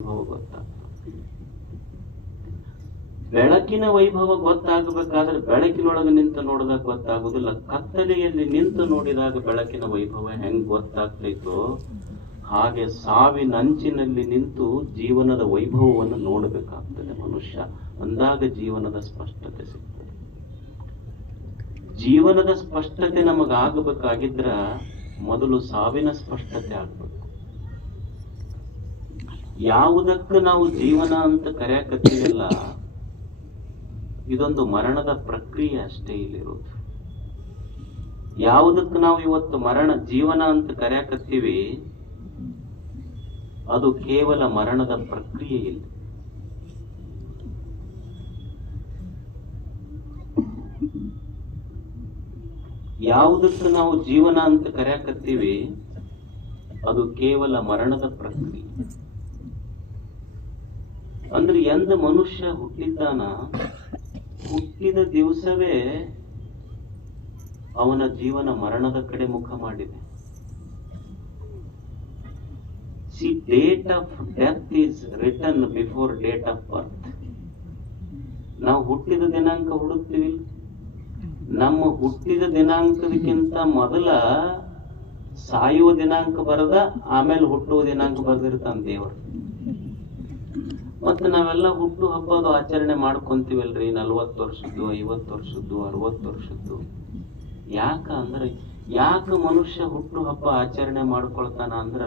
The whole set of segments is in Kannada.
ಗೊತ್ತಾಗ್ತದೆ. ಬೆಳಕಿನ ವೈಭವ ಗೊತ್ತಾಗಬೇಕಾದ್ರೆ ಬೆಳಕಿನೊಳಗೆ ನಿಂತು ನೋಡಿದಾಗ ಗೊತ್ತಾಗುದಿಲ್ಲ. ಕತ್ತಲೆಯಲ್ಲಿ ನಿಂತು ನೋಡಿದಾಗ ಬೆಳಕಿನ ವೈಭವ ಹೆಂಗ್ ಗೊತ್ತಾಗ್ತೈತೋ ಹಾಗೆ ಸಾವಿನ ಅಂಚಿನಲ್ಲಿ ನಿಂತು ಜೀವನದ ವೈಭವವನ್ನು ನೋಡಬೇಕಾಗ್ತದೆ ಮನುಷ್ಯ. ಅಂದಾಗ ಜೀವನದ ಸ್ಪಷ್ಟತೆ ಸಿಗ್ತದೆ. ಜೀವನದ ಸ್ಪಷ್ಟತೆ ನಮಗಾಗಬೇಕಾಗಿದ್ರ ಮೊದಲು ಸಾವಿನ ಸ್ಪಷ್ಟತೆ ಆಗ್ಬೇಕು. ಯಾವುದಕ್ಕೆ ನಾವು ಜೀವನ ಅಂತ ಕರೆಯಕತ್ತೀವಲ್ಲ, ಇದೊಂದು ಮರಣದ ಪ್ರಕ್ರಿಯೆ ಅಷ್ಟೇ ಇಲ್ಲಿರೋದು. ಯಾವುದಕ್ಕೆ ನಾವು ಇವತ್ತು ಜೀವನ ಅಂತ ಕರೆಯಕತ್ತೀವಿ, ಅದು ಕೇವಲ ಮರಣದ ಪ್ರಕ್ರಿಯೆ ಇಲ್ಲ. ಯಾವುದಕ್ಕೆ ನಾವು ಜೀವನ ಅಂತ ಕರೆಯಕತ್ತೀವಿ, ಅದು ಕೇವಲ ಮರಣದ ಪ್ರಕ್ರಿಯೆ. ಅಂದ್ರೆ ಎಂದ ಮನುಷ್ಯ ಹುಟ್ಟಿದ್ದಾನ, ಹುಟ್ಟಿದ ದಿವಸವೇ ಅವನ ಜೀವನ ಮರಣದ ಕಡೆ ಮುಖ ಮಾಡಿದೆ. C date of death is return before date of birth. ನಾವು ಹುಟ್ಟಿದ ದಿನಾಂಕ ಹುಡುಕ್ತೀವಿ, ನಮ್ಮ ಹುಟ್ಟಿದ ದಿನಾಂಕದಕ್ಕಿಂತ ಮೊದಲ ಸಾಯುವ ದಿನಾಂಕ ಬರದ, ಆಮೇಲೆ ಹುಟ್ಟುವ ದಿನಾಂಕ ಬರ್ದಿರ್ತಾನ ದೇವರು. ಮತ್ತೆ ನಾವೆಲ್ಲ ಹುಟ್ಟು ಹಬ್ಬದ ಆಚರಣೆ ಮಾಡ್ಕೊಂತೀವಲ್ರಿ, 40 ವರ್ಷದ್ದು, 50 ವರ್ಷದ್ದು, 60 ವರ್ಷದ್ದು. ಯಾಕ ಮನುಷ್ಯ ಹುಟ್ಟು ಹಬ್ಬ ಆಚರಣೆ ಮಾಡ್ಕೊಳ್ತಾನ ಅಂದ್ರ,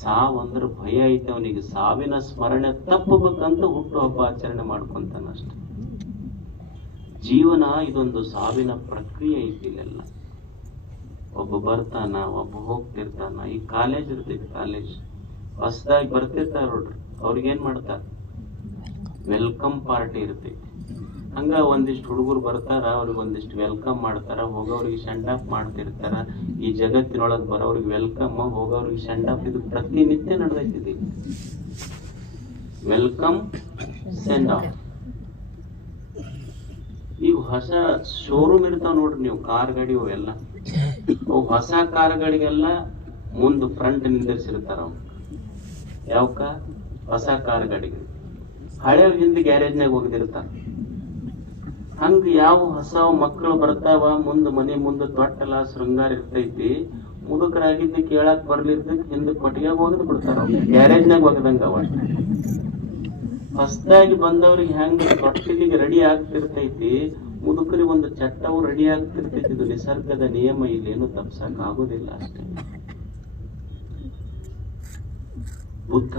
ಸಾವಂದ್ರ ಭಯ ಐತೆ ಅವನಿಗೆ. ಸಾವಿನ ಸ್ಮರಣೆ ತಪ್ಪಬೇಕಂತ ಹುಟ್ಟು ಹಬ್ಬ ಆಚರಣೆ ಮಾಡ್ಕೊಂತಾನ ಅಷ್ಟೆ. ಜೀವನ ಇದೊಂದು ಸಾವಿನ ಪ್ರಕ್ರಿಯೆ ಐತಿಲ್ಲ. ಒಬ್ಬ ಬರ್ತಾನ, ಒಬ್ಬ ಹೋಗ್ತಿರ್ತಾನ. ಈ ಕಾಲೇಜ್ ಇರ್ತೈತಿ, ಕಾಲೇಜ್ ಹೊಸದಾಗಿ ಬರ್ತಿರ್ತಾರ ನೋಡ್ರಿ, ಅವ್ರಿಗೇನ್ ಮಾಡ್ತಾರ, ವೆಲ್ಕಮ್ ಪಾರ್ಟಿ ಇರ್ತೈತಿ. ಹಂಗ ಒಂದಿಷ್ಟು ಹುಡುಗರು ಬರ್ತಾರ, ಅವ್ರಿಗೆ ಒಂದಿಷ್ಟು ವೆಲ್ಕಮ್ ಮಾಡ್ತಾರ, ಹೋಗೋವ್ರಿಗೆ ಸೆಂಡ್ ಆಫ್ ಮಾಡ್ತಿರ್ತಾರ. ಈ ಜಗತ್ತಿನೊಳಗೆ ಬರೋವ್ರಿಗೆ ವೆಲ್ಕಮ್, ಹೋಗೋವ್ರಿಗೆ ಸೆಂಡ್ ಆಫ್. ಇದು ಪ್ರತಿನಿತ್ಯ ನಡೆದೈತಿ. Welcome, send off. ಈಗ ಹೊಸ ಶೋರೂಮ್ ಇರ್ತಾವ ನೋಡ್ರಿ ನೀವು, ಕಾರ್ ಗಾಡಿ ಅವೆಲ್ಲ. ಹೊಸ ಕಾರ್ ಗಾಡಿಗೆಲ್ಲ ಮುಂದ್ ಫ್ರಂಟ್ ನಿಂದಿರ್ಸಿರ್ತಾರ. ಯಾವಕ್ಕ? ಹೊಸ ಕಾರ್ ಗಾಡಿಗೆ. ಹಳೆ ಹಿಂದೆ ಗ್ಯಾರೇಜ್ನಾಗ ಹೋಗದಿರ್ತಾರ. ಹಂಗ ಯಾವ ಹೊಸ ಮಕ್ಕಳು ಬರ್ತಾವ, ಮನೆ ಮುಂದೆ ತೊಟ್ಟಲ ಶೃಂಗಾರ ಇರ್ತೈತಿ. ಮುದುಕರಾಗಿದ್ದ ಕೇಳಾಕ್ ಬರ್ಲಿದ್ದಕ್ ಹಿಂದಕ್ ಕೊಟ್ಟಿಗೆ ಹೋಗದ್ ಬಿಡ್ತಾರ, ಗ್ಯಾರೇಜ್ನಾಗ ಹೋಗದಂಗ. ಅವ ಹೊಸದಾಗಿ ಬಂದವ್ರಿಗೆ ಹೆಂಗ ತೊಟ್ಟಿಲಿಗೆ ರೆಡಿ ಆಗ್ತಿರ್ತೈತಿ, ಮುದುಕರಿಗೆ ಒಂದು ಚಟ್ಟವು ರೆಡಿ ಆಗ್ತಿರ್ತೈತಿ. ಇದು ನಿಸರ್ಗದ ನಿಯಮ, ಇಲ್ಲೇನು ತಪ್ಸಕ್ ಆಗೋದಿಲ್ಲ ಅಷ್ಟೇ. ಬುದ್ಧ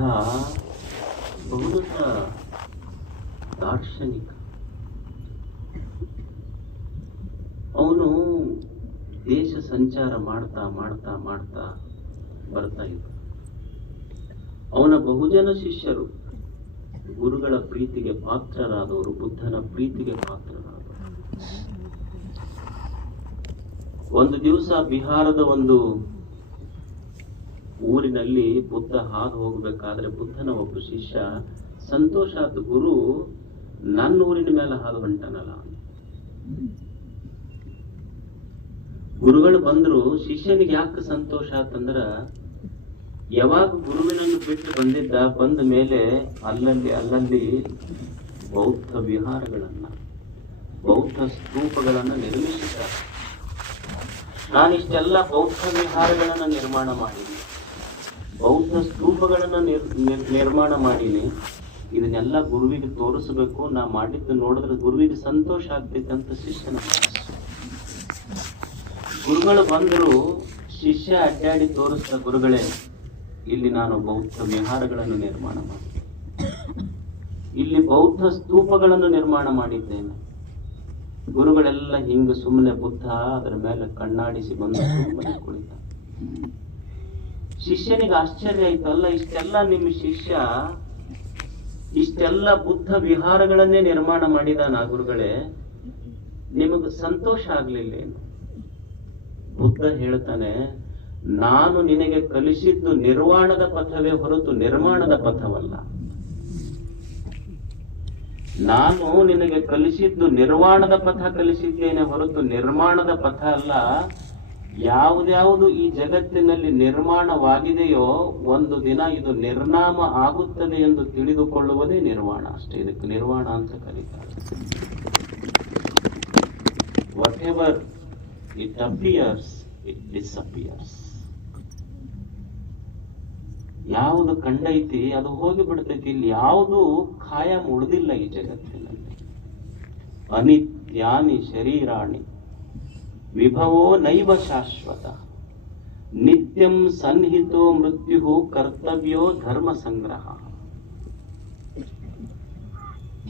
ಬಹುದೊಡ್ಡ ದಾರ್ಶನಿಕ. ಅವನು ದೇಶ ಸಂಚಾರ ಮಾಡ್ತಾ ಮಾಡ್ತಾ ಮಾಡ್ತಾ ಬರ್ತಾ ಇದ್ದ. ಅವನ ಬಹುಜನ ಶಿಷ್ಯರು ಗುರುಗಳ ಪ್ರೀತಿಗೆ ಪಾತ್ರರಾದವರು, ಬುದ್ಧನ ಪ್ರೀತಿಗೆ ಪಾತ್ರರಾದವರು. ಒಂದು ದಿವಸ ಬಿಹಾರದ ಒಂದು ಊರಿನಲ್ಲಿ ಬುದ್ಧ ಹಾದು ಹೋಗ್ಬೇಕಾದ್ರೆ ಬುದ್ಧನ ಒಬ್ಬ ಶಿಷ್ಯ ಸಂತೋಷ ಆದ, ಗುರು ನನ್ನ ಊರಿನ ಮೇಲೆ ಹಾದು ಹೊಂಟನಲ್ಲ. ಗುರುಗಳು ಬಂದ್ರು. ಶಿಷ್ಯನಿಗೆ ಯಾಕೆ ಸಂತೋಷ ಆತಂದ್ರ, ಯಾವಾಗ ಗುರುವಿನನ್ನು ಬಿಟ್ಟು ಬಂದ ಮೇಲೆ ಅಲ್ಲಲ್ಲಿ ಬೌದ್ಧ ವಿಹಾರಗಳನ್ನ, ಬೌದ್ಧ ಸ್ತೂಪಗಳನ್ನ ನಿರ್ಮಿಸಿದ್ದಾರೆ. ನಾನಿಷ್ಟೆಲ್ಲ ಬೌದ್ಧ ವಿಹಾರಗಳನ್ನ ನಿರ್ಮಾಣ ಮಾಡೀನಿ, ಬೌದ್ಧ ಸ್ತೂಪಗಳನ್ನ ನಿರ್ಮಾಣ ಮಾಡೀನಿ. ಇದನ್ನೆಲ್ಲ ಗುರುವಿಗೆ ತೋರಿಸಬೇಕು. ನಾ ಮಾಡಿದ್ದು ನೋಡಿದ್ರೆ ಗುರುವಿಗೆ ಸಂತೋಷ ಆಗ್ತೈತೆ ಅಂತ ಶಿಷ್ಯನ. ಗುರುಗಳು ಬಂದರು. ಶಿಷ್ಯ ಅಡ್ಡಾಡಿ ತೋರಿಸ್ದ, ಗುರುಗಳೇ ಇಲ್ಲಿ ನಾನು ಬೌದ್ಧ ವಿಹಾರಗಳನ್ನು ನಿರ್ಮಾಣ ಮಾಡಿದ್ದೆ, ಇಲ್ಲಿ ಬೌದ್ಧ ಸ್ತೂಪಗಳನ್ನು ನಿರ್ಮಾಣ ಮಾಡಿದ್ದೇನೆ. ಗುರುಗಳೆಲ್ಲ ಹಿಂಗ ಸುಮ್ಮನೆ ಬುದ್ಧ ಅದರ ಮೇಲೆ ಕಣ್ಣಾಡಿಸಿ ಬಂದು ಸುಮ್ಮನೆ ಕುಳಿತ. ಶಿಷ್ಯನಿಗೆ ಆಶ್ಚರ್ಯ ಆಯ್ತು, ಅಲ್ಲ ಇಷ್ಟೆಲ್ಲ ನಿಮ್ಮ ಶಿಷ್ಯ ಇಷ್ಟೆಲ್ಲ ಬುದ್ಧ ವಿಹಾರಗಳನ್ನೇ ನಿರ್ಮಾಣ ಮಾಡಿದಾನ ಗುರುಗಳೇ, ನಿಮಗೆ ಸಂತೋಷ ಆಗ್ಲಿಲ್ಲೇನು? ಬುದ್ಧ ಹೇಳ್ತಾನೆ, ನಾನು ನಿನಗೆ ಕಲಿಸಿದ್ದು ನಿರ್ವಾಣದ ಪಥವೇ ಹೊರತು ನಿರ್ಮಾಣದ ಪಥವಲ್ಲ. ನಾನು ನಿನಗೆ ಕಲಿಸಿದ್ದು ನಿರ್ವಾಣದ ಪಥ ಕಲಿಸಿದ್ದೇನೆ ಹೊರತು ನಿರ್ಮಾಣದ ಪಥ ಅಲ್ಲ. ಯಾವುದ್ಯಾವುದು ಈ ಜಗತ್ತಿನಲ್ಲಿ ನಿರ್ಮಾಣವಾಗಿದೆಯೋ ಒಂದು ದಿನ ಇದು ನಿರ್ನಾಮ ಆಗುತ್ತದೆ ಎಂದು ತಿಳಿದುಕೊಳ್ಳುವುದೇ ನಿರ್ವಾಣ ಅಷ್ಟೇ. ಇದಕ್ಕೆ ನಿರ್ವಾಣ ಅಂತ ಕರೀತಾರೆ. Whatever it appears it disappears. ಯಾವುದು ಕಂಡೈತಿ ಅದು ಹೋಗಿ ಬಿಡ್ತೈತಿ. ಇಲ್ಲಿ ಯಾವುದು ಕಾಯಂ ಉಳಿದಿಲ್ಲ ಈ ಜಗತ್ತಿನಲ್ಲಿ. ಅನಿತ್ಯಾನಿ ಶರೀರಾಣಿ ವಿಭವೋ ನೈವ ಶಾಶ್ವತ ನಿತ್ಯಂ ಸನ್ನಿಹಿತೋ ಮೃತ್ಯು ಕರ್ತವ್ಯೋ ಧರ್ಮ ಸಂಗ್ರಹ.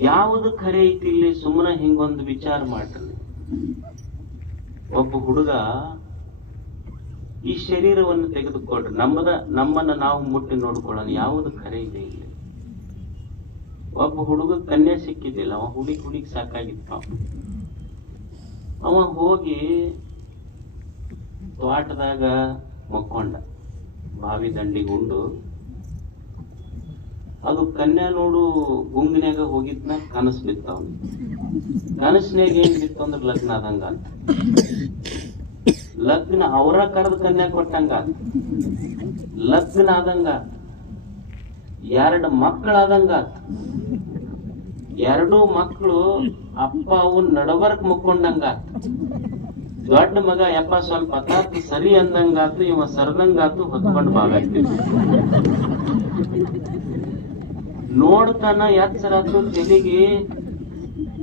ಯಾವುದು ಖರೆ ಐತಿ ಇಲ್ಲಿ? ಸುಮ್ಮನೆ ಹಿಂಗೊಂದು ವಿಚಾರ ಮಾಡ್ರಿ. ಒಬ್ಬ ಹುಡುಗ ಈ ಶರೀರವನ್ನು ತೆಗೆದುಕೊಳ್ರಿ, ನಮ್ಮನ್ನ ನಾವು ಮುಟ್ಟಿ ನೋಡ್ಕೊಳ್ಳೋಣ, ಯಾವುದು ಖರೆ ಇದೆ ಇಲ್ಲಿ? ಒಬ್ಬ ಹುಡುಗ ಕನ್ಯೆ ಸಿಕ್ಕಿದ್ದಿಲ್ಲ, ಅವ ಹುಡುಗಿ ಸಾಕಾಗಿತ್ತು. ಅವ ಹೋಗಿ ತೋಟದಾಗ ಮಕ್ಕೊಂಡ, ಬಾವಿ ದಂಡಿಗೆ ಉಂಡು. ಅದು ಕನ್ಯಾ ನೋಡು ಗುಂಗಿನ್ಯಾಗ ಹೋಗಿದ್ನ ಕನಸು ಬಿತ್ತ. ಅವನು ಕನಸಿನಾಗ ಏನ್ ಬಿತ್ತು ಅಂದ್ರೆ ಲಗ್ನ ಆದಂಗ. ಲಗ್ನ ಅವರ ಕರೆದ ಕನ್ಯಾ ಕೊಟ್ಟಂಗ, ಲಗ್ನ ಆದಂಗ, 2 ಮಕ್ಕಳಾದಂಗ. 2 ಮಕ್ಕಳು ಅಪ್ಪ ಅವನ್ ನಡಬರ್ಕ್ ಮುಕ್ಕೊಂಡಂಗ. ದೊಡ್ಡ ಮಗ ಯಪ್ಪ ಸ್ವಲ್ಪ ಹತಾತ್ ಸರಿ ಅಂದಂಗಾತು, ಇವ ಸರ್ದಂಗಾತು, ಹೊತ್ಕೊಂಡ್ ಬಾಗಾಯ್ತಿದ್ವಿ. ನೋಡ್ತಾನ ಎಚ್ಚರಾತು, ತೆಲಿಗೆ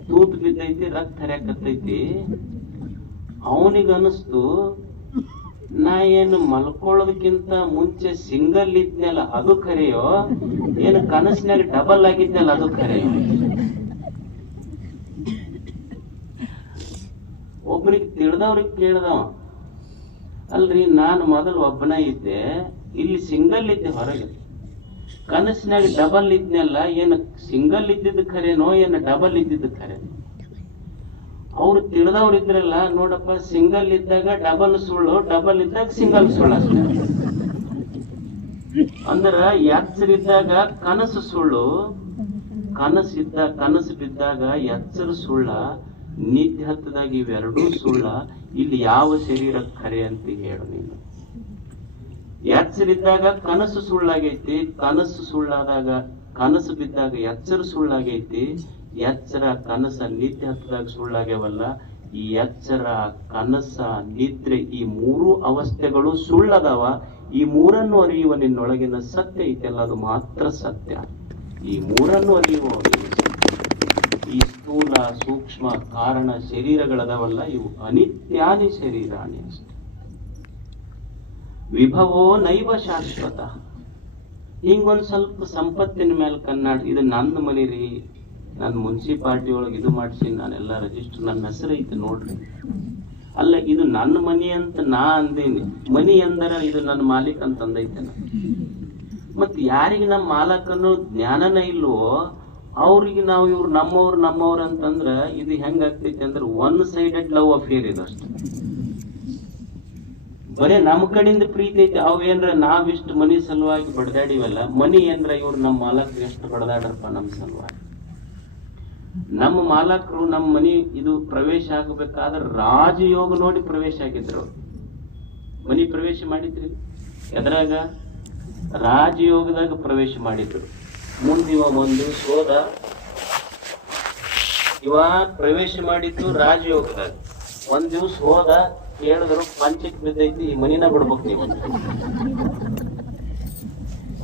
ತೂತ್ ಬಿದ್ದೈತಿ, ರಕ್ತ ಹರಿಯಾಕತ್ತೈತಿ. ಅವನಿಗನ್ನಿಸ್ತು, ನಾ ಏನು ಮಲ್ಕೊಳ್ಳೋದಕ್ಕಿಂತ ಮುಂಚೆ ಸಿಂಗಲ್ ಇದ್ನಲ್ಲ ಅದು ಖರೆಯೋ, ಏನು ಕನಸಿನಾಗ ಡಬಲ್ ಆಗಿದ್ನಲ್ಲ ಅದು ಖರೆಯೋ? ಒಬ್ಬರಿಗೆ ತಿಳಿದವ್ರಿಗೆ ಕೇಳ್ದವ, ಅಲ್ರಿ ನಾನು ಮೊದಲು ಒಬ್ಬನ ಇದ್ದೆ, ಇಲ್ಲಿ ಸಿಂಗಲ್ ಇದ್ದೆ ಹೊರಗೆ, ಕನಸಿನಾಗ ಡಬಲ್ ಇದ್ನಲ್ಲ, ಏನು ಸಿಂಗಲ್ ಇದ್ದಿದ್ದು ಖರೇನೋ ಏನು ಡಬಲ್ ಇದ್ದಿದ್ದು ಖರೆ? ಅವ್ರು ತಿಳಿದವ್ರು ಇದ್ರಲ್ಲ, ನೋಡಪ್ಪ ಸಿಂಗಲ್ ಇದ್ದಾಗ ಡಬಲ್ ಸುಳ್ಳು, ಡಬಲ್ ಇದ್ದಾಗ ಸಿಂಗಲ್ ಸುಳ್ಳು ಅಷ್ಟೇ. ಅಂದ್ರ ಎಚ್ಚರಿದ್ದಾಗ ಕನಸು ಸುಳ್ಳು, ಕನಸು ಬಿದ್ದಾಗ ಎಚ್ಚರ ಸುಳ್ಳ, ನಿದ್ದೆ ಹತ್ತದಾಗ ಇವೆರಡೂ ಸುಳ್ಳ. ಇಲ್ಲಿ ಯಾವ ಶರೀರ ಖರೆ ಅಂತ ಹೇಳು ನೀನು? ಎಚ್ಚರಿದ್ದಾಗ ಕನಸು ಸುಳ್ಳಾಗೈತಿ, ಕನಸು ಸುಳ್ಳಾದಾಗ ಕನಸು ಬಿದ್ದಾಗ ಎಚ್ಚರ ಸುಳ್ಳಾಗೈತಿ, ಎಚ್ಚರ ಕನಸ ನಿದ್ದೆ ಹತ್ತದಾಗ ಸುಳ್ಳಾಗ್ಯವಲ್ಲ. ಈ ಎಚ್ಚರ ಕನಸ ನಿದ್ರೆ ಈ 3 ಅವಸ್ಥೆಗಳು ಸುಳ್ಳದವ. ಈ 3 ಅರಿಯುವ ನಿನ್ನೊಳಗಿನ ಸತ್ಯ ಐತೆಲ್ಲ, ಅದು ಮಾತ್ರ ಸತ್ಯ. ಈ 3 ಅರಿಯುವ ಈ ಸ್ಥೂಲ ಸೂಕ್ಷ್ಮ ಕಾರಣ ಶರೀರಗಳದವಲ್ಲ, ಇವು ಅನಿತ್ಯಾನಿ ಶರೀರಾಣಿ ಅಷ್ಟೆ. ವಿಭವೋ ನೈವ ಶಾಶ್ವತ. ಹಿಂಗೊಂದ್ ಸ್ವಲ್ಪ ಸಂಪತ್ತಿನ ಮೇಲೆ ಕನ್ನಡ, ಇದು ನಂದು ಮನಿ ರೀ, ನಾನು ಮುನ್ಸಿಪಾಲ್ಟಿ ಒಳಗೆ ಇದು ಮಾಡಿಸಿ, ನಾನೆಲ್ಲ ರಿಜಿಸ್ಟರ್, ನನ್ನ ಹೆಸರು ಐತೆ ನೋಡ್ರಿ. ಅಲ್ಲ, ಇದು ನನ್ನ ಮನಿ ಅಂತ ನಾ ಅಂದೇನಿ. ಮನಿ ಅಂದರ ಇದು ನನ್ನ ಮಾಲೀಕ ಅಂತ ಅಂದೈತೆ. ಮತ್ ಯಾರಿಗೆ ನಮ್ಮ ಮಾಲಕನ್ನು ಜ್ಞಾನನ ಇಲ್ವೋ ಅವ್ರಿಗೆ ನಾವು ಇವ್ರು ನಮ್ಮವ್ರು ಅಂತಂದ್ರ ಇದು ಹೆಂಗಾಗ್ತೈತಿ ಅಂದ್ರೆ ಒನ್ ಸೈಡೆಡ್ ಲವ್ ಅಫೇರ್ ಇದು ಅಷ್ಟೆ. ಬರೇ ನಮ್ಮ ಕಡೆಯಿಂದ ಪ್ರೀತಿ ಐತಿ. ಅವೇನ್ರ ನಾವಿಷ್ಟು ಮನಿ ಸಲುವಾಗಿ ಬಡದಾಡಿವಲ್ಲ, ಮನಿ ಏನ್ರ ಇವ್ರು ನಮ್ಮ ಮಾಲಕರು ಎಷ್ಟು ಬಡದಾಡ್ರಪ್ಪ ನಮ್ಮ ಸಲುವಾಗಿ. ನಮ್ಮ ಮಾಲಕರು ನಮ್ಮ ಮನಿ ಇದು ಪ್ರವೇಶ ಆಗಬೇಕಾದ್ರೆ ರಾಜಯೋಗ ನೋಡಿ ಪ್ರವೇಶ ಆಗಿದ್ರು. ಮನಿ ಪ್ರವೇಶ ಮಾಡಿದ್ರಿ ಎದ್ರಾಗ? ರಾಜಯೋಗದಾಗ ಪ್ರವೇಶ ಮಾಡಿದ್ರು. ಮುಂದಿವ ಒಂದು ಸೋದ ಇವ ಪ್ರವೇಶ ಮಾಡಿದ್ದು ರಾಜಯೋಗದಾಗ. ಒಂದ್ ದಿವ್ಸ ಹೋದ, ಕೇಳಿದ್ರು ಪಂಚಕ್ ಬಿದ್ದೈತಿ, ಈ ಮನಿನ ಬಿಡ್ಬೇಕು ನೀವು.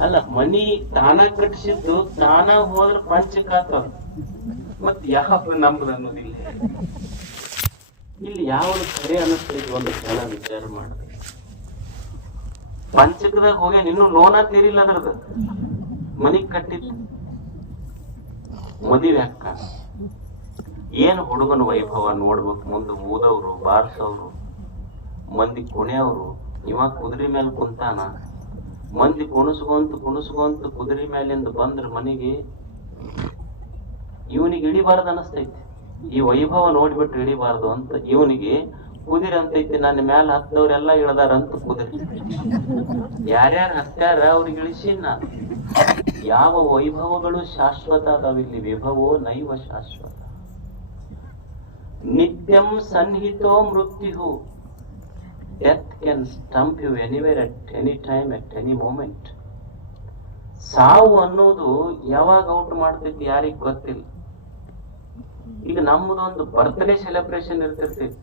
ಅಲ್ಲ, ಮನಿ ತಾನ ಕಟ್ಟಿಸಿದ್ದು ತಾನ ಹೋದ್ರ ಪಂಚಕ್ ಆತ, ಮತ್ ಯಾವ ನಮ್ದು ಅನ್ನೋದಿಲ್ಲ. ಇಲ್ಲಿ ಯಾವ್ದು ಖರೆ ಅನ್ನಿಸ್ತೈತಿ ಒಂದು ಕ್ಷಣ ವಿಚಾರ ಮಾಡಿದ್ರೆ. ಪಂಚಕದಾಗ ಹೋಗ್ಯ ಇನ್ನು ಲೋನ ತೀರಿಲ್ಲ ಅದ್ರದ್ದು, ಮನಿಗ್ ಕಟ್ಟಿದ್ದು. ಮದುವೆ ಅಕ್ಕ ಏನ್ ಹುಡುಗನ ವೈಭವ ನೋಡ್ಬೇಕು. ಮುಂದೆ ಊದವ್ರು, ಬಾರ್ಸವ್ರು, ಮಂದಿ ಕುಣಿಯವ್ರು. ಇವ ಕುದುರೆ ಮೇಲೆ ಕುಂತಾನ, ಮಂದಿ ಕುಣಸ್ಕೊಂತ ಕುದುರೆ ಮೇಲಿಂದ ಬಂದ್ರ ಮನೆಗೆ ಇವನಿಗೆ ಇಳಿಬಾರ್ದು ಅನಸ್ತೈತಿ. ಈ ವೈಭವ ನೋಡ್ಬಿಟ್ಟು ಇಳಿಬಾರ್ದು ಅಂತ ಇವನಿಗೆ ಕುದುರೆ ಅಂತೈತಿ. ನನ್ನ ಮ್ಯಾಲ ಹತ್ತವ್ರೆಲ್ಲ ಇಳದಾರಂತ ಕುದುರೆ. ಯಾರ್ಯಾರು ಹತ್ಯಾರ ಅವ್ರಿಗೆ ಇಳಿಸಿನ. ಯಾವ ವೈಭವಗಳು ಶಾಶ್ವತ ಅದಾವಿಲ್ಲಿ? ವಿಭವೋ ನೈವ ಶಾಶ್ವತ. ನಿತ್ಯಂ ಸನ್ನಿಹಿತೋ ಮೃತ್ಯು. Death can stump you anywhere at any time at any moment. ಸಾವು ಅನ್ನೋದು ಯಾವಾಗ ಔಟ್ ಮಾಡ್ತೈತಿ ಯಾರಿಗ್ ಗೊತ್ತಿಲ್ಲ. ಈಗ ನಮ್ಮದೊಂದು ಬರ್ತ್ಡೇ ಸೆಲೆಬ್ರೇಷನ್ ಇರ್ತಿರ್ತೈತಿ,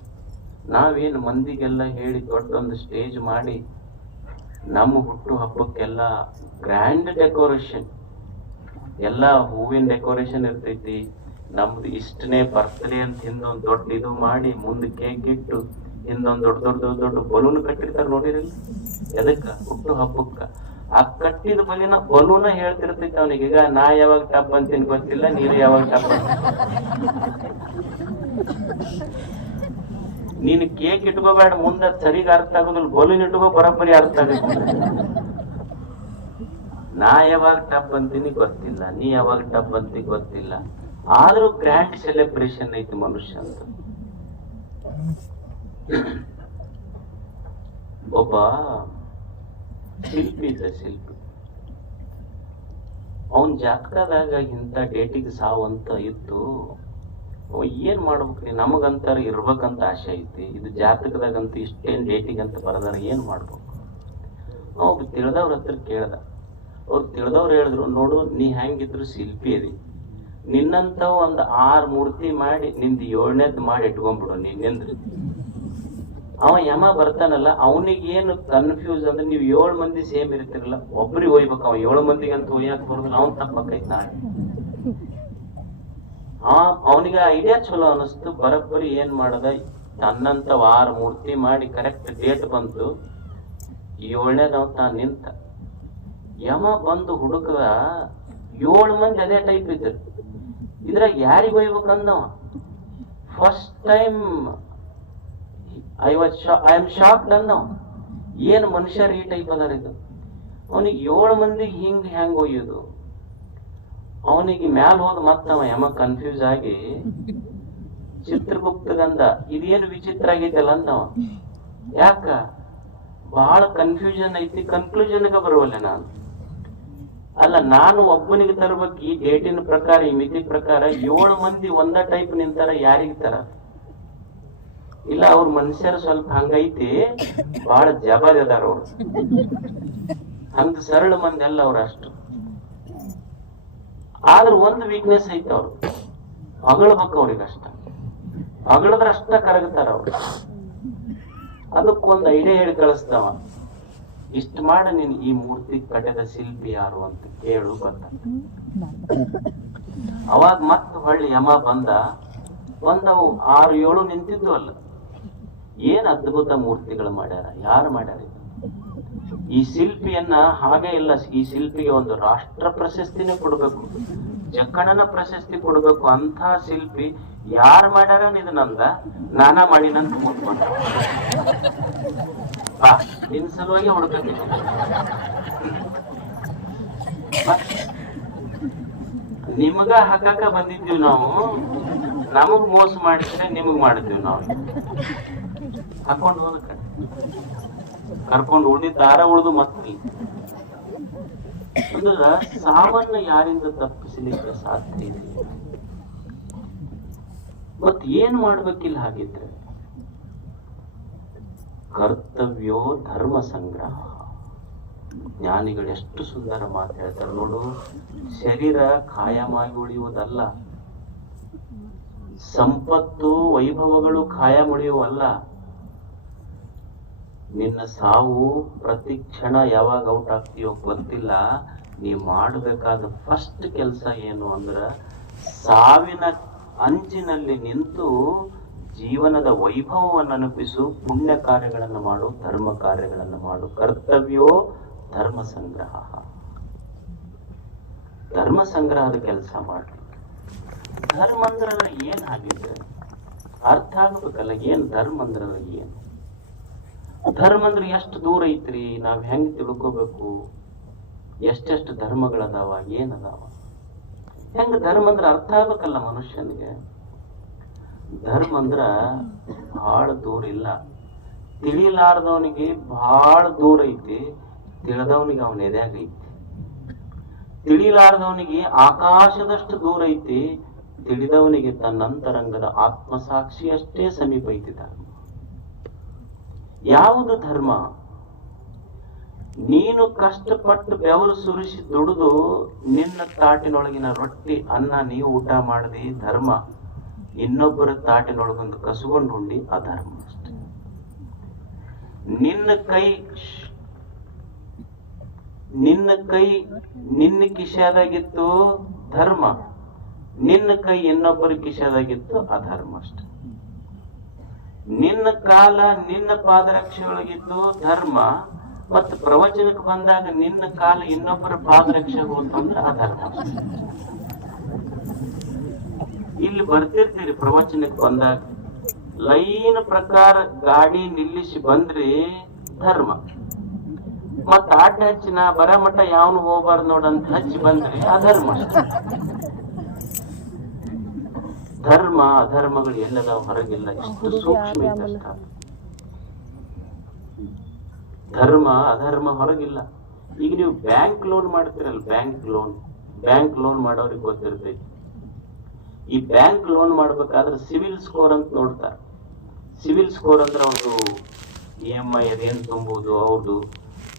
ನಾವೇನು ಮಂದಿಗೆಲ್ಲ ಹೇಳಿ ದೊಡ್ಡೊಂದು ಸ್ಟೇಜ್ ಮಾಡಿ ನಮ್ಮ ಹುಟ್ಟು ಹಬ್ಬಕ್ಕೆಲ್ಲ ಗ್ರ್ಯಾಂಡ್ ಡೆಕೋರೇಷನ್, ಎಲ್ಲ ಹೂವಿನ ಡೆಕೋರೇಷನ್ ಇರ್ತೈತಿ. ನಮ್ದು ಇಷ್ಟನೇ ಬರ್ತ್ಡೇ ಅಂತ ಹಿಂದೊಂದು ದೊಡ್ಡ ಇದು ಮಾಡಿ ಮುಂದೆ ಕೇಕ್ ಇಟ್ಟು ಹಿಂದೊಂದು ದೊಡ್ಡ ದೊಡ್ಡ ದೊಡ್ಡ ದೊಡ್ಡ ಬಲೂನ್ ಕಟ್ಟಿರ್ತಾರ ನೋಡಿರಲ್ಲ, ಎದಕ್ಕ? ಹುಟ್ಟು ಹಬ್ಬಕ್ಕ. ಆ ಕಟ್ಟಿದ ಬಲೂನ ಹೇಳ್ತಿರ್ತೈತಿ ಅವನಿಗೆ, ಈಗ ನಾ ಯಾವಾಗ ಟಪ್ ಅಂತೀನಿ ಗೊತ್ತಿಲ್ಲ, ನೀರು ಯಾವಾಗ ಟಪ್ ನೀನು ಕೇಕ್ ಇಟ್ಕೋಬೇಡ, ಮುಂದೆ ಸರಿಗ ಅರ್ಥ ಆಗೋದಿಲ್ಲ, ಬಲೂನ್ ಇಟ್ಕೋ ಬರೋಬ್ಬರಿ ಅರ್ಥ ಆಗುತ್ತೆ. ನಾ ಯಾವಾಗ ಟಪ್ ಅಂತೀನಿ ಗೊತ್ತಿಲ್ಲ, ನೀ ಯಾವಾಗ ಟಪ್ ಅಂತಿ ಗೊತ್ತಿಲ್ಲ, ಆದ್ರೂ ಗ್ರ್ಯಾಂಡ್ ಸೆಲೆಬ್ರೇಷನ್ ಐತಿ ಮನುಷ್ಯ ಅಂತ. ಒಬ್ಬ ಶಿಲ್ಪಿ ಇದೆ, ಶಿಲ್ಪಿ. ಅವನ್ ಜಾತಕದಾಗ ಇಂಥ ಡೇಟಿಗೆ ಸಾವು ಅಂತ ಇತ್ತು. ಏನ್ ಮಾಡ್ಬೇಕ್ರಿ, ನಮಗಂತಾರ ಇರ್ಬೇಕಂತ ಆಸೆ ಐತಿ, ಇದು ಜಾತಕದಾಗಂತ ಇಷ್ಟೇನ್ ಡೇಟಿಗೆ ಅಂತ ಬರದಾರ, ಏನ್ ಮಾಡ್ಬೇಕು? ಒಬ್ಬ ತಿಳಿದವ್ರ ಹತ್ರ ಕೇಳ್ದ. ಅವ್ರು ತಿಳಿದವ್ರು ಹೇಳಿದ್ರು, ನೋಡು ನೀ ಹೆಂಗಿದ್ರು ಶಿಲ್ಪಿ ಅದಿ, ನಿನ್ನಂತ ಒಂದ್ 6 ಮೂರ್ತಿ ಮಾಡಿ ನಿಂದ 7ನೇದ್ ಮಾಡಿ ಇಟ್ಕೊಂಡ್ಬಿಡು ನಿನ್ನೆಂದ್ರಿ. ಅವ ಯಮ ಬರ್ತಾನಲ್ಲ, ಅವನಿಗೆ ಏನು ಕನ್ಫ್ಯೂಸ್ ಅಂದ್ರೆ, ನೀವು 7 ಮಂದಿ ಸೇಮ್ ಇರ್ತಿರಲ್ಲ, ಒಬ್ರಿಗೆ ಒಯ್ಬೇಕು, ಅವ 7 ಮಂದಿಗೆ ಅಂತ ಒಯ್ಯಾಕ ಬರೋದಿಲ್ಲ, ಅವ್ನ್ ತಪ್ಪಕೈತ್ ನಾಳೆ. ಅವನಿಗೆ ಐಡಿಯಾ ಚಲೋ ಅನಿಸ್ತು. ಬರೋಬ್ಬರಿ ಏನ್ ಮಾಡದ, ತನ್ನಂತ 6 ಮೂರ್ತಿ ಮಾಡಿ ಕರೆಕ್ಟ್ ಡೇಟ್ ಬಂತು, 7ನೇದ್ ಅವ ತಾನು ನಿಂತ. ಯಮ ಬಂದು ಹುಡುಕದ, 7 ಮಂದಿ ಅದೇ ಟೈಪ್ ಇದ್ರು. ಇದ್ರಾಗ ಯಾರಿಗ ಒಯ್ಬೇಕಂದವ first time I am shocked ಅಂದವ. ಏನ್ ಮನುಷ್ಯರು ಈ ಟೈಪ್ ಅದಾರ ಇದು. ಅವನಿಗೆ 7 ಮಂದಿಗೆ ಹೆಂಗ್ ಒಯ್ಯೋದು? ಅವನಿಗೆ ಮ್ಯಾಲ ಹೋದ ಮತ್ತವ ಯಮ ಕನ್ಫ್ಯೂಸ್ ಆಗಿ ಚಿತ್ರಗುಪ್ತಗಂದ, ಇದೇನು ವಿಚಿತ್ರ ಆಗೈತಲ್ಲ ಅಂದವ. ಯಾಕ? ಬಹಳ ಕನ್ಫ್ಯೂಷನ್ ಐತಿ, ಕನ್ಕ್ಲೂಷನ್ಗೆ ಬರುವಲ್ಲ ನಾನು. ಅಲ್ಲ, ನಾನು ಒಬ್ಬನಿಗೆ ತರ್ಬೇಕು ಈ ಡೇಟಿನ ಪ್ರಕಾರ, ಈ ಮಿತಿ ಪ್ರಕಾರ. 7 ಮಂದಿ ಒಂದ ಟೈಪ್ ನಿಂತಾರ, ಯಾರಿಗ ತರ? ಇಲ್ಲ, ಅವ್ರ ಮನುಷ್ಯರು ಸ್ವಲ್ಪ ಹಂಗೈತಿ, ಬಹಳ ಜಬರ್ ಅದಾರ ಅವ್ರು, ಹಂಗ ಸರಳ ಮಂದಿ ಅಲ್ಲ ಅವ್ರ ಅಷ್ಟು. ಆದ್ರ ಒಂದು ವೀಕ್ನೆಸ್ ಐತಿ, ಅವ್ರು ಅಗಳಬೇಕು, ಅವ್ರಿಗೆ ಅಷ್ಟ ಅಗಳದ್ರ ಅಷ್ಟ ಕರಗತಾರ ಅವ್ರು. ಅದಕ್ಕೊಂದು ಐಡಿಯಾ ಹೇಳಿ ಕಳಿಸ್ತಾವ, ಇಷ್ಟ ಮಾಡ, ನೀನ್ ಈ ಮೂರ್ತಿ ಕಟ್ಟದ ಶಿಲ್ಪಿ ಯಾರು ಅಂತ ಕೇಳು ಬಂದ. ಅವಾಗ ಮತ್ತ ಹೊಳ್ಳಿ ಯಮ ಬಂದವು 6-7 ನಿಂತಿದ್ದು ಅಲ್ಲ. ಏನ್ ಅದ್ಭುತ ಮೂರ್ತಿಗಳು ಮಾಡ್ಯಾರ, ಯಾರು ಮಾಡ್ಯಾರ? ಈ ಶಿಲ್ಪಿಯನ್ನ ಹಾಗೆ ಇಲ್ಲ, ಈ ಶಿಲ್ಪಿಗೆ ಒಂದು ರಾಷ್ಟ್ರ ಪ್ರಶಸ್ತಿನೇ ಕೊಡ್ಬೇಕು, ಜಕ್ಕಣನ ಪ್ರಶಸ್ತಿ ಕೊಡ್ಬೇಕು. ಅಂತ ಶಿಲ್ಪಿ ಯಾರು ಮಾಡ್ಯಾರ? ಇದು ನಂದ, ನಾನಾ ಮಾಡಿನಂತ ಕೂತ್ಕೊಂಡ. ನಿನ್ ಸಲುವಾಗಿ ಹುಡುಕಬೇಕು. ನಿಮಗ ಹಾಕಾಕ ಬಂದಿದ್ದೀವಿ ನಾವು, ನಮಗ್ ಮೋಸ ಮಾಡಿದ್ರೆ ನಿಮಗ್ ಮಾಡಿದ್ವಿ ನಾವು. ಹಾಕೊಂಡು ಹೋದ ಕಡೆ ಕರ್ಕೊಂಡು ಉಳಿದ ದಾರ ಉಳಿದು ಮತ್ತೆ ಅಂದ್ರ ಸಾವನ್ನ ಯಾರಿಂದ ತಪ್ಪಿಸಲಿಕ್ಕೆ ಸಾಧ್ಯ ಇದೆ? ಮತ್ ಏನ್ ಮಾಡ್ಬೇಕಿಲ್ಲ ಹಾಗಿದ್ರೆ? ಕರ್ತವ್ಯೋ ಧರ್ಮ ಸಂಗ್ರಹ. ಜ್ಞಾನಿಗಳು ಎಷ್ಟು ಸುಂದರ ಮಾತು ಹೇಳ್ತಾರೆ ನೋಡು. ಶರೀರ ಕಾಯಮಾಗಿ ಉಳಿಯುವುದಲ್ಲ, ಸಂಪತ್ತು ವೈಭವಗಳು ಕಾಯಂ ಉಳಿಯುವಲ್ಲ. ನಿನ್ನ ಸಾವು ಪ್ರತಿ ಕ್ಷಣ ಯಾವಾಗ ಔಟ್ ಆಗ್ತೀಯೋ ಗೊತ್ತಿಲ್ಲ. ನೀವ್ ಮಾಡಬೇಕಾದ ಫಸ್ಟ್ ಕೆಲಸ ಏನು ಅಂದ್ರ, ಸಾವಿನ ಅಂಚಿನಲ್ಲಿ ನಿಂತು ಜೀವನದ ವೈಭವವನ್ನು ಅನುಪಿಸು, ಪುಣ್ಯ ಕಾರ್ಯಗಳನ್ನು ಮಾಡು, ಧರ್ಮ ಕಾರ್ಯಗಳನ್ನು ಮಾಡು. ಕರ್ತವ್ಯೋ ಧರ್ಮ ಸಂಗ್ರಹ. ಧರ್ಮ ಸಂಗ್ರಹದ ಕೆಲಸ ಮಾಡಿ. ಧರ್ಮ ಅಂದ್ರ ಏನ್ ಆಗಿದ್ರೆ ಅರ್ಥ ಆಗ್ಬೇಕಲ್ಲ, ಏನ್ ಧರ್ಮ ಅಂದ್ರ ಏನು? ಧರ್ಮ ಅಂದ್ರೆ ಎಷ್ಟು ದೂರ ಐತ್ರಿ, ನಾವ್ ಹೆಂಗ್ ತಿಳ್ಕೋಬೇಕು? ಎಷ್ಟೆಷ್ಟು ಧರ್ಮಗಳದಾವ, ಏನದಾವ? ಹೆಂಗ ಧರ್ಮ ಅಂದ್ರ ಅರ್ಥ ಆಗ್ಬೇಕಲ್ಲ ಮನುಷ್ಯನಿಗೆ. ಧರ್ಮ ಅಂದ್ರ ಬಹಳ ದೂರ ಇಲ್ಲ, ತಿಳಿಲಾರ್ದವನಿಗೆ ಬಹಳ ದೂರ ಐತಿ, ತಿಳಿದವನಿಗೆ ಅವನ ಎದ್ಯಾಗ ಐತಿ. ತಿಳಿಲಾರ್ದವನಿಗೆ ಆಕಾಶದಷ್ಟು ದೂರ ಐತಿ, ತಿಳಿದವನಿಗೆ ತನ್ನಂತರಂಗದ ಆತ್ಮಸಾಕ್ಷಿ ಅಷ್ಟೇ ಸಮೀಪ ಐತಿ ಧರ್ಮ. ಯಾವುದು ಧರ್ಮ? ನೀನು ಕಷ್ಟಪಟ್ಟು ಬೆವರು ಸುರಿಸಿ ದುಡಿದು ನಿನ್ನ ತಾಟಿನೊಳಗಿನ ರೊಟ್ಟಿ ಅನ್ನ ನೀವು ಊಟ ಮಾಡದಿ ಧರ್ಮ. ಇನ್ನೊಬ್ಬರ ತಾಟಿನೊಳಗೊಂದು ಕಸುಗೊಂಡು ಉಂಡಿ ಅಧರ್ಮ ಅಷ್ಟೆ. ನಿನ್ನ ಕೈ ನಿನ್ನ ಕಿಶೆದಾಗಿತ್ತು ಧರ್ಮ, ನಿನ್ನ ಕೈ ಇನ್ನೊಬ್ಬರ ಕಿಶೆದಾಗಿತ್ತು ಅಧರ್ಮ ಅಷ್ಟೆ. ನಿನ್ನ ಕಾಲ ನಿನ್ನ ಪಾದರಕ್ಷೆಯೊಳಗಿದ್ದು ಧರ್ಮ, ಮತ್ತು ಪ್ರವಚನಕ್ಕೆ ಬಂದಾಗ ನಿನ್ನ ಕಾಲ ಇನ್ನೊಬ್ಬರ ಪಾದರಕ್ಷೆಗೆ ಹೋತಂದ್ರೆ ಅಧರ್ಮ. ಇಲ್ಲಿ ಬರ್ತಿರ್ತೀರಿ ಪ್ರವಚನಕ್ಕೆ ಬಂದಾಗ ಲೈನ್ ಪ್ರಕಾರ ಗಾಡಿ ನಿಲ್ಲಿಸಿ ಬಂದ್ರಿ ಧರ್ಮ, ಮತ್ತ ಆಟ ಹಚ್ಚಿ ನಾ ಬರ ಮಟ್ಟ ಯಾವನು ಹೋಗ್ಬಾರ್ದು ನೋಡಂತ ಹಚ್ಚಿ ಬಂದ್ರಿ ಅಧರ್ಮ. ಧರ್ಮ ಅಧರ್ಮಗಳು ಎಲ್ಲದಾವ ಹೊರಗಿಲ್ಲ, ಇಷ್ಟು ಸೂಕ್ಷ್ಮ ಇದ್ದಷ್ಟ. ಧರ್ಮ ಅಧರ್ಮ ಹೊರಗಿಲ್ಲ. ಈಗ ನೀವು ಬ್ಯಾಂಕ್ ಲೋನ್ ಮಾಡ್ತೀರಲ್ಲ, ಬ್ಯಾಂಕ್ ಲೋನ್ ಮಾಡೋರಿಗೆ ಗೊತ್ತಿರ್ತೈತಿ. ಈ ಬ್ಯಾಂಕ್ ಲೋನ್ ಮಾಡ್ಬೇಕಾದ್ರೆ ಸಿವಿಲ್ ಸ್ಕೋರ್ ಅಂತ ನೋಡ್ತಾರೆ. ಸಿವಿಲ್ ಸ್ಕೋರ್ ಅಂದ್ರೆ ಅವ್ರದ್ದು EMI ಅದೇನ್ ತುಂಬುದು, ಅವ್ರದ್ದು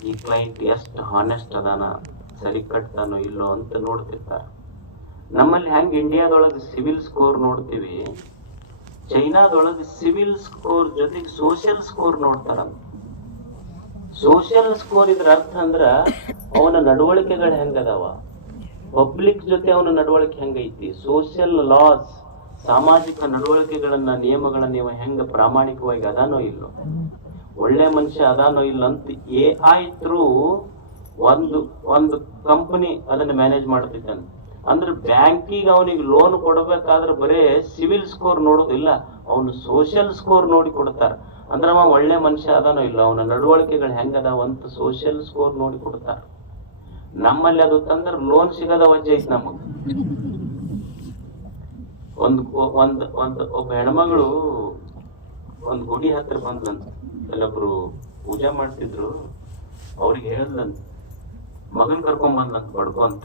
ಈ ಕ್ಲೈಂಟ್ ಎಷ್ಟು ಹಾನೆಸ್ಟ್ ಅದಾನ, ಸರಿ ಕಟ್ತಾನೋ ಇಲ್ಲೋ ಅಂತ ನೋಡ್ತಿರ್ತಾರೆ. ನಮ್ಮಲ್ಲಿ ಹೆಂಗ್ ಇಂಡಿಯಾದೊಳಗೆ ಸಿವಿಲ್ ಸ್ಕೋರ್ ನೋಡ್ತೀವಿ, ಚೈನಾದೊಳಗೆ ಸಿವಿಲ್ ಸ್ಕೋರ್ ಜೊತೆಗೆ ಸೋಷಿಯಲ್ ಸ್ಕೋರ್ ನೋಡ್ತಾರಂತ. ಸೋಷಿಯಲ್ ಸ್ಕೋರ್ ಇದ್ರ ಅರ್ಥ ಅಂದ್ರ ಅವನ ನಡವಳಿಕೆಗಳು ಹೆಂಗದಾವ, ಪಬ್ಲಿಕ್ ಜೊತೆ ಅವನ ನಡವಳಿಕೆ ಹೆಂಗೈತಿ, ಸೋಷಿಯಲ್ ಲಾಸ್ ಸಾಮಾಜಿಕ ನಡವಳಿಕೆಗಳನ್ನ ನಿಯಮಗಳನ್ನ ನೀವು ಹೆಂಗ ಪ್ರಾಮಾಣಿಕವಾಗಿ ಅದಾನೋ ಇಲ್ಲೋ, ಒಳ್ಳೆ ಮನುಷ್ಯ ಅದಾನೋ ಇಲ್ಲ ಅಂತ AI ಥ್ರೂ ಒಂದು ಕಂಪನಿ ಅದನ್ನ ಮ್ಯಾನೇಜ್ ಮಾಡ್ತಿದ್ದಾನೆ. ಅಂದ್ರೆ ಬ್ಯಾಂಕಿಗೆ ಅವನಿಗೆ ಲೋನ್ ಕೊಡಬೇಕಾದ್ರೆ ಬರೇ ಸಿವಿಲ್ ಸ್ಕೋರ್ ನೋಡೋದಿಲ್ಲ, ಅವನು ಸೋಷಿಯಲ್ ಸ್ಕೋರ್ ನೋಡಿ ಕೊಡ್ತಾರ. ಅಂದ್ರೆ ಅವ ಒಳ್ಳೆ ಮನುಷ್ಯ ಅದಾನೋ ಇಲ್ಲ, ಅವನ ನಡವಳಿಕೆಗಳು ಹೆಂಗದಾವ ಅಂತ ಸೋಷಿಯಲ್ ಸ್ಕೋರ್ ನೋಡಿ ಕೊಡ್ತಾರ. ನಮ್ಮಲ್ಲಿ ಅದು ತಂದ್ರೆ ಲೋನ್ ಸಿಗದ ವಜ್ಜೆ ಐತಿ ನಮಗ್. ಒಬ್ಬ ಹೆಣ್ಮಗಳು ಒಂದ್ ಗುಡಿ ಹತ್ರ ಬಂದ್ಲಂತ, ಅಲ್ಲೊಬ್ರು ಪೂಜಾ ಮಾಡ್ತಿದ್ರು, ಅವ್ರಿಗೆ ಹೇಳ್ದಂತ ಮಗನ್ ಕರ್ಕೊಂಡ್ ಬಂದ್ಲಂತ ಬಡ್ಕೊಂತ.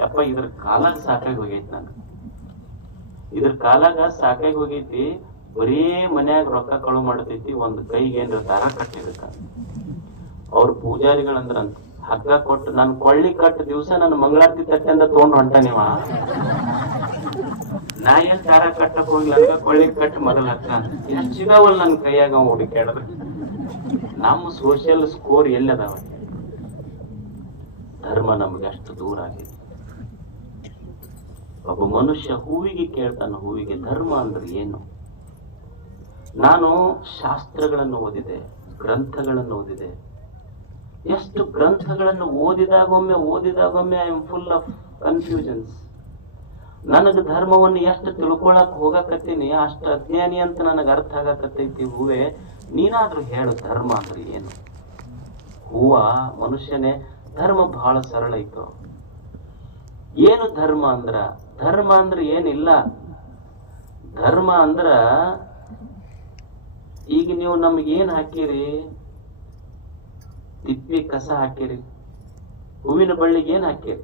ಯಪ್ಪ ಇದ್ರ ಕಾಲಾಗ ಸಾಕಾಗಿ ಹೋಗೈತಿ, ಇದ್ರ ಕಾಲಾಗ ಸಾಕಾಗಿ ಹೋಗೈತಿ, ಬರೀ ಮನ್ಯಾಗ ರೊಕ್ಕ ಕಳು ಮಾಡ್ತೈತಿ, ಒಂದ್ ಕೈಗೆ ಏನ್ರ ದಾರ ಕಟ್ಟಿರ್ಬೇಕ. ಅವ್ರ ಪೂಜಾರಿಗಳಂದ್ರಂತ ಹಗ್ಗ ಕೊಟ್ಟು ನನ್ ಕೊಳ್ಳಿ ಕಟ್ಟ ದಿವ್ಸ ನನ್ನ ಮಂಗಳಾರತಿ ತಟ್ಟೆಂದ ತಗೊಂಡ್ ಹೊಂಟ ನೀವ, ನಾ ಏನ್ ದಾರ ಕಟ್ಟಕ್ ಹೋಗ್ಲಿ ಹಂಗ ಕೊಳ್ಳಿ ಕಟ್ಟ ಮೊದಲ ಹಕ್ಕ ಎಷ್ಟಿದಾವಲ್ಲ ನನ್ ಕೈಯಾಗ ಹುಡುಕಾಡಿದ್ರೆ. ನಮ್ಮ ಸೋಷಿಯಲ್ ಸ್ಕೋರ್ ಎಲ್ಲದಾವ? ಧರ್ಮ ನಮ್ಗೆ ಅಷ್ಟು ದೂರ ಆಗಿದೆ. ಒಬ್ಬ ಮನುಷ್ಯ ಹೂವಿಗೆ ಕೇಳ್ತಾನ, ಹೂವಿಗೆ ಧರ್ಮ ಅಂದ್ರೆ ಏನು? ನಾನು ಶಾಸ್ತ್ರಗಳನ್ನು ಓದಿದೆ, ಗ್ರಂಥಗಳನ್ನು ಓದಿದೆ. ಎಷ್ಟು ಗ್ರಂಥಗಳನ್ನು ಓದಿದಾಗೊಮ್ಮೆ I am full of confusions. ನನಗೆ ಧರ್ಮವನ್ನು ಎಷ್ಟು ತಿಳ್ಕೊಳಕ್ ಹೋಗಕತ್ತೀನಿ ಅಷ್ಟು ಅಜ್ಞಾನಿ ಅಂತ ನನಗೆ ಅರ್ಥ ಆಗಕತ್ತೈತಿ. ಹೂವೇ ನೀನಾದ್ರೂ ಹೇಳು ಧರ್ಮ ಅಂದ್ರೆ ಏನು? ಹೂವ ಮನುಷ್ಯನೇ. ಧರ್ಮ ಬಹಳ ಸರಳ ಇತ್ತು. ಏನು ಧರ್ಮ ಅಂದ್ರ? ಧರ್ಮ ಅಂದ್ರೆ ಏನಿಲ್ಲ. ಧರ್ಮ ಅಂದ್ರ ಈಗ ನೀವು ನಮ್ಗೆ ಏನ್ ಹಾಕಿರಿ? ತಿಪ್ಪಿ ಕಸ ಹಾಕಿರಿ. ಹೂವಿನ ಬಳ್ಳಿಗೆ ಏನ್ ಹಾಕಿರಿ?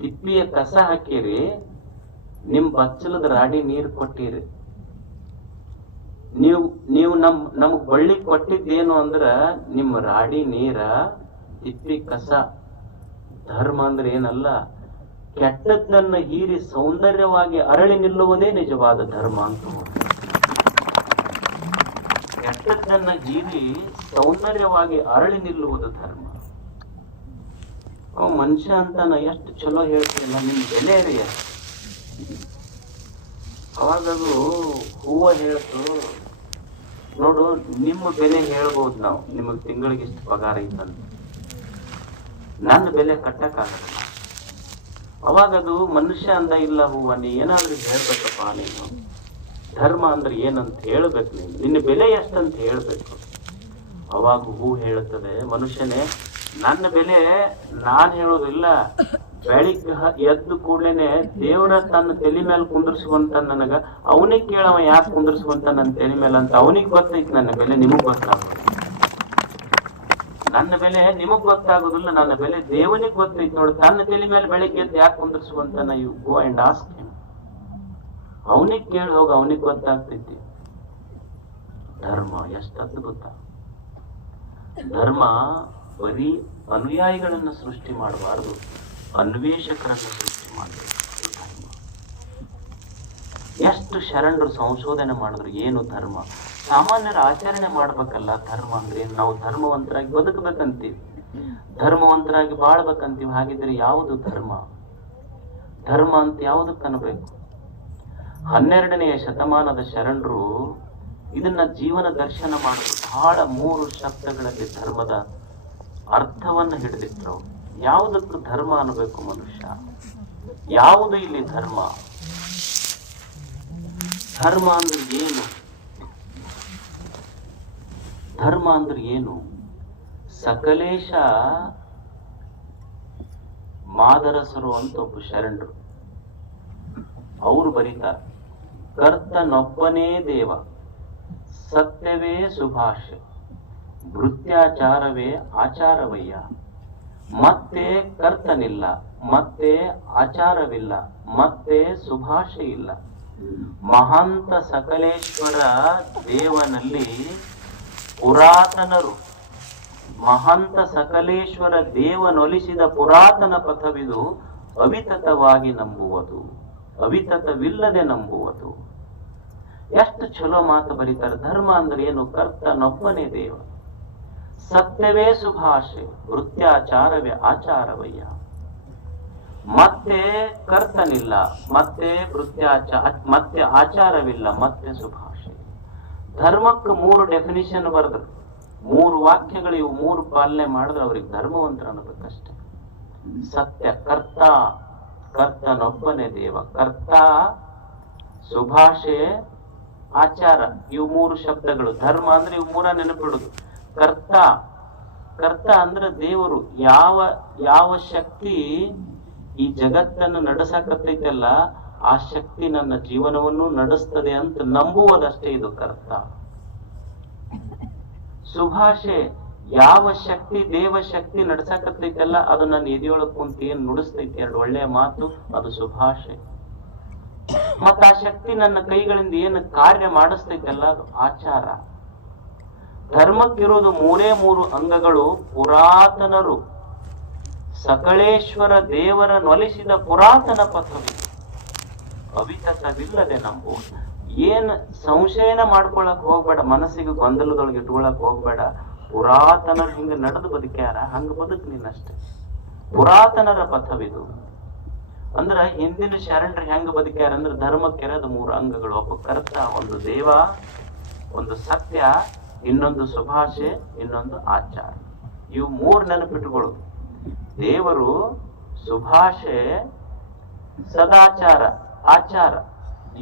ತಿಪ್ಪಿಯ ಕಸ ಹಾಕಿರಿ. ನಿಮ್ ಬಚ್ಚಲದ ರಾಡಿ ನೀರು ಕೊಟ್ಟಿರಿ. ನೀವು ನಮಗ್ ಬಳ್ಳಿ ಕೊಟ್ಟಿದ್ದೇನು ಅಂದ್ರ ನಿಮ್ಮ ರಾಡಿ ನೀರ, ತಿಪ್ಪಿ ಕಸ. ಧರ್ಮ ಅಂದ್ರೆ ಏನಲ್ಲ, ಕೆಟ್ಟದ್ದನ್ನ ಹೀರಿ ಸೌಂದರ್ಯವಾಗಿ ಅರಳಿ ನಿಲ್ಲುವುದೇ ನಿಜವಾದ ಧರ್ಮ ಅಂತ. ಕೆಟ್ಟದ್ದನ್ನ ಹೀರಿ ಸೌಂದರ್ಯವಾಗಿ ಅರಳಿ ನಿಲ್ಲುವುದು ಧರ್ಮ. ಮನುಷ್ಯ ಅಂತ ನಾ ಎಷ್ಟು ಚಲೋ ಹೇಳ್ತೀನಿಲ್ಲ, ನಿಮ್ ಬೆಲೆ ರೀ. ಅವಾಗದು ಹೂವ ಹೇಳ್ತು ನೋಡು, ನಿಮ್ಮ ಬೆಲೆ ಹೇಳ್ಬೋದು ನಾವು, ನಿಮಗ್ ತಿಂಗಳಿಗೆ ಇಷ್ಟು ಪಗಾರ ಐತಂತ. ನನ್ನ ಬೆಲೆ ಕಟ್ಟಕ್ಕಾಗಲ್ಲ. ಅವಾಗದು ಮನುಷ್ಯ ಅಂದ ಇಲ್ಲ ಹೂವ, ನೀ ಏನಾದ್ರೂ ಹೇಳ್ಬೇಕಪ್ಪ. ನೀನು ಧರ್ಮ ಅಂದ್ರೆ ಏನಂತ ಹೇಳ್ಬೇಕು, ನಿನ್ನ ಬೆಲೆ ಎಷ್ಟಂತ ಹೇಳ್ಬೇಕು. ಅವಾಗ ಹೂ ಹೇಳುತ್ತದೆ, ಮನುಷ್ಯನೇ ನನ್ನ ಬೆಲೆ ನಾನ್ ಹೇಳೋದಿಲ್ಲ. ಬೆಳಿಗ್ಗೆ ಎದ್ದು ಕೂಡಲೇನೆ ದೇವ್ರ ತನ್ನ ತಲೆ ಮೇಲೆ ಕುಂದರ್ಸ್ಕೊಂತ ನನಗ, ಅವನಿಗೆ ಕೇಳವ ಯಾಕೆ ಕುಂದರ್ಸ್ಕೊಂತ ನನ್ನ ತಲೆ ಮೇಲೆ ಅಂತ. ಅವನಿಗೆ ಗೊತ್ತೈತಿ ನನ್ನ ಬೆಲೆ, ನಿಮಗ್ ಗೊತ್ತಾಗೋದು. ನನ್ನ ಬೆಲೆ ನಿಮಗ್ ಗೊತ್ತಾಗೋದಿಲ್ಲ, ನನ್ನ ಬೆಲೆ ದೇವನಿಗೆ ಗೊತ್ತೈತಿ ನೋಡು. ತನ್ನ ತಲೆ ಮೇಲೆ ಬೆಳಿಗ್ಗೆ ಎದ್ದು ಯಾಕೆ ಕುಂದರ್ಸ್ಕೊಂತ you go and ask him. ಅವನಿಗೆ ಕೇಳಿ ಹೋಗ, ಅವನಿಗೆ ಗೊತ್ತಾಗ್ತೈತಿ. ಧರ್ಮ ಎಷ್ಟು ಅದ್ಭುತ. ಧರ್ಮ ಬರೀ ಅನುಯಾಯಿಗಳನ್ನ ಸೃಷ್ಟಿ ಮಾಡಬಾರದು, ಅನ್ವೇಷಕರನ್ನ ಸೃಷ್ಟಿ ಮಾಡಬೇಕು. ಧರ್ಮ ಎಷ್ಟು ಶರಣರು ಸಂಶೋಧನೆ ಮಾಡಿದ್ರು ಏನು ಧರ್ಮ. ಸಾಮಾನ್ಯರ ಆಚರಣೆ ಮಾಡ್ಬೇಕಲ್ಲ. ಧರ್ಮ ಅಂದ್ರೆ ನಾವು ಧರ್ಮವಂತರಾಗಿ ಬದುಕಬೇಕಂತೀವಿ, ಧರ್ಮವಂತರಾಗಿ ಬಾಳ್ಬೇಕಂತೀವಿ. ಹಾಗಿದ್ರೆ ಯಾವುದು ಧರ್ಮ? ಧರ್ಮ ಅಂತ ಯಾವುದಕ್ಕೆ ಅನ್ನಬೇಕು? 12ನೇ ಶತಮಾನದ ಶರಣರು ಇದನ್ನ ಜೀವನ ದರ್ಶನ ಮಾಡಿದ್ರು. ಬಹಳ 3 ಶಬ್ದಗಳಲ್ಲಿ ಧರ್ಮದ ಅರ್ಥವನ್ನು ಹಿಡಿದಿಟ್ರು. ಯಾವುದಕ್ಕೂ ಧರ್ಮ ಅನ್ನಬೇಕು ಮನುಷ್ಯ? ಯಾವುದು ಇಲ್ಲಿ ಧರ್ಮ? ಧರ್ಮ ಅಂದ್ರೆ ಏನು? ಧರ್ಮ ಅಂದ್ರೆ ಏನು? ಸಕಲೇಶ ಮಾದರಸರು ಅಂತ ಒಬ್ಬ ಶರಣರು, ಅವರು ಬರೀತಾರೆ, ಕರ್ತನೊಬ್ಬನೇ ದೇವ, ಸತ್ಯವೇ ಸುಭಾಷೆ, ಭೃತ್ಯಾಚಾರವೇ ಆಚಾರವಯ್ಯ. ಮತ್ತೆ ಕರ್ತನಿಲ್ಲ, ಮತ್ತೆ ಆಚಾರವಿಲ್ಲ, ಮತ್ತೆ ಸುಭಾಷೆ ಇಲ್ಲ. ಮಹಾಂತ ಸಕಲೇಶ್ವರ ದೇವನಲ್ಲಿ ಪುರಾತನರು, ಮಹಾಂತ ಸಕಲೇಶ್ವರ ದೇವನೊಲಿಸಿದ ಪುರಾತನ ಪಥವಿದು, ಅವಿತತವಾಗಿ ನಂಬುವುದು, ಅವಿತತವಿಲ್ಲದೆ ನಂಬುವುದು. ಎಷ್ಟು ಚಲೋ ಮಾತು ಬರೀತಾರೆ. ಧರ್ಮ ಅಂದ್ರೆ ಏನು? ಕರ್ತನೊಬ್ಬನೇ ದೇವ, ಸತ್ಯವೇ ಸುಭಾಷೆ, ವೃತ್ಯಾಚಾರವೇ ಆಚಾರವಯ್ಯ. ಮತ್ತೆ ಕರ್ತನಿಲ್ಲ, ಮತ್ತೆ ಮತ್ತೆ ಆಚಾರವಿಲ್ಲ, ಮತ್ತೆ ಸುಭಾಷೆ. ಧರ್ಮಕ್ಕೆ 3 ಡೆಫಿನಿಷನ್ ಬರೆದ್ರು, 3 ವಾಕ್ಯಗಳು. ಇವು 3 ಪಾಲನೆ ಮಾಡಿದ್ರೆ ಅವ್ರಿಗೆ ಧರ್ಮವಂತರ ಅನ್ನಬೇಕಷ್ಟೆ. ಸತ್ಯ, ಕರ್ತ, ಕರ್ತನೊಬ್ಬನೇ ದೇವ, ಕರ್ತ, ಸುಭಾಷೆ, ಆಚಾರ. ಇವು 3 ಶಬ್ದಗಳು. ಧರ್ಮ ಅಂದ್ರೆ ಇವು 3 ನೆನಪಿಡುದು. ಕರ್ತ, ಕರ್ತ ಅಂದ್ರೆ ದೇವರು. ಯಾವ ಶಕ್ತಿ ಈ ಜಗತ್ತನ್ನು ನಡೆಸಕತ್ತೈತಲ್ಲ, ಆ ಶಕ್ತಿ ನನ್ನ ಜೀವನವನ್ನು ನಡೆಸ್ತದೆ ಅಂತ ನಂಬುವುದಷ್ಟೇ ಇದು ಕರ್ತ. ಸುಭಾಷೆ, ಯಾವ ಶಕ್ತಿ ದೇವಶಕ್ತಿ ನಡ್ಸಕತ್ತೈತಲ್ಲ ಅದು ನನ್ನ ಎದೆಯೊಳಗ್ ಕುಂತ ಏನ್ ನುಡಿಸ್ತೈತಿ 2 ಒಳ್ಳೆಯ ಮಾತು, ಅದು ಸುಭಾಷೆ. ಮತ್ತ ಆ ಶಕ್ತಿ ನನ್ನ ಕೈಗಳಿಂದ ಏನು ಕಾರ್ಯ ಮಾಡಿಸ್ತೈತಲ್ಲ ಅದು ಆಚಾರ. ಧರ್ಮಕ್ಕಿರೋದು 3 ಅಂಗಗಳು. ಪುರಾತನರು, ಸಕಳೇಶ್ವರ ದೇವರ ನೊಲಿಸಿದ ಪುರಾತನ ಪಥವಿದೆ, ಅವಿತತವಿಲ್ಲದೆ ನಂಬುವುದು. ಏನ್ ಸಂಶಯನ ಮಾಡ್ಕೊಳಕ್ ಹೋಗ್ಬೇಡ, ಮನಸ್ಸಿಗೆ ಗೊಂದಲದೊಳಗೆ ಇಟ್ಕೊಳಕ್ ಹೋಗ್ಬೇಡ. ಪುರಾತನರು ಹಿಂಗ ನಡೆದು ಬದುಕ್ಯಾರ, ಹಂಗ ಬದುಕ್ ನೀನಷ್ಟೆ. ಪುರಾತನರ ಪಥವಿದು ಅಂದ್ರ ಹಿಂದಿನ ಶರಣರು ಹೆಂಗ ಬದುಕ್ಯಾರ ಅಂದ್ರೆ ಧರ್ಮಕ್ಕಿರೋದು 3 ಅಂಗಗಳು. ಒಬ್ಬ ಕರ್ತ, ಒಂದು ದೇವ, ಒಂದು ಸತ್ಯ, ಇನ್ನೊಂದು ಸುಭಾಷೆ, ಇನ್ನೊಂದು ಆಚಾರ. ಇವು 3 ನೆನಪಿಟ್ಟುಗಳು. ದೇವರು, ಸುಭಾಷೆ, ಸದಾಚಾರ, ಆಚಾರ.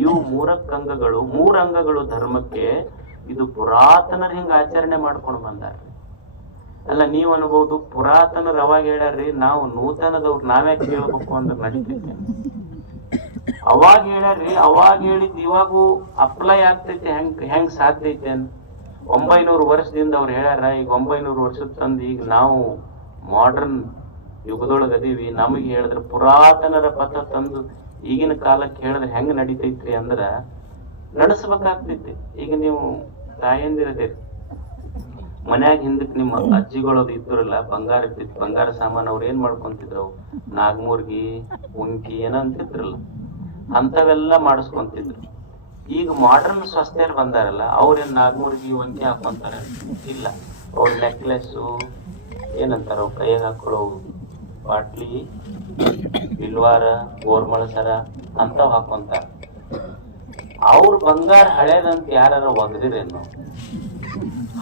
ಇವು 3 ಅಂಗಗಳು. 3 ಅಂಗಗಳು ಧರ್ಮಕ್ಕೆ. ಇದು ಪುರಾತನರು ಹಿಂಗ ಆಚರಣೆ ಮಾಡ್ಕೊಂಡು ಬಂದಾರ. ಅಲ್ಲ, ನೀವ್ ಅನ್ಬಹುದು ಪುರಾತನರು ಅವಾಗ ಹೇಳ್ಯಾರ್ರಿ, ನಾವು ನೂತನದವ್ರು ನಾವ್ಯಾಕೆ ಹೇಳ್ಬೇಕು ಅಂದ್ರೆ ನಡೀತೈತೆ. ಅವಾಗ ಹೇಳ್ಯಾರ್ರಿ, ಅವಾಗ ಹೇಳಿದ್ ಇವಾಗೂ ಅಪ್ಲೈ ಆಗ್ತೈತೆ. ಹೆಂಗ್ ಸಾಧ್ಯ ಐತೆ ಅಂತ 900 ವರ್ಷದಿಂದ ಅವ್ರು ಹೇಳ್ಯಾರ. ಈಗ 900 ವರ್ಷದ ತಂದು ಈಗ ನಾವು ಮಾಡರ್ನ್ ಯುಗದೊಳಗೆ ಅದೀವಿ. ನಮಗೆ ಹೇಳಿದ್ರೆ ಪುರಾತನರ ಪಥ ತಂದು ಈಗಿನ ಕಾಲಕ್ಕೆ ಹೇಳಿದ್ರೆ ಹೆಂಗ್ ನಡೀತೈತ್ರಿ ಅಂದ್ರ ನಡೆಸ್ಬೇಕಾಗ್ತೈತಿ. ಈಗ ನೀವು ತಾಯಂದಿರದೇರಿ, ಮನ್ಯಾಗ ಹಿಂದಕ್ ನಿಮ್ಮ ಅಜ್ಜಿಗಳದು ಇದ್ರಲ್ಲ, ಬಂಗಾರ ಇರ್ತಿತ್ತು, ಬಂಗಾರ ಸಾಮಾನು ಅವ್ರು ಏನ್ ಮಾಡ್ಕೊಂತಿದ್ರು, ನಾಗಮೂರ್ಗಿ, ಉಂಕಿ ಏನ ಅಂತಿದ್ರಲ್ಲ, ಅಂತವೆಲ್ಲ ಮಾಡಿಸ್ಕೊಂತಿದ್ರು. ಈಗ ಮಾಡರ್ನ್ ಸ್ವಸ್ಥರು ಬಂದಾರಲ್ಲ, ಅವ್ರೇನ್ ನಾಗಮೂರ್ಗಿ, ವಂಕಿ ಹಾಕೊಂತಾರ? ಇಲ್ಲ. ಅವ್ರ ನೆಕ್ಲೆಸ್ಸು ಏನಂತಾರ, ಅವ್ ಕೈಯಾಗ ಹಾಕೊಳ್ಳೋ ಬಾಟ್ಲಿ, ಬಿಲ್ವಾರ, ಗೋರ್ಮಳ ಸರ ಅಂತವ್ ಹಾಕೊಂತಾರ. ಅವ್ರ ಬಂಗಾರ ಹಳೇದಂತ ಯಾರು ಒಗದಿರೇನು?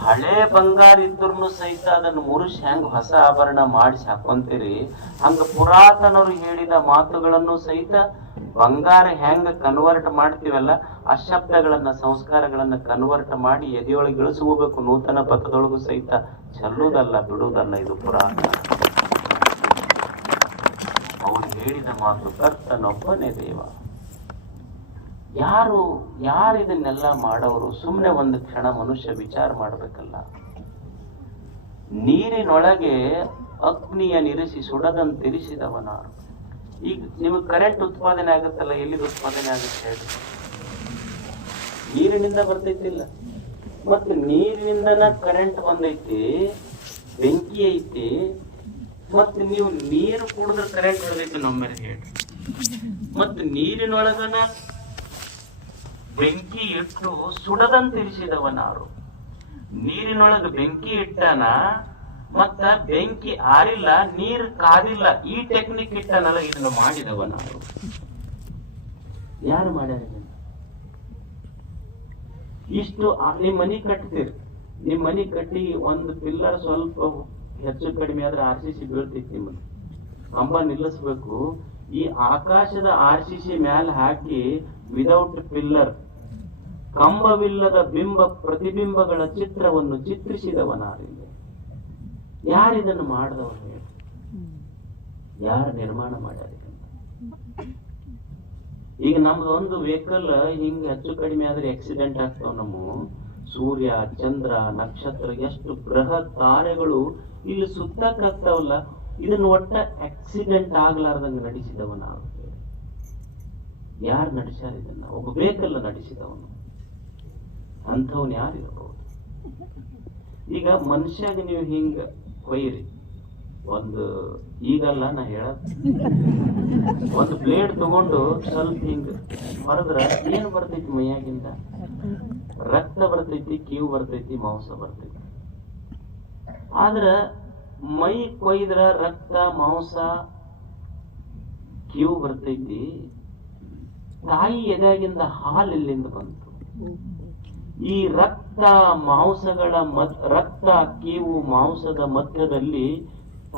ಹಳೆ ಬಂಗಾರ ಇದ್ರೂ ಸಹಿತ ಅದನ್ನು ಮುರುಷ್ ಹೆಂಗ್ ಹೊಸ ಆಭರಣ ಮಾಡಿಸಿ ಹಾಕೊಂತೀರಿ, ಹಂಗ ಪುರಾತನರು ಹೇಳಿದ ಮಾತುಗಳನ್ನು ಸಹಿತ ಬಂಗಾರ ಹೆಂಗ ಕನ್ವರ್ಟ್ ಮಾಡ್ತೀವಲ್ಲ, ಆ ಶಬ್ದಗಳನ್ನ, ಸಂಸ್ಕಾರಗಳನ್ನ ಕನ್ವರ್ಟ್ ಮಾಡಿ ಎದೆಯೊಳಗೆ ಇಳಿಸ್ಕೋಬೇಕು. ನೂತನ ಪಥದೊಳಗೂ ಸಹಿತ ಚೆಲ್ಲುವುದಲ್ಲ, ಬಿಡುವುದಲ್ಲ. ಇದು ಪುರಾತನ. ಅವ್ರು ಹೇಳಿದ ಮಾತು ಕರ್ತನೊಬ್ಬನೇ ದೇವ. ಯಾರು ಇದನ್ನೆಲ್ಲ ಮಾಡೋರು? ಸುಮ್ಮನೆ ಒಂದು ಕ್ಷಣ ಮನುಷ್ಯ ವಿಚಾರ ಮಾಡ್ಬೇಕಲ್ಲ. ನೀರಿನೊಳಗೆ ಅಗ್ನಿಯ ನಿರಿಸಿ ಸುಡದಂತಿರಿಸಿದವನಾರು. ಈಗ ನಿಮಗೆ ಕರೆಂಟ್ ಉತ್ಪಾದನೆ ಆಗುತ್ತಲ್ಲ, ಎಲ್ಲಿದು ಉತ್ಪಾದನೆ ಆಗುತ್ತೆ ಹೇಳಿ? ನೀರಿನಿಂದ ಬರ್ತೈತಿಲ್ಲ. ಮತ್ ನೀರಿನಿಂದನ ಕರೆಂಟ್ ಬಂದೈತಿ, ಬೆಂಕಿ ಐತಿ, ಮತ್ ನೀವು ನೀರು ಕುಡಿದ್ರೆ ಕರೆಂಟ್ ಹೊಡೆದೈತಿ ನಮ್ಮಲ್ಲಿ ಹೇಳಿ. ಮತ್ ನೀರಿನೊಳಗನ ಬೆಂಕಿ ಇಟ್ಟು ಸುಡದಂತ ಇರಿಸಿದವನಾರು. ನೀರಿನೊಳಗ ಬೆಂಕಿ ಇಟ್ಟಾನ, ಮತ್ತ ಬೆಂಕಿ ಆರಿಲ್ಲ, ನೀರು ಕಾದಿಲ್ಲ, ಈ ಟೆಕ್ನಿಕ್ ಇಟ್ಟನಲ್ಲ, ಇದನ್ನ ಮಾಡಿದವನಾರು. ಯಾರು ಮಾಡ್ಯಾರ? ಇಷ್ಟು ನಿಮ್ ಮನಿ ಕಟ್ತೀರಿ, ನಿಮ್ ಮನಿ ಕಟ್ಟಿ ಒಂದು ಪಿಲ್ಲರ್ ಸ್ವಲ್ಪ ಹೆಚ್ಚು ಕಡಿಮೆ ಆದ್ರೆ RCC ಬೀಳ್ತೈತಿ. ನಿಮ್ಮದು ಕಂಬ ನಿಲ್ಲಿಸ್ಬೇಕು. ಈ ಆಕಾಶದ RCC ಮ್ಯಾಲ ಹಾಕಿ ವಿದೌಟ್ ಪಿಲ್ಲರ್ ಕಂಬವಿಲ್ಲದ ಬಿಂಬ ಪ್ರತಿಬಿಂಬಗಳ ಚಿತ್ರವನ್ನು ಚಿತ್ರಿಸಿದವನಾರಿಲ್ಲ. ಯಾರಿದನ್ನು ಮಾಡಿದವನು ಹೇಳಿ? ಯಾರು ನಿರ್ಮಾಣ ಮಾಡ್ಯಾರ? ಈಗ ನಮ್ದು ಒಂದು ವೆಹಿಕಲ್ ಹಿಂಗ ಹೆಚ್ಚು ಕಡಿಮೆ ಆದ್ರೆ ಆಕ್ಸಿಡೆಂಟ್ ಆಗ್ತಾವ. ನಮ್ಮ ಸೂರ್ಯ, ಚಂದ್ರ, ನಕ್ಷತ್ರ, ಎಷ್ಟು ಗ್ರಹ ತಾರೆಗಳು ಇಲ್ಲಿ ಸುತ್ತಕ್ಕಾಗ್ತಾವಲ್ಲ, ಇದನ್ನ ಒಟ್ಟ ಆಕ್ಸಿಡೆಂಟ್ ಆಗ್ಲಾರ್ದಂಗ ನಡೆಸಿದವ ನಾವು. ಯಾರು ನಡೆಸ್ಯಾರ ಇದನ್ನ? ಒಬ್ಬ ವೆಹಿಕಲ್ ನಡೆಸಿದವನು. ಅಂಥವನ್ ಯಾರಿರಬಹುದು? ಈಗ ಮನುಷ್ಯಾಗ ನೀವು ಹಿಂಗ ಕೊಯ್ರಿ, ಒಂದು ಈಗಲ್ಲ ನಾ ಹೇಳ, ಒಂದು ಬ್ಲೇಡ್ ತಗೊಂಡು ಸ್ವಲ್ಪ ಹಿಂಗ ಹೊರದ್ರ ಏನ್ ಬರ್ತೈತಿ? ಮೈಯಾಗಿಂದ ರಕ್ತ ಬರ್ತೈತಿ, ಕೀವು ಬರ್ತೈತಿ, ಮಾಂಸ ಬರ್ತೈತಿ. ಆದ್ರ ಮೈ ಕೊಯ್ದ್ರ ರಕ್ತ, ಮಾಂಸ, ಕೀವು ಬರ್ತೈತಿ. ತಾಯಿ ಎದೆಯಾಗಿಂದ ಹಾಲು ಎಲ್ಲಿಂದ ಬಂತು? ಈ ರಕ್ತ ಮಾಂಸಗಳ ರಕ್ತ, ಕೀವು, ಮಾಂಸದ ಮಧ್ಯದಲ್ಲಿ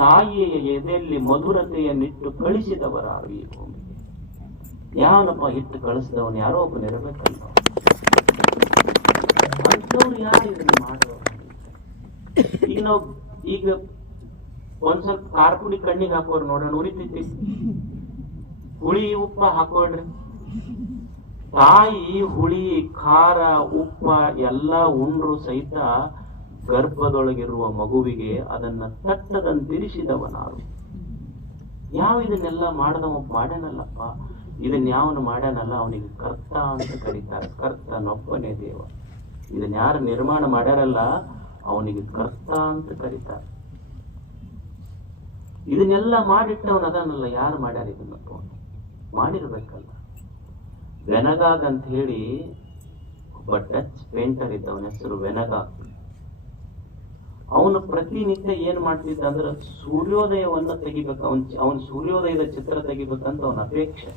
ತಾಯಿಯ ಎದೆಯಲ್ಲಿ ಮಧುರತೆಯನ್ನಿಟ್ಟು ಕಳಿಸಿದವರಾರು ಈ ಭೂಮಿಗೆ. ಯಾವನಪ್ಪ ಇಟ್ಟು ಕಳಿಸಿದವನು? ಯಾರೋ ಒಬ್ಬ ಇರಬೇಕಲ್ಲ. ಅಂಥವ್ರು ಯಾರು ಇದನ್ನ ಮಾಡೋರು? ಈಗ ನಾವು ಈಗ ಒಂದ್ ಸ್ವಲ್ಪ ಖಾರ ಪುಡಿ ಕಣ್ಣಿಗೆ ಹಾಕೋರು ನೋಡೋಣ, ಉರಿತೈತಿ. ಹುಳಿ ಉಪ್ಪ ಹಾಕೋಡ್ರಿ. ತಾಯಿ ಹುಳಿ, ಖಾರ, ಉಪ್ಪ ಎಲ್ಲ ಉಂಡ್ರು ಸಹಿತ ಗರ್ಭದೊಳಗಿರುವ ಮಗುವಿಗೆ ಅದನ್ನ ತಟ್ಟದಂತಿರಿಸಿದವನಾರು. ಯಾವ ಇದನ್ನೆಲ್ಲ ಮಾಡದವ ಮಾಡ್ಯಾನಲ್ಲಪ್ಪ, ಇದನ್ನ ಯಾವನು ಮಾಡ್ಯಾನಲ್ಲ ಅವನಿಗೆ ಕರ್ತ ಅಂತ ಕರೀತಾರೆ. ಕರ್ತನೊಬ್ಬನೇ ದೇವ. ಇದನ್ನ ಯಾರು ನಿರ್ಮಾಣ ಮಾಡ್ಯಾರಲ್ಲ ಅವನಿಗೆ ಕರ್ತ ಅಂತ ಕರೀತಾರೆ. ಇದನ್ನೆಲ್ಲ ಮಾಡಿಟ್ಟವನ್ ಅದನ್ನಲ್ಲ, ಯಾರು ಮಾಡ್ಯಾರ ಇದನ್ನಪ್ಪ? ಮಾಡಿರ್ಬೇಕಲ್ಲ. ವೆನಗಾಗ್ ಅಂತ ಹೇಳಿ ಒಬ್ಬ ಡಚ್ ಪೇಂಟರ್ ಇದ್ದ, ಅವನ ಹೆಸರು ವೆನಗಾಗ್. ಅವನು ಪ್ರತಿನಿತ್ಯ ಏನ್ ಮಾಡ್ತಿದ್ದ ಅಂದ್ರೆ ಸೂರ್ಯೋದಯವನ್ನ ತೆಗಿಬೇಕು. ಅವನ್ ಸೂರ್ಯೋದಯದ ಚಿತ್ರ ತೆಗಿಬೇಕಂತ ಅವನ ಅಪೇಕ್ಷೆ.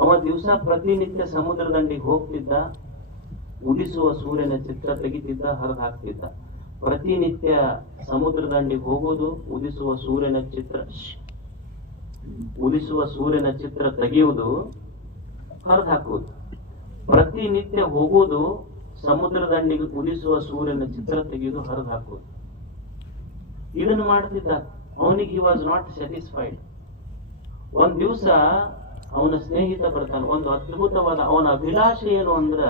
ಅವ ದಿವಸ ಪ್ರತಿನಿತ್ಯ ಸಮುದ್ರ ದಂಡಿಗೆ ಹೋಗ್ತಿದ್ದ, ಉದಿಸುವ ಸೂರ್ಯನ ಚಿತ್ರ ತೆಗಿತಿದ್ದ, ಹರಿದು ಹಾಕ್ತಿದ್ದ. ಪ್ರತಿನಿತ್ಯ ಸಮುದ್ರ ದಂಡಿಗೆ ಹೋಗೋದು, ಉದಿಸುವ ಸೂರ್ಯನ ಚಿತ್ರ ತೆಗೆಯುವುದು, ಹರಿದು ಹಾಕುವುದು. ಪ್ರತಿನಿತ್ಯ ಹೋಗೋದು, ಸಮುದ್ರ ದಂಡಿಗೆ ಉದಿಸುವ ಸೂರ್ಯನ ಚಿತ್ರ ತೆಗೆಯುವುದು, ಹರಿದು ಹಾಕುವುದು. ಇದನ್ನು ಮಾಡ್ತಿದ್ದ. ಅವನಿಗೆ ಹಿ ವಾಸ್ ನಾಟ್ ಸ್ಯಾಟಿಸ್ಫೈಡ್. ಒಂದ್ ದಿವಸ ಅವನ ಸ್ನೇಹಿತ ಬರ್ತಾನೆ. ಒಂದು ಅದ್ಭುತವಾದ ಅವನ ಅಭಿಲಾಷೆ ಏನು ಅಂದ್ರ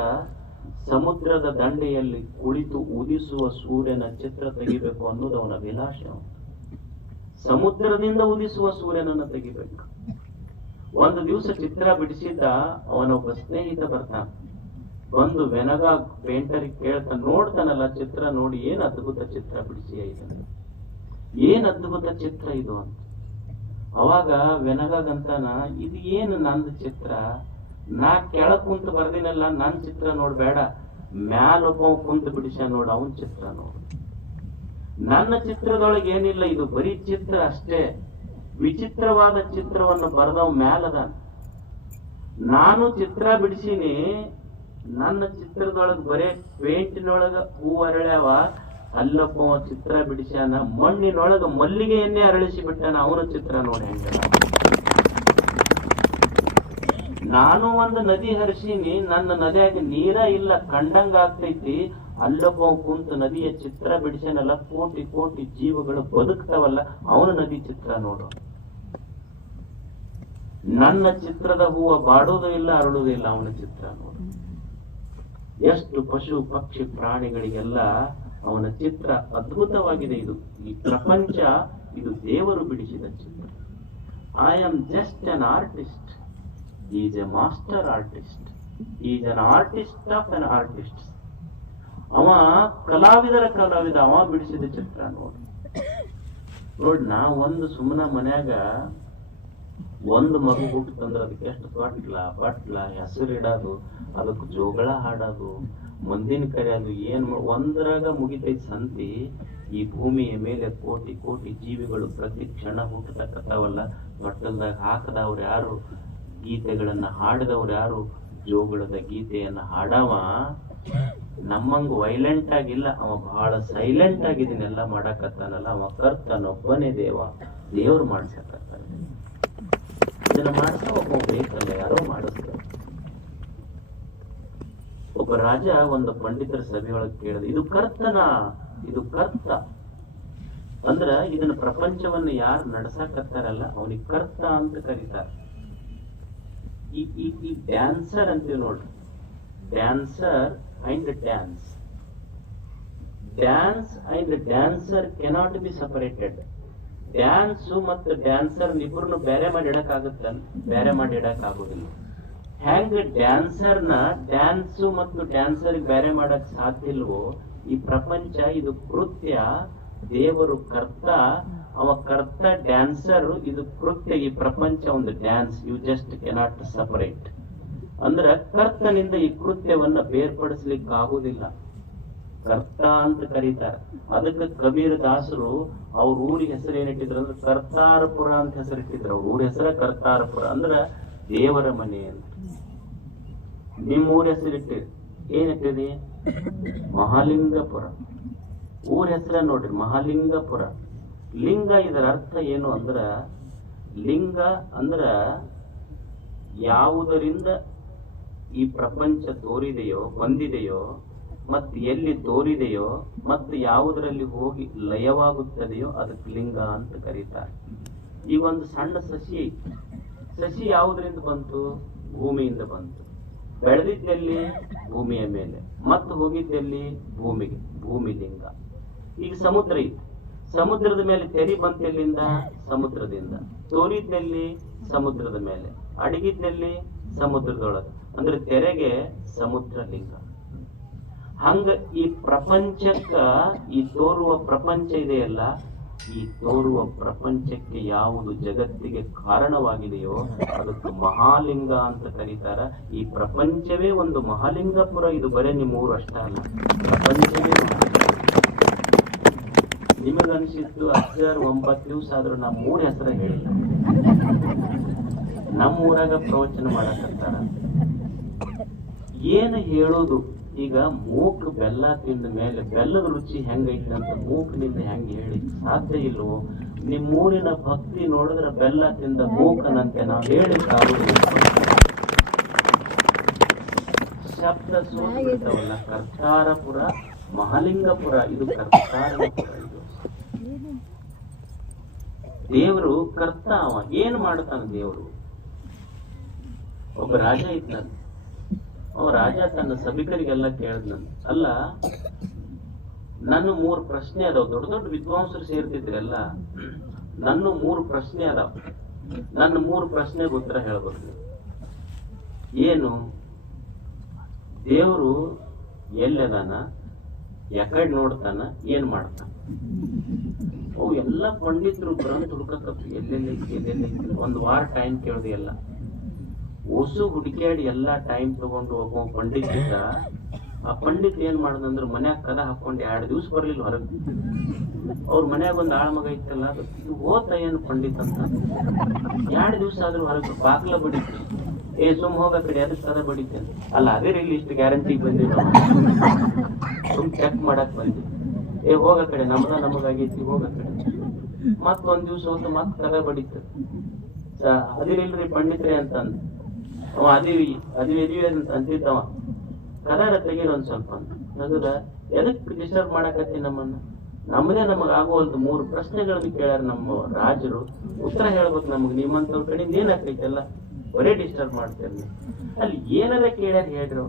ಸಮುದ್ರದ ದಂಡೆಯಲ್ಲಿ ಕುಳಿತು ಉದಿಸುವ ಸೂರ್ಯನ ಚಿತ್ರ ತೆಗಿಬೇಕು ಅನ್ನೋದು ಅವನ ಅಭಿಲಾಷೆ. ಸಮುದ್ರದಿಂದ ಉದಿಸುವ ಸೂರ್ಯನನ್ನು ತೆಗಿಬೇಕು. ಒಂದು ದಿವಸ ಚಿತ್ರ ಬಿಡಿಸಿದ್ದ. ಅವನೊಬ್ಬ ಸ್ನೇಹಿತ ಬರ್ತಾನ. ಬಂದು ವೆನಗಾಗ್ ಪೇಂಟರ್ ಕೇಳ್ತಾನ, ನೋಡ್ತಾನಲ್ಲ ಚಿತ್ರ, ನೋಡಿ ಏನ್ ಅದ್ಭುತ ಚಿತ್ರ ಬಿಡಿಸಿ, ಏನ್ ಅದ್ಭುತ ಚಿತ್ರ ಇದು ಅಂತ. ಅವಾಗ ವೆನಗಾಗ್ ಅಂತಾನ, ಇದು ಏನು ನಂದು ಚಿತ್ರ? ನಾ ಕೆಳಗ್ ಕುಂತ ಬರ್ದಿನಲ್ಲ, ನನ್ ಚಿತ್ರ ನೋಡ್ಬೇಡ, ಮ್ಯಾಲೊಬ್ಬ ಕುಂತ ಬಿಡಿಸ ನೋಡು, ಅವನ್ ಚಿತ್ರ ನೋಡು. ನನ್ನ ಚಿತ್ರದೊಳಗೆ ಏನಿಲ್ಲ, ಇದು ಬರೀ ಚಿತ್ರ ಅಷ್ಟೇ. ವಿಚಿತ್ರವಾದ ಚಿತ್ರವನ್ನು ಬರೆದವ್ ಮ್ಯಾಲದ. ನಾನು ಚಿತ್ರ ಬಿಡಿಸಿನಿ, ನನ್ನ ಚಿತ್ರದೊಳಗ ಬರೇ ಪೇಂಟಿನೊಳಗ ಹೂ ಅರಳ್ಯಾವ, ಅಲ್ಲಪ್ಪ ಚಿತ್ರ ಬಿಡಿಸ್ಯಾನ, ಮಣ್ಣಿನೊಳಗ ಮಲ್ಲಿಗೆಯನ್ನೇ ಅರಳಿಸಿ ಬಿಟ್ಟಾನ, ಅವನ ಚಿತ್ರ ನೋಡಿ ಹೆಂಗ. ನಾನು ಒಂದು ನದಿ ಹರಿಸೀನಿ, ನನ್ನ ನದಿಯಾಗ ನೀರ ಇಲ್ಲ, ಕಂಡಂಗ ಆಗ್ತೈತಿ, ಅಲ್ಲೊಬ್ಬ ಕುಂತ ನದಿಯ ಚಿತ್ರ ಬಿಡಿಸ್ಯಾನಲ್ಲ, ಕೋಟಿ ಕೋಟಿ ಜೀವಗಳು ಬದುಕ್ತಾವಲ್ಲ, ಅವನ ನದಿ ಚಿತ್ರ ನೋಡು. ನನ್ನ ಚಿತ್ರದ ಹೂವ ಬಾಡೋದು ಇಲ್ಲ, ಅರಳುವುದೂ ಇಲ್ಲ, ಅವನ ಚಿತ್ರ ನೋಡು. ಎಷ್ಟು ಪಶು ಪಕ್ಷಿ ಪ್ರಾಣಿಗಳಿಗೆಲ್ಲ ಅವನ ಚಿತ್ರ ಅದ್ಭುತವಾಗಿದೆ. ಇದು ಈ ಪ್ರಪಂಚ, ಇದು ದೇವರು ಬಿಡಿಸಿದ ಚಿತ್ರ. I am just an artist, is a master artist, is an artist of an artist. ಅವ ಕಲಾವಿದ ಅವ ಬಿಡಿಸಿದ ಚಿತ್ರ ನೋಡಿ. ನಾ ಒಂದು ಸುಮ್ಮನ ಮನ್ಯಾಗ ಒಂದು ಮಗು ಹುಟ್ಟಂದ್ರ ಅದಕ್ಕೆ ಎಷ್ಟು ಬಟ್ಲ ಹೆಸರಿಡೋದು, ಅದಕ್ಕೆ ಜೋಗಳ ಹಾಡೋದು, ಮಂದಿನ ಕರೆಯೋದು, ಒಂದರಾಗ ಮುಗಿತೈತಿ ಸಂತಿ. ಈ ಭೂಮಿಯ ಮೇಲೆ ಕೋಟಿ ಕೋಟಿ ಜೀವಿಗಳು ಪ್ರತಿ ಕ್ಷಣ ಹುಟ್ಟತಕ್ಕಂಥವಲ್ಲ. ತೊಟ್ಟಲ್ದಾಗ ಹಾಕದವ್ರು ಯಾರು, ಗೀತೆಗಳನ್ನ ಹಾಡಿದವ್ರು ಯಾರು, ಜೋಗಳದ ಗೀತೆಯನ್ನ ಹಾಡವ ನಮ್ಮಂಗ ವೈಲೆಂಟ್ ಆಗಿಲ್ಲ, ಅವ ಬಹಳ ಸೈಲೆಂಟ್ ಆಗಿದನ್ನೆಲ್ಲ ಮಾಡಕತ್ತಾನಲ್ಲ. ಅವ ಕರ್ತನೊಬ್ಬನೇ ದೇವ್ರು ಮಾಡ್ಸಕತ್ತಾನ. ಇದನ್ನ ಮಾಡ್ಸ ಒಬ್ಬ ಬೇಕಲ್ಲ, ಯಾರೋ ಮಾಡಿಸ್ತಾರೆ. ಒಬ್ಬ ರಾಜ ಒಂದು ಪಂಡಿತರ ಸಭೆಯೊಳಗೆ ಕೇಳಿದ, ಇದು ಕರ್ತ ಅಂದ್ರ ಇದನ್ನ ಪ್ರಪಂಚವನ್ನು ಯಾರು ನಡ್ಸಾಕತ್ತಾರಲ್ಲ ಅವನಿಗೆ ಕರ್ತ ಅಂತ ಕರೀತಾರೆ. ಈ ಡ್ಯಾನ್ಸರ್ ಅಂತೀವಿ ನೋಡ್ರಿ, dancer and dance and dancer cannot be separated. Dance ಮತ್ತು ಡ್ಯಾನ್ಸರ್ ಇಬ್ಬರನ್ನು ಬೇರೆ ಮಾಡಿ ಇಡಕ್ ಆಗುದಿಲ್ಲ. ಹೆಂಗ ಡ್ಯಾನ್ಸರ್ನ ಡ್ಯಾನ್ಸ್ ಮತ್ತು ಡ್ಯಾನ್ಸರ್ ಬೇರೆ ಮಾಡಕ್ ಸಾಧ್ಯ ಇಲ್ವೋ, ಈ ಪ್ರಪಂಚ ಇದು ಕೃತ್ಯ, ದೇವರು ಕರ್ತ, ಅವ ಕರ್ತ ಡ್ಯಾನ್ಸರ್, ಇದು ಕೃತ್ಯ, ಈ ಪ್ರಪಂಚ ಒಂದು dance. You just cannot separate. ಅಂದ್ರ ಕರ್ತನಿಂದ ಈ ಕೃತ್ಯವನ್ನ ಬೇರ್ಪಡಿಸ್ಲಿಕ್ಕೆ ಆಗುದಿಲ್ಲ, ಕರ್ತ ಅಂತ ಕರೀತಾರೆ. ಅದಕ್ಕೆ ಕಬೀರ್ ದಾಸರು ಅವ್ರ ಊರಿಗೆ ಹೆಸರು ಏನಿಟ್ಟಿದ್ರು ಅಂದ್ರೆ ಕರ್ತಾರಪುರ ಅಂತ ಹೆಸರಿಟ್ಟಿದ್ರು. ಅವ್ರ ಊರ ಹೆಸರ ಕರ್ತಾರಪುರ, ಅಂದ್ರ ದೇವರ ಮನೆ ಅಂತ. ನಿಮ್ಮ ಊರ ಹೆಸರಿಟ್ಟಿರಿ, ಏನಿಟ್ಟಿರಿ? ಮಹಾಲಿಂಗಪುರ. ಊರ ಹೆಸರ ನೋಡ್ರಿ, ಮಹಾಲಿಂಗಪುರ. ಲಿಂಗ, ಇದರ ಅರ್ಥ ಏನು ಅಂದ್ರ, ಲಿಂಗ ಅಂದ್ರ ಯಾವುದರಿಂದ ಈ ಪ್ರಪಂಚ ಬಂದಿದೆಯೋ ಮತ್ತು ಎಲ್ಲಿ ತೋರಿದೆಯೋ ಮತ್ತು ಯಾವುದರಲ್ಲಿ ಹೋಗಿ ಲಯವಾಗುತ್ತದೆಯೋ ಅದಕ್ಕೆ ಲಿಂಗ ಅಂತ ಕರೀತಾರೆ. ಈಗ ಒಂದು ಸಣ್ಣ ಸಸಿ ಯಾವುದರಿಂದ ಬಂತು? ಭೂಮಿಯಿಂದ ಬಂತು. ಬೆಳೆದಿದ್ದಲ್ಲಿ ಭೂಮಿಯ ಮೇಲೆ, ಮತ್ತು ಹೋಗಿದ್ದಲ್ಲಿ ಭೂಮಿಗೆ, ಭೂಮಿ ಲಿಂಗ. ಈಗ ಸಮುದ್ರ ಇತ್ತು, ಸಮುದ್ರದ ಮೇಲೆ ತೆರಿ ಬಂತೆಲ್ಲಿಂದ? ಸಮುದ್ರದಿಂದ. ತೋರಿದ್ದಲ್ಲಿ ಸಮುದ್ರದ ಮೇಲೆ, ಅಡಗಿದ್ದಲ್ಲಿ ಸಮುದ್ರದೊಳಗೆ, ಅಂದ್ರೆ ತೆರೆಗೆ ಸಮುದ್ರ ಲಿಂಗ. ಹಂಗ ಈ ಪ್ರಪಂಚಕ್ಕ, ಈ ತೋರುವ ಪ್ರಪಂಚ ಇದೆಯಲ್ಲ, ಈ ತೋರುವ ಪ್ರಪಂಚಕ್ಕೆ ಯಾವುದು ಜಗತ್ತಿಗೆ ಕಾರಣವಾಗಿದೆಯೋ ಅದಕ್ಕೆ ಮಹಾಲಿಂಗ ಅಂತ ಕರೀತಾರ. ಈ ಪ್ರಪಂಚವೇ ಒಂದು ಮಹಾಲಿಂಗಪುರ. ಇದು ಬರೇ ನಿಮ್ಮ ಊರು ಅಷ್ಟ ಅಲ್ಲ, ಪ್ರಪಂಚವೇ. ನಿಮಗನ್ಸಿತ್ತು 9 ದಿವಸ ಆದ್ರೂ ನಮ್ಮ ಊರ ಹೆಸರ ಹೇಳಿಲ್ಲ. ನಮ್ಮ ಊರಾಗ ಪ್ರವಚನ ಮಾಡಕತ್ತಾರ, ಏನು ಹೇಳೋದು? ಈಗ ಮೂಕ್ ಬೆಲ್ಲ ತಿಂದ ಮೇಲೆ ಬೆಲ್ಲದ ರುಚಿ ಹೆಂಗೈತೆ ಅಂತ ಮೂಕನಿಂದ ಹೆಂಗ ಹೇಳಿ ಸಾಧ್ಯ ಇಲ್ವೋ? ನಿಮ್ಮೂರಿನ ಭಕ್ತಿ ನೋಡಿದ್ರೆ ಬೆಲ್ಲ ತಿಂದ ಮೂಕನಂತೆ ನಾವು ಹೇಳಿಕ್ಕಾಗುದಿಲ್ಲ. ಶಬ್ದ ಸೋತಿರ್ತಾವಲ್ಲ, ಕರ್ತಾರಪುರ, ಮಹಾಲಿಂಗಪುರ, ಇದು ಕರ್ತಾರಪುರ. ಇದು ದೇವರು ಕರ್ತ. ಅವ ಏನ್ ಮಾಡ್ತಾನ ದೇವರು? ಒಬ್ಬ ರಾಜ ಇದ್ನಂತ. ಅವ ರಾಜ ತನ್ನ ಸಭಿಕರಿಗೆಲ್ಲ ಕೇಳಿದ್ನಂತ, ಅಲ್ಲ ನನ್ನ 3 ಪ್ರಶ್ನೆ ಅದಾವ. ದೊಡ್ಡ ದೊಡ್ಡ ವಿದ್ವಾಂಸರು ಸೇರ್ತಿದ್ರೆಲ್ಲ, ನನ್ನ 3 ಪ್ರಶ್ನೆ ಅದಾವ. ನನ್ನ 3 ಪ್ರಶ್ನೆಗೆ ಉತ್ತರ ಹೇಳ್ಬೇಕು. ಏನು? ದೇವರು ಎಲ್ಲದಾನ, ಯಾಕಡೆ ನೋಡ್ತಾನ, ಏನ್ ಮಾಡ್ತಾನ? ಅವು ಎಲ್ಲ ಪಂಡಿತರು ಬರಂತ ಹುಡುಕಕ್ಕಪ್ಪ, ಎಲ್ಲೆಲ್ಲಿ 1 ವಾರ ಟೈಮ್ ಕೇಳ್ದೆ. ಎಲ್ಲ ಓಸು ಹುಡುಕ್ಯಾಡಿ ಎಲ್ಲ ಟೈಮ್ ತಗೊಂಡು ಒಬ್ಬ ಪಂಡಿತ್ ಇದ್ದ. ಆ ಪಂಡಿತ್ ಏನ್ ಮಾಡ್ದಂದ್ರ ಮನ್ಯಾಗ ಕದ ಹಾಕೊಂಡು 2 ದಿವ್ಸ ಬರ್ಲಿಲ್ಲ ಹೊರಗೆ. ಅವ್ರ ಮನ್ಯಾಗ ಒಂದು ಆಳ ಮಗ ಇತ್ತಲ್ಲ, ಅದು ಹೋತ ಏನು ಪಂಡಿತ್ ಅಂತ 2 ದಿವ್ಸ ಆದ್ರೂ ಹೊರಗೆ ಬಾಗ್ಲ ಬಡಿತು. ಸುಮ್ ಹೋಗ ಕಡೆ ಅದಕ್ಕೆ ಕದ ಬಡಿತೇನೆ. ಅಲ್ಲ ಅದೇ ಇಲ್ಲಿ ಇಷ್ಟು ಗ್ಯಾರಂಟಿ ಬಂದಿಲ್ಲ, ಸುಮ್ ಚೆಕ್ ಮಾಡಕ್ ಬಂದಿ. ಹೋಗ ಕಡೆ ನಮಗಾಗೈತಿ, ಹೋಗ ಕಡೆ. ಮತ್ತೊಂದ್ ದಿವ್ಸ ಹೋದ ಮತ್ ಕದ ಬಡಿತ. ಅದಿರಿಲ್ರಿ ಪಂಡಿತ್ರಿ ಅಂತಂದ. ಅವ ಅದಿವಿ ಅಂತ ಅಂತಿದ್ದವ. ಕದಾರ ತೆಗೀರ ಒಂದ್ ಸ್ವಲ್ಪ ಅಂತ ನಗದ. ಎದಕ್ ಡಿಸ್ಟರ್ಬ್ ಮಾಡಕತ್ತಿ ನಮ್ಮನ್ನ? ನಮ್ಮದೇ ನಮಗಾಗುವಲ್ದು 3 ಪ್ರಶ್ನೆಗಳನ್ನು ಕೇಳ್ಯಾರ ನಮ್ಮ ರಾಜರು, ಉತ್ತರ ಹೇಳ್ಬೇಕು ನಮಗ್. ನಿಮ್ಮಂತವ್ರ ಕಡೆಯಿಂದ ಏನಾಗ್ತೈತೆಲ್ಲ ಬರೇ ಡಿಸ್ಟರ್ಬ್ ಮಾಡ್ತೇನೆ. ಅಲ್ಲಿ ಏನಾರ ಕೇಳ್ಯಾರ ಹೇಳ್ರು.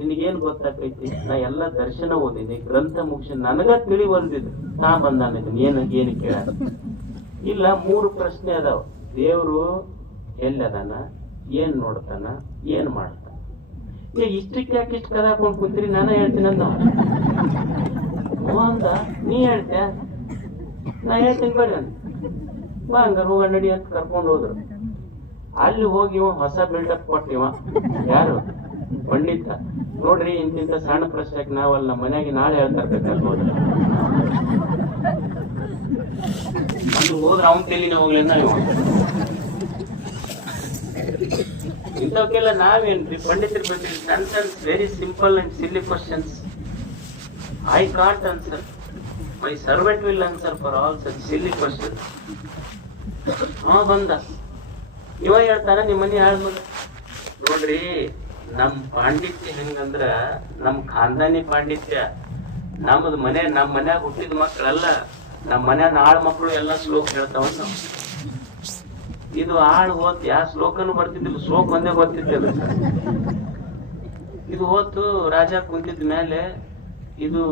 ನಿನಗೇನ್ ಗೊತ್ತಾಕೈತಿ? ನಾ ಎಲ್ಲಾ ದರ್ಶನ ಓದಿನಿ, ಗ್ರಂಥ ಮುಗಿಸಿ, ನನಗ ತಿಳಿವಲ್ದಿದ್ದು ನಾ ಬಂದಾನಿದ್ದೀನಿ. ಏನು ಕೇಳ್ಯಾರ? ಇಲ್ಲ, 3 ಪ್ರಶ್ನೆ ಅದಾವ. ದೇವ್ರು ಎಲ್ಲದಾನ, ಏನ್ ನೋಡ್ತಾನ, ಏನ್ ಮಾಡ್ತಾನ? ಇಷ್ಟಕ್ಕೆ ಯಾಕೆ ಇಷ್ಟು ಕದ ಹಾಕೊಂಡು ಕುಂತೀರಿ, ನಾನು ಹೇಳ್ತೀನಿ ಅಂದ. ಅಂದ ನೀ ಹೇಳ್ತೆ, ನಾ ಹೇಳ್ತೀನಿ ಬೇಡ ಬಾ ಹಂಗಾರ ಹೋಗ ನಡಿ ಅಂತ ಕರ್ಕೊಂಡು ಹೋದ್ರು. ಅಲ್ಲಿ ಹೋಗಿ ಇವ ಹೊಸ ಬಿಲ್ಡಪ್ ಕೊಟ್ಟಿವ. ಯಾರು? ಪಂಡಿತ. ನೋಡ್ರಿ ಇಂತಿಂತ ಸಣ್ಣ ಪ್ರಶ್ನೆಗೆ ನಾವಲ್ಲ ನಮ್ಮ ಮನೆಯಾಗಿ ನಾಳೆ ಹೇಳ್ತಾರ್ಬೇಕಲ್ಬೋದು. ಅದು ಹೋದ್ರೆ ಅವನ್ ತೆಲಿನ ಹೋಗ್ಲಿಲ್ಲ ಇವ. ಇಂಥವಕ್ಕೆಲ್ಲ ನಾವೇನ್ರಿ ಪಂಡಿತರು ಬಂದಿರಿ ಸಣ್ಣ ಸಣ್ಣ very simple and silly questions. I can't answer, my servant will answer for all such silly questions. ಬಂದ ಇವ ಹೇಳ್ತಾನ ನಿಮ್ಮ ಮನೆ ಹಾಳ್ಮಗ. ನೋಡ್ರಿ ನಮ್ ಪಾಂಡಿತ್ಯ ಹೆಂಗಂದ್ರ ನಮ್ ಖಾನ್ದಾನಿ ಪಾಂಡಿತ್ಯ. ನಮ್ಮದ್ ಮನೆ ನಮ್ ಮನ್ಯಾಗ ಹುಟ್ಟಿದ ಮಕ್ಕಳಲ್ಲ, ನಮ್ ಮನ್ಯಾಗ ಆಳ್ ಮಕ್ಕಳು ಎಲ್ಲಾ ಶ್ಲೋಕ ಹೇಳ್ತಾವ. ಇದು ಆಳ್ ಹೋತ್ ಯಾವ ಶ್ಲೋಕನು ಬರ್ತಿದ್ದಿಲ್ಲ, ಶ್ಲೋಕ ಒಂದೇ ಗೊತ್ತಿದ್ದಿಲ್ಲ. ಇದು ಹೋತು ರಾಜ ಕುಂತಿದ ಮೇಲೆ ಇದು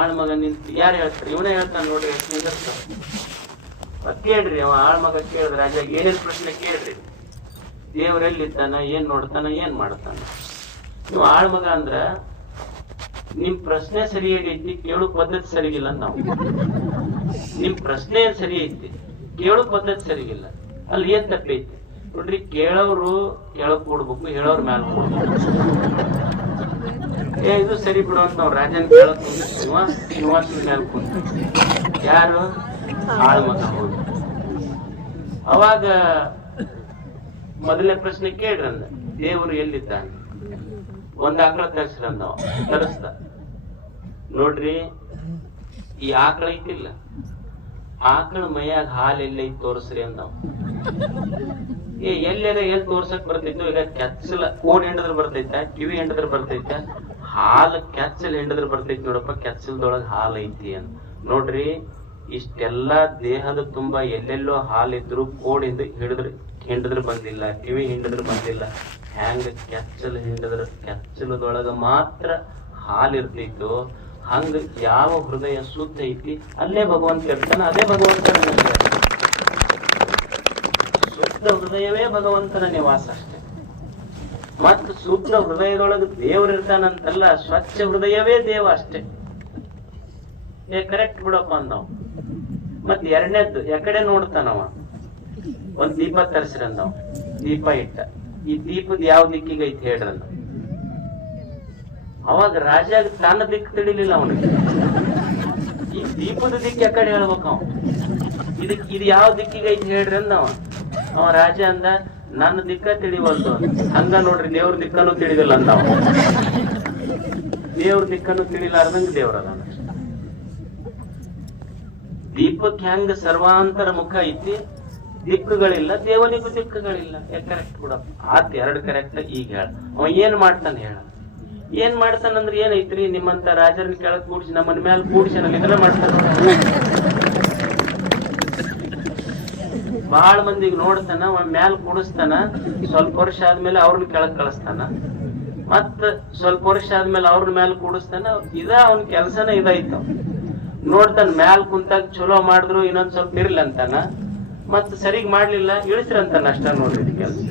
ಆಳ್ ಮಗ ನಿಂತು ಯಾರು ಹೇಳ್ತಾರೆ? ಇವನೇ ಹೇಳ್ತಾನೆ ನೋಡ್ರಿ. ಕೇಳ್ರಿ, ಅವ ಆಳ್ ಮಗ ಕೇಳಿದ ರಾಜ ಏನೇನ್ ಪ್ರಶ್ನೆ ಕೇಳ್ರಿ. ದೇವರೆಲ್ಲಿದ್ದಾನ, ಏನ್ ನೋಡ್ತಾನ, ಏನ್ ಮಾಡ್ತಾನ? ನೀವು ಆಳ್ ಮಗ ಅಂದ್ರ ನಿಮ್ ಪ್ರಶ್ನೆ ಸರಿಯಾಗೈತಿ, ಕೇಳು ಪದ್ಧತಿ ಸರಿಗಿಲ್ಲ. ನಾವು ನಿಮ್ ಪ್ರಶ್ನೆ ಸರಿ ಐತಿ, ಕೇಳೋ ಪದ್ಧತಿ ಸರಿಗಿಲ್ಲ. ಅಲ್ಲಿ ಏನ್ ತಪ್ಪೈತಿ ನೋಡ್ರಿ. ಕೇಳೋರು ಕೇಳಕ್ ಕೊಡ್ಬೇಕು, ಹೇಳೋರ್ ಮ್ಯಾಲ ಕೊಡ್ಬೇಕು. ಇದು ಸರಿ ಬಿಡು ಅಂತ ನಾವ್ ರಾಜನ್ ಕೇಳಕ್ ನಿವಾಸ ಮ್ಯಾಲ ಕುಂತ. ಯಾರು? ಆಳ್ ಮಗ. ಹೌದು. ಅವಾಗ ಮೊದಲನೇ ಪ್ರಶ್ನೆ ಕೇಳ್ರಂದ, ದೇವರು ಎಲ್ಲಿದ್ದಾನೆ? ಒಂದ್ ಆಕಳ ತರಿಸ್ರಂದ. ತರಿಸ್ದ. ನೋಡ್ರಿ ಈ ಆಕಳ ಐತಿಲ್ಲ, ಆಕಳ ಮೈಯಾಗ ಹಾಲು ಎಲ್ಲೈತಿ ತೋರಿಸ್ರಿ ಅಂದವ್. ಎಲ್ಲಾರ ಎಲ್ಲಿ ತೋರ್ಸಕ್ ಬರ್ತೈತು? ಈಗ ಕೆಚ್ಚಲ ಕೋಡ್ ಹಿಂಡಿದ್ರ ಬರ್ತೈತ, ಕಿವಿ ಹಿಂಡಿದ್ರ ಬರ್ತೈತ, ಹಾಲು ಕೆಚ್ಚಲ್ ಹಿಂಡಿದ್ರ ಬರ್ತೈತಿ. ನೋಡಪ್ಪ ಕೆಚ್ಚಲ್ದೊಳಗ ಹಾಲು ಐತಿ ಅಂತ. ನೋಡ್ರಿ ಇಷ್ಟೆಲ್ಲಾ ದೇಹದ ತುಂಬಾ ಎಲ್ಲೆಲ್ಲೋ ಹಾಲಿದ್ರು ಕೋಡ್ ಹಿಂಡಿದ್ರ ಬಂದಿಲ್ಲ, ಕಿವಿ ಹಿಂಡಿದ್ರ ಬಂದಿಲ್ಲ. ಹೆಂಗ ಕೆಚ್ಚಲ್ ಹಿಂಡಿದ್ರ ಕೆಚ್ಚಲದೊಳಗ ಮಾತ್ರ ಹಾಲಿರ್ತೈತೋ ಹಂಗ ಯಾವ ಹೃದಯ ಶುದ್ಧ ಐತಿ ಅಲ್ಲೇ ಭಗವಂತ ಇರ್ತಾನ. ಅದೇ ಭಗವಂತನ ಶುದ್ಧ ಹೃದಯವೇ ಭಗವಂತನ ನಿವಾಸ ಅಷ್ಟೇ. ಮತ್ತ ಶುದ್ಧ ಹೃದಯದೊಳಗ ದೇವ್ರ ಇರ್ತಾನಂತಲ್ಲ, ಸ್ವಚ್ಛ ಹೃದಯವೇ ದೇವ ಅಷ್ಟೇ. ಕರೆಕ್ಟ್ ಬಿಡಪ್ಪ ಅಂದವ್. ಮತ್ ಎರಡನೇದ್ದು ಯಾಕಡೆ ನೋಡ್ತಾನವ? ಒಂದ್ ದೀಪ ತರಿಸ್ರಂದವ್. ದೀಪ ಇಟ್ಟ. ಈ ದೀಪದ ಯಾವ ದಿಕ್ಕಿಗೆ ಐತಿ ಹೇಳ್ರಂದ. ಅವಾಗ ರಾಜ ತನ್ನ ದಿಕ್ಕು ತಿಳಿಲಿಲ್ಲ ಅವನಿಗೆ. ಈ ದೀಪದ ದಿಕ್ಕು ಯಾಕಡೆ ಹೇಳ್ಬೇಕ ಅವ? ಇದು ಯಾವ ದಿಕ್ಕಿಗೆ ಐತಿ ಹೇಳ್ರಿ ಅಂದ ಅವ ರಾಜ ಅಂದ, ನನ್ನ ದಿಕ್ಕ ತಿಳಿವಲ್ದು. ಹಂಗ ನೋಡ್ರಿ ದೇವ್ರ ದಿಕ್ಕನು ತಿಳಿದಿಲ್ಲ ಅಂದ ಅವ. ದೇವ್ರ ದಿಕ್ಕನು ತಿಳಿಲಾರ್ದಂಗ ದೇವ್ರದ ದೀಪಕ್ ಹೆಂಗ ಸರ್ವಾಂತರ ಮುಖ ಐತಿ, ದಿಕ್ಕುಗಳಿಲ್ಲ, ದೇವನಿಗೂ ದಿಕ್ಕುಗಳಿಲ್ಲ. ಕರೆಕ್ಟ್ ಬಿಡಪ್ಪ. ಆತ್ ಎರಡು ಕರೆಕ್ಟ್. ಈಗ ಹೇಳ ಅವ ಏನ್ ಮಾಡ್ತಾನೆ ಹೇಳ. ಏನ್ ಮಾಡ್ತಾನಂದ್ರ ಏನೈತ್ರಿ? ನಿಮ್ಮಂತ ರಾಜರನ್ನ ಕೆಳಗ್ ಕೂಡಿಸಿ ನಮ್ಮನ ಮ್ಯಾಲ ಕೂಡಿಸಿ ಇದನ್ನ ಮಾಡ್ತಾನ. ಬಹಳ ಮಂದಿಗೆ ನೋಡ್ತಾನ, ಅವನ್ ಮ್ಯಾಲ ಕೂಡಿಸ್ತಾನ. ಸ್ವಲ್ಪ ವರ್ಷ ಆದ್ಮೇಲೆ ಅವ್ರನ್ನ ಕೆಳಗ್ ಕಳಿಸ್ತಾನ. ಮತ್ತ ಸ್ವಲ್ಪ ವರ್ಷ ಆದ್ಮೇಲೆ ಅವ್ರ ಮ್ಯಾಲ ಕೂಡಿಸ್ತಾನ. ಅವನ್ ಕೆಲ್ಸನ ಇದೈತ. ನೋಡ್ತಾನ ಮ್ಯಾಲ ಕುಂತಾಗ ಚಲೋ ಮಾಡಿದ್ರು ಇನ್ನೊಂದ್ ಸ್ವಲ್ಪ ಇರ್ಲಿ ಅಂತಾನ. ಮತ್ ಸರಿಗ್ ಮಾಡ್ಲಿಲ್ಲ ಇಳಿಸ್ರಂತಾನ. ಅಷ್ಟ ನೋಡ್ರಿ ಕೆಲ್ಸ.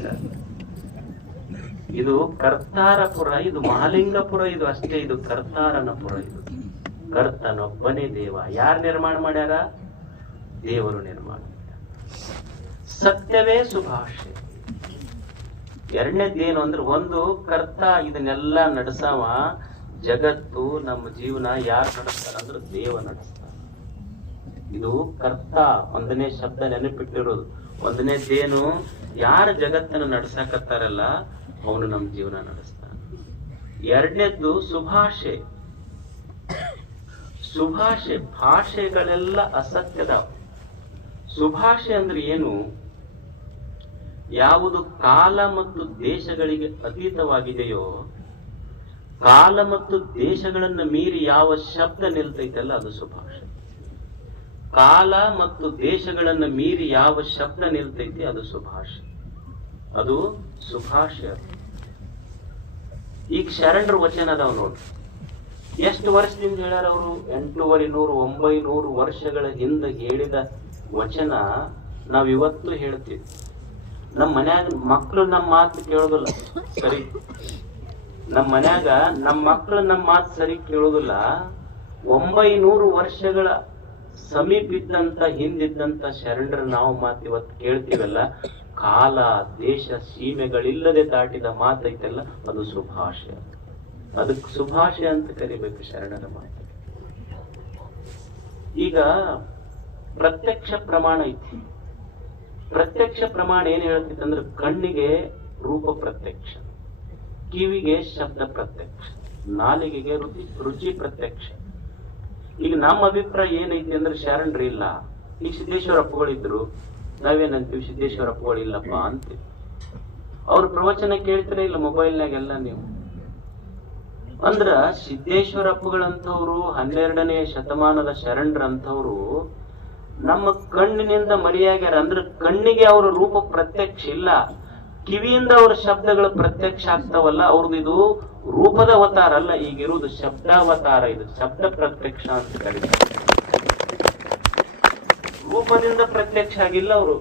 ಇದು ಕರ್ತಾರಪುರ, ಇದು ಮಹಾಲಿಂಗಪುರ, ಇದು ಅಷ್ಟೇ. ಇದು ಕರ್ತಾರನಪುರ. ಇದು ಕರ್ತನೊಬ್ಬನೇ ದೇವ. ಯಾರು ನಿರ್ಮಾಣ ಮಾಡ್ಯಾರ? ದೇವರು ನಿರ್ಮಾಣ ಮಾಡ್ಯಾರ. ಸತ್ಯವೇ ಸುಭಾಷೆ. ಎರಡನೇದೇನು ಅಂದ್ರೆ, ಒಂದು ಕರ್ತ ಇದನ್ನೆಲ್ಲ ನಡೆಸವ. ಜಗತ್ತು ನಮ್ಮ ಜೀವನ ಯಾರು ನಡೆಸ್ತಾರ ಅಂದ್ರೆ ದೇವ ನಡೆಸ್ತಾರ. ಇದು ಕರ್ತ. ಒಂದನೇ ಶಬ್ದ ನೆನಪಿಟ್ಟಿರೋದು. ಒಂದನೇದೇನು? ಯಾರ ಜಗತ್ತನ್ನು ನಡ್ಸಾಕತ್ತಾರಲ್ಲ ಅವನು ನಮ್ಮ ಜೀವನ ನಡೆಸ್ತಾನ. ಎರಡನೇದ್ದು ಸುಭಾಷೆ. ಸುಭಾಷೆ ಭಾಷೆಗಳೆಲ್ಲ ಅಸತ್ಯದ. ಸುಭಾಷೆ ಅಂದ್ರೆ ಏನು? ಯಾವುದು ಕಾಲ ಮತ್ತು ದೇಶಗಳಿಗೆ ಅತೀತವಾಗಿದೆಯೋ, ಕಾಲ ಮತ್ತು ದೇಶಗಳನ್ನು ಮೀರಿ ಯಾವ ಶಬ್ದ ನಿಲ್ತೈತಲ್ಲ ಅದು ಸುಭಾಷೆ. ಕಾಲ ಮತ್ತು ದೇಶಗಳನ್ನು ಮೀರಿ ಯಾವ ಶಬ್ದ ನಿಲ್ತೈತಿ ಅದು ಸುಭಾಷೆ. ಅದು ಸುಭಾಷೆ. ಈಗ ಶರಣರ ವಚನ ಅದಾವ ನೋಡ್ರಿ. ಎಷ್ಟು ವರ್ಷದಿಂದ ಹೇಳ್ಯಾರ ಅವರು? 800 900 ವರ್ಷಗಳ ಹಿಂದೆ ಹೇಳಿದ ವಚನ ನಾವ್ ಇವತ್ತು ಹೇಳ್ತೀವಿ. ನಮ್ಮ ಮನ್ಯಾಗ ಮಕ್ಕಳು ನಮ್ಮ ಮಾತು ಕೇಳೋದಿಲ್ಲ. ಸರಿ, ನಮ್ಮ ಮನ್ಯಾಗ ನಮ್ಮ ಮಕ್ಕಳು ನಮ್ಮ ಮಾತು ಸರಿ ಕೇಳುದಿಲ್ಲ. 900 ವರ್ಷಗಳ ಸಮೀಪ ಇದ್ದಂತ ಹಿಂದಿದ್ದಂತ ಶರಣರ ನಾವು ಮಾತು ಇವತ್ತು ಕೇಳ್ತೀವಲ್ಲ, ಕಾಲ ದೇಶ ಸೀಮೆಗಳಿಲ್ಲದೆ ದಾಟಿದ ಮಾತೈತಲ್ಲ, ಅದು ಸುಭಾಷೆ. ಅದಕ್ಕೆ ಸುಭಾಷೆ ಅಂತ ಕರಿಬೇಕು ಶರಣರ ಮಾತು. ಈಗ ಪ್ರತ್ಯಕ್ಷ ಪ್ರಮಾಣ ಐತಿ. ಪ್ರತ್ಯಕ್ಷ ಪ್ರಮಾಣ ಏನ್ ಹೇಳ್ತಿತ್ತಂದ್ರೆ, ಕಣ್ಣಿಗೆ ರೂಪ ಪ್ರತ್ಯಕ್ಷ, ಕಿವಿಗೆ ಶಬ್ದ ಪ್ರತ್ಯಕ್ಷ, ನಾಲಿಗೆಗೆ ರುಚಿ ಪ್ರತ್ಯಕ್ಷ. ಈಗ ನಮ್ಮ ಅಭಿಪ್ರಾಯ ಏನೈತಿ ಅಂದ್ರೆ, ಶರಣರು ಇಲ್ಲ. ಈಗ ಸಿದ್ದೇಶ್ವರ ಅಪ್ಪಗಳಿದ್ರು, ನಾವೇನಂತೀವಿ ಸಿದ್ದೇಶ್ವರ ಅಪ್ಪಗಳು ಇಲ್ಲಪ್ಪ ಅಂತೀವಿ. ಅವ್ರ ಪ್ರವಚನ ಕೇಳ್ತೀರ ಇಲ್ಲ ಮೊಬೈಲ್ನಾಗೆಲ್ಲ ನೀವು. ಅಂದ್ರ ಸಿದ್ದೇಶ್ವರ ಅಪ್ಪಗಳಂತವ್ರು 12ನೇ ಶತಮಾನದ ಶರಣರಂತವ್ರು ನಮ್ಮ ಕಣ್ಣಿನಿಂದ ಮರೆಯಾಗ್ಯಾರ. ಅಂದ್ರೆ ಕಣ್ಣಿಗೆ ಅವರ ರೂಪ ಪ್ರತ್ಯಕ್ಷ ಇಲ್ಲ, ಕಿವಿಯಿಂದ ಅವರ ಶಬ್ದಗಳು ಪ್ರತ್ಯಕ್ಷ ಆಗ್ತಾವಲ್ಲ, ಅವ್ರದ್ದು ಇದು ರೂಪದ ಅವತಾರ ಅಲ್ಲ, ಈಗಿರುವುದು ಶಬ್ದಾವತಾರ. ಇದು ಶಬ್ದ ಪ್ರತ್ಯಕ್ಷ ಅಂತ ಕರೀತಾರೆ. ರೂಪದಿಂದ ಪ್ರತ್ಯಕ್ಷ ಆಗಿಲ್ಲ, ಅವರು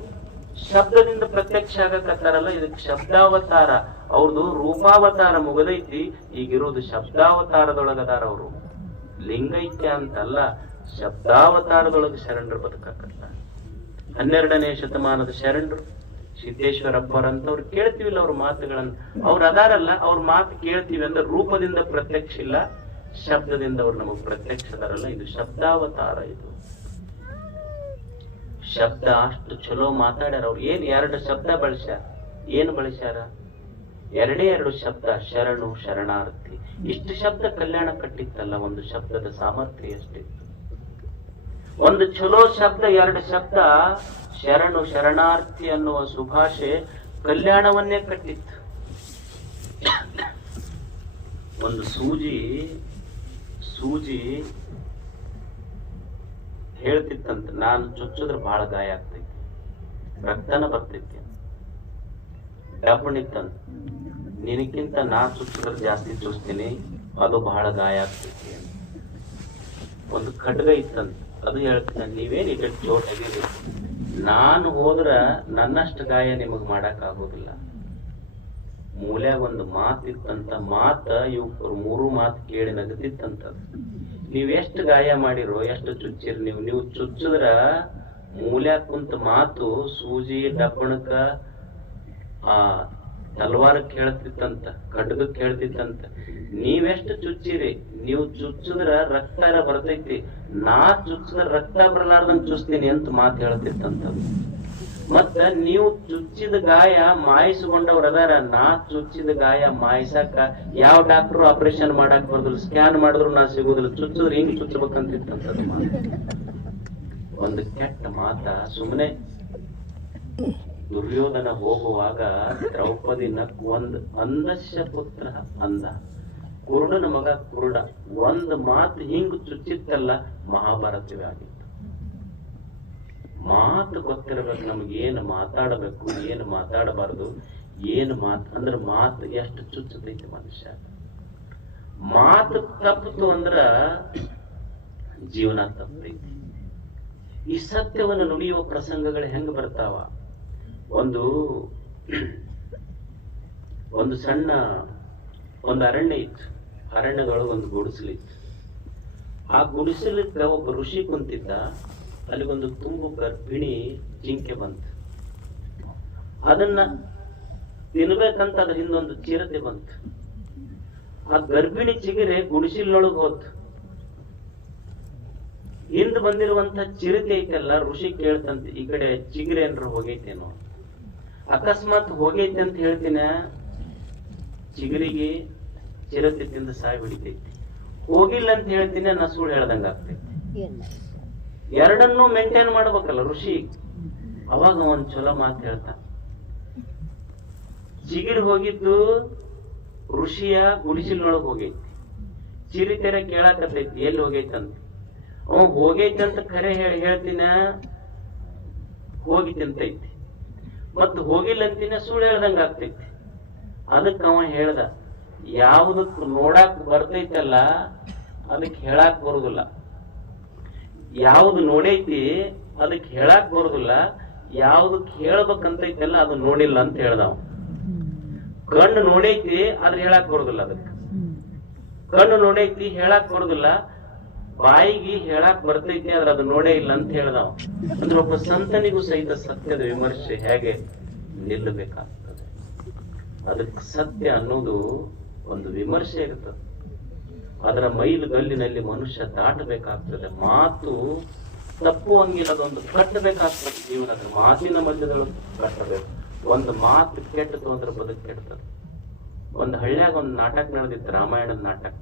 ಶಬ್ದದಿಂದ ಪ್ರತ್ಯಕ್ಷ ಆಗಕತ್ತಾರಲ್ಲ, ಇದಕ್ಕೆ ಶಬ್ದಾವತಾರ. ಅವ್ರದ್ದು ರೂಪಾವತಾರ ಮುಗದೈತಿ, ಈಗಿರೋದು ಶಬ್ದಾವತಾರದೊಳಗದಾರ. ಅವರು ಲಿಂಗೈಕ್ಯ ಅಂತಲ್ಲ, ಶಬ್ದಾವತಾರದೊಳಗೆ ಶರಣರು ಬದುಕಕತ್ತಾರ. 12ನೇ ಶತಮಾನದ ಶರಣರು ಸಿದ್ದೇಶ್ವರಪ್ಪರಂತವ್ರು ಕೇಳ್ತೀವಿಲ್ಲ ಅವ್ರ ಮಾತುಗಳನ್ನ. ಅವ್ರು ಅದಾರಲ್ಲ, ಅವ್ರ ಮಾತು ಕೇಳ್ತೀವಿ ಅಂದ್ರೆ ರೂಪದಿಂದ ಪ್ರತ್ಯಕ್ಷ ಇಲ್ಲ, ಶಬ್ದದಿಂದ ಅವ್ರು ನಮಗ್ ಪ್ರತ್ಯಕ್ಷ ಅದಾರಲ್ಲ, ಇದು ಶಬ್ದಾವತಾರ. ಇದು ಶಬ್ದ ಅಷ್ಟು ಚಲೋ ಮಾತಾಡ್ಯಾರ ಅವ್ರು. ಏನ್ 2 ಶಬ್ದ ಬಳಸ್ಯಾರ. ಏನ್ ಬಳಸ್ಯಾರ? 2 ಶಬ್ದ, ಶರಣು ಶರಣಾರ್ಥಿ. ಇಷ್ಟು ಶಬ್ದ ಕಲ್ಯಾಣ ಕಟ್ಟಿತ್ತಲ್ಲ, ಒಂದು ಶಬ್ದದ ಸಾಮರ್ಥ್ಯ ಎಷ್ಟಿತ್ತು. ಒಂದು ಚಲೋ ಶಬ್ದ, 2 ಶಬ್ದ, ಶರಣು ಶರಣಾರ್ಥಿ ಅನ್ನುವ ಸುಭಾಷೆ ಕಲ್ಯಾಣವನ್ನೇ ಕಟ್ಟಿತ್ತು. ಒಂದು ಸೂಜಿ ಹೇಳ್ತಿತ್ತಂತ, ನಾನು ಚುಚ್ಚಿದ್ರೆ ಬಹಳ ಗಾಯ ಆಗ್ತೈತಿ, ರಕ್ತನ ಬರ್ತೈತಿ. ಡಬ್ಬಣಿತ್ತಂತ, ನಿನಕ್ಕಿಂತ ನಾ ಚುಚ್ಚಿದ್ರೆ ಜಾಸ್ತಿ ಚುಚ್ತೀನಿ, ಅದು ಬಹಳ ಗಾಯ ಆಗ್ತೈತಿ. ಒಂದು ಖಡ್ಗ ಇತ್ತಂತ, ಅದು ಹೇಳ್ತೀನಿ, ನೀವೇನ್ ಇಟ್ಟು ಜೋರಾಗಿ, ನಾನು ಹೋದ್ರ ನನ್ನಷ್ಟು ಗಾಯ ನಿಮಗ್ ಮಾಡಕ್ ಆಗೋದಿಲ್ಲ. ಮೂಲ್ಯಾಗ ಒಂದು ಮಾತಿತ್ತಂತ, ಇವ್ರು 3 ಮಾತು ಕೇಳಿ ನಗತಿತ್ತಂತ. ನೀವ್ ಎಷ್ಟು ಗಾಯ ಮಾಡಿರೋ, ಎಷ್ಟು ಚುಚ್ಚಿರಿ, ನೀವು ಚುಚ್ಚಿದ್ರ ಮೂಲ್ಯಾಗ ಕುಂತ ಮಾತು ಸೂಜಿ ಡಬ್ಬಣಕ ತಲ್ವಾರ ಕೇಳ್ತಿತ್ತಂತ, ಖಡ್ಗಕ್ ಕೇಳ್ತಿತ್ತಂತ. ನೀವೆಷ್ಟು ಚುಚ್ಚಿರಿ, ನೀವು ಚುಚ್ಚಿದ್ರ ರಕ್ತ ಬರ್ತೈತಿ, ನಾ ಚುಚ್ಚಿದ್ರ ರಕ್ತ ಬರಲಾರ್ದಂಗ್ ಚುಚ್ತೀನಿ ಅಂತ ಮಾತು ಹೇಳ್ತಿತ್ತಂತ. ಮತ್ತ ನೀವು ಚುಚ್ಚಿದ ಗಾಯ ಮಾಯಿಸ್ಕೊಂಡವ್ರ ಅದಾರ, ನಾ ಚುಚ್ಚಿದ ಗಾಯ ಮಾಯಿಸಾಕ ಯಾವ ಡಾಕ್ಟರ್ ಆಪರೇಷನ್ ಮಾಡಕ್ ಬರೋದಿಲ್ಲ, ಸ್ಕ್ಯಾನ್ ಮಾಡಿದ್ರು ನಾ ಸಿಗುದಿಲ್ಲ, ಚುಚ್ಚಿದ್ರೆ ಹಿಂಗ್ ಚುಚ್ಚಬೇಕಂತಿತ್ತಂತದ ಮಾತು. ಒಂದು ಕೆಟ್ಟ ಮಾತ. ಸುಮ್ಮನೆ ದುರ್ಯೋಧನ ಹೋಗುವಾಗ ದ್ರೌಪದಿ ನಕ್ ಒಂದ್ ಅಂದಶ್ಯ ಪುತ್ರ ಅಂದ, ಕುರುಡನ ಮಗ ಕುರುಡ, ಒಂದ್ ಮಾತು ಹಿಂಗ್ ಚುಚ್ಚಿತ್ತಲ್ಲ, ಮಹಾಭಾರತವೇ ಆಗಿತ್ತು. ಮಾತು ಗೊತ್ತಿರಬೇಕು ನಮ್ಗೆ, ಏನು ಮಾತಾಡಬೇಕು, ಏನು ಮಾತಾಡಬಾರದು, ಏನು ಅಂದ್ರೆ ಮಾತು ಎಷ್ಟು ಚುಚ್ಚತೈತಿ ಮನುಷ್ಯ. ಮಾತು ತಪ್ಪಿತು ಅಂದ್ರ ಜೀವನ ತಪ್ಪೈತಿ. ಈ ಸತ್ಯವನ್ನು ನುಡಿಯುವ ಪ್ರಸಂಗಗಳು ಹೆಂಗ್ ಬರ್ತಾವ? ಒಂದು ಸಣ್ಣ ಅರಣ್ಯ ಇತ್ತು. ಅರಣ್ಯದೊಳಗೆ ಒಂದು ಗುಡಿಸಲಿತ್ತು. ಆ ಗುಡಿಸಲಿಕ್ಕ ಒಬ್ಬ ಋಷಿ ಕುಂತಿದ್ದ. ಅಲ್ಲಿ ಒಂದು ತುಂಬು ಗರ್ಭಿಣಿ ಜಿಂಕೆ ಬಂತು. ಅದನ್ನ ತಿನ್ಬೇಕಂತ ಅದ್ರ ಹಿಂದೊಂದು ಚಿರತೆ ಬಂತು. ಆ ಗರ್ಭಿಣಿ ಚಿಗುರೆ ಗುಡಿಸಿಲೊಳಗೆ ಹೋತು. ಹಿಂದ್ ಬಂದಿರುವಂತ ಚಿರತೆ ಐತೆಲ್ಲ, ಋಷಿ ಕೇಳ್ತಂತೆ, ಈ ಕಡೆ ಚಿಗುರೆ ಏನ್ರ ಹೋಗೈತೇನೋ. ಅಕಸ್ಮಾತ್ ಹೋಗೈತೆ ಅಂತ ಹೇಳ್ತೀನ, ಚಿಗುರಿಗೆ ಚಿರತೆ ತಿಂದು ಸಾಯಿ ಬಿಡಿತೈತಿ. ಹೋಗಿಲ್ಲ ಅಂತ ಹೇಳ್ತೀನಿ, ನಾ ಸುಳ್ಳು ಹೇಳ್ದಂಗ ಆಗ್ತೈತಿ. ಎರಡನ್ನೂ ಮೇಂಟೈನ್ ಮಾಡ್ಬೇಕಲ್ಲ ಋಷಿ. ಅವಾಗ ಒಂದ್ ಚಲೋ ಮಾತು ಹೇಳ್ತಾ, ಚಿಗಿರ್ ಹೋಗಿದ್ದು ಋಷಿಯ ಗುಡಿಸಿಲೊಳಗ್ ಹೋಗೈತಿ. ಚಿರಿತೆರೆ ಕೇಳಾಕತೈತಿ ಎಲ್ಲಿ ಹೋಗೈತಂತ. ಅವ್ ಹೋಗೈತಂತ ಖರೆ ಹೇಳ್ತೀನ, ಹೋಗಿ ತಿಂತೈತಿ. ಮತ್ ಹೋಗಿಲ್ಲ ಅಂತಿನ ಸುಳ್ಳು ಹೇಳ್ದಂಗ ಆಗ್ತೈತಿ. ಅದಕ್ಕೆ ಅವ ಹೇಳ್ದ, ಯಾವುದಕ್ ನೋಡಾಕ್ ಬರ್ತೈತಲ್ಲ ಅದಕ್ಕೆ ಹೇಳಾಕ್ ಬರುದಿಲ್ಲ, ಯಾವ್ದು ನೋಡೈತಿ ಅದಕ್ಕೆ ಹೇಳಾಕ್ ಬರುದಿಲ್ಲ, ಯಾವ್ದಕ್ ಹೇಳ್ಬೇಕಂತೈತಲ್ಲ ಅದು ನೋಡಿಲ್ಲ ಅಂತ ಹೇಳ್ದವ. ಕಣ್ಣು ನೋಡೈತಿ ಆದ್ರೆ ಹೇಳಾಕ್ ಬರುದಿಲ್ಲ ಅದಕ್ಕೆ. ಕಣ್ಣು ನೋಡೈತಿ ಹೇಳಾಕ್ ಬರುದಿಲ್ಲ, ಬಾಯಿಗೆ ಹೇಳಾಕ್ ಬರ್ತೈತಿ ಆದ್ರೆ ಅದು ನೋಡೇ ಇಲ್ಲ ಅಂತ ಹೇಳ್ದಾವ. ಅಂದ್ರೆ ಒಬ್ಬ ಸಂತನಿಗೂ ಸಹಿತ ಸತ್ಯದ ವಿಮರ್ಶೆ ಹೇಗೆ ನಿಲ್ಲಬೇಕಾಗ್ತದೆ. ಅದಕ್ಕೆ ಸತ್ಯ ಅನ್ನೋದು ಒಂದು ವಿಮರ್ಶೆ ಇರ್ತದೆ. ಅದರ ಮೈಲುಗಲ್ಲಿನಲ್ಲಿ ಮನುಷ್ಯ ದಾಟಬೇಕಾಗ್ತದೆ. ಮಾತು ತಪ್ಪುವಂಗಿಲ್ಲ, ಅದೊಂದು ಕಟ್ಟಬೇಕಾಗ್ತದೆ. ಜೀವನದ ಮಾತಿನ ಮಧ್ಯದೊಳಗೆ ಕಟ್ಟಬೇಕು. ಒಂದು ಮಾತು ಕೆಟ್ಟದು ಅಂದ್ರೆ ಬದುಕು ಕೆಡ್ತದೆ. ಒಂದು ಹಳ್ಳಿಯಾಗ ಒಂದು ನಾಟಕ ನಡೆದಿತ್ತು, ರಾಮಾಯಣದ ನಾಟಕ.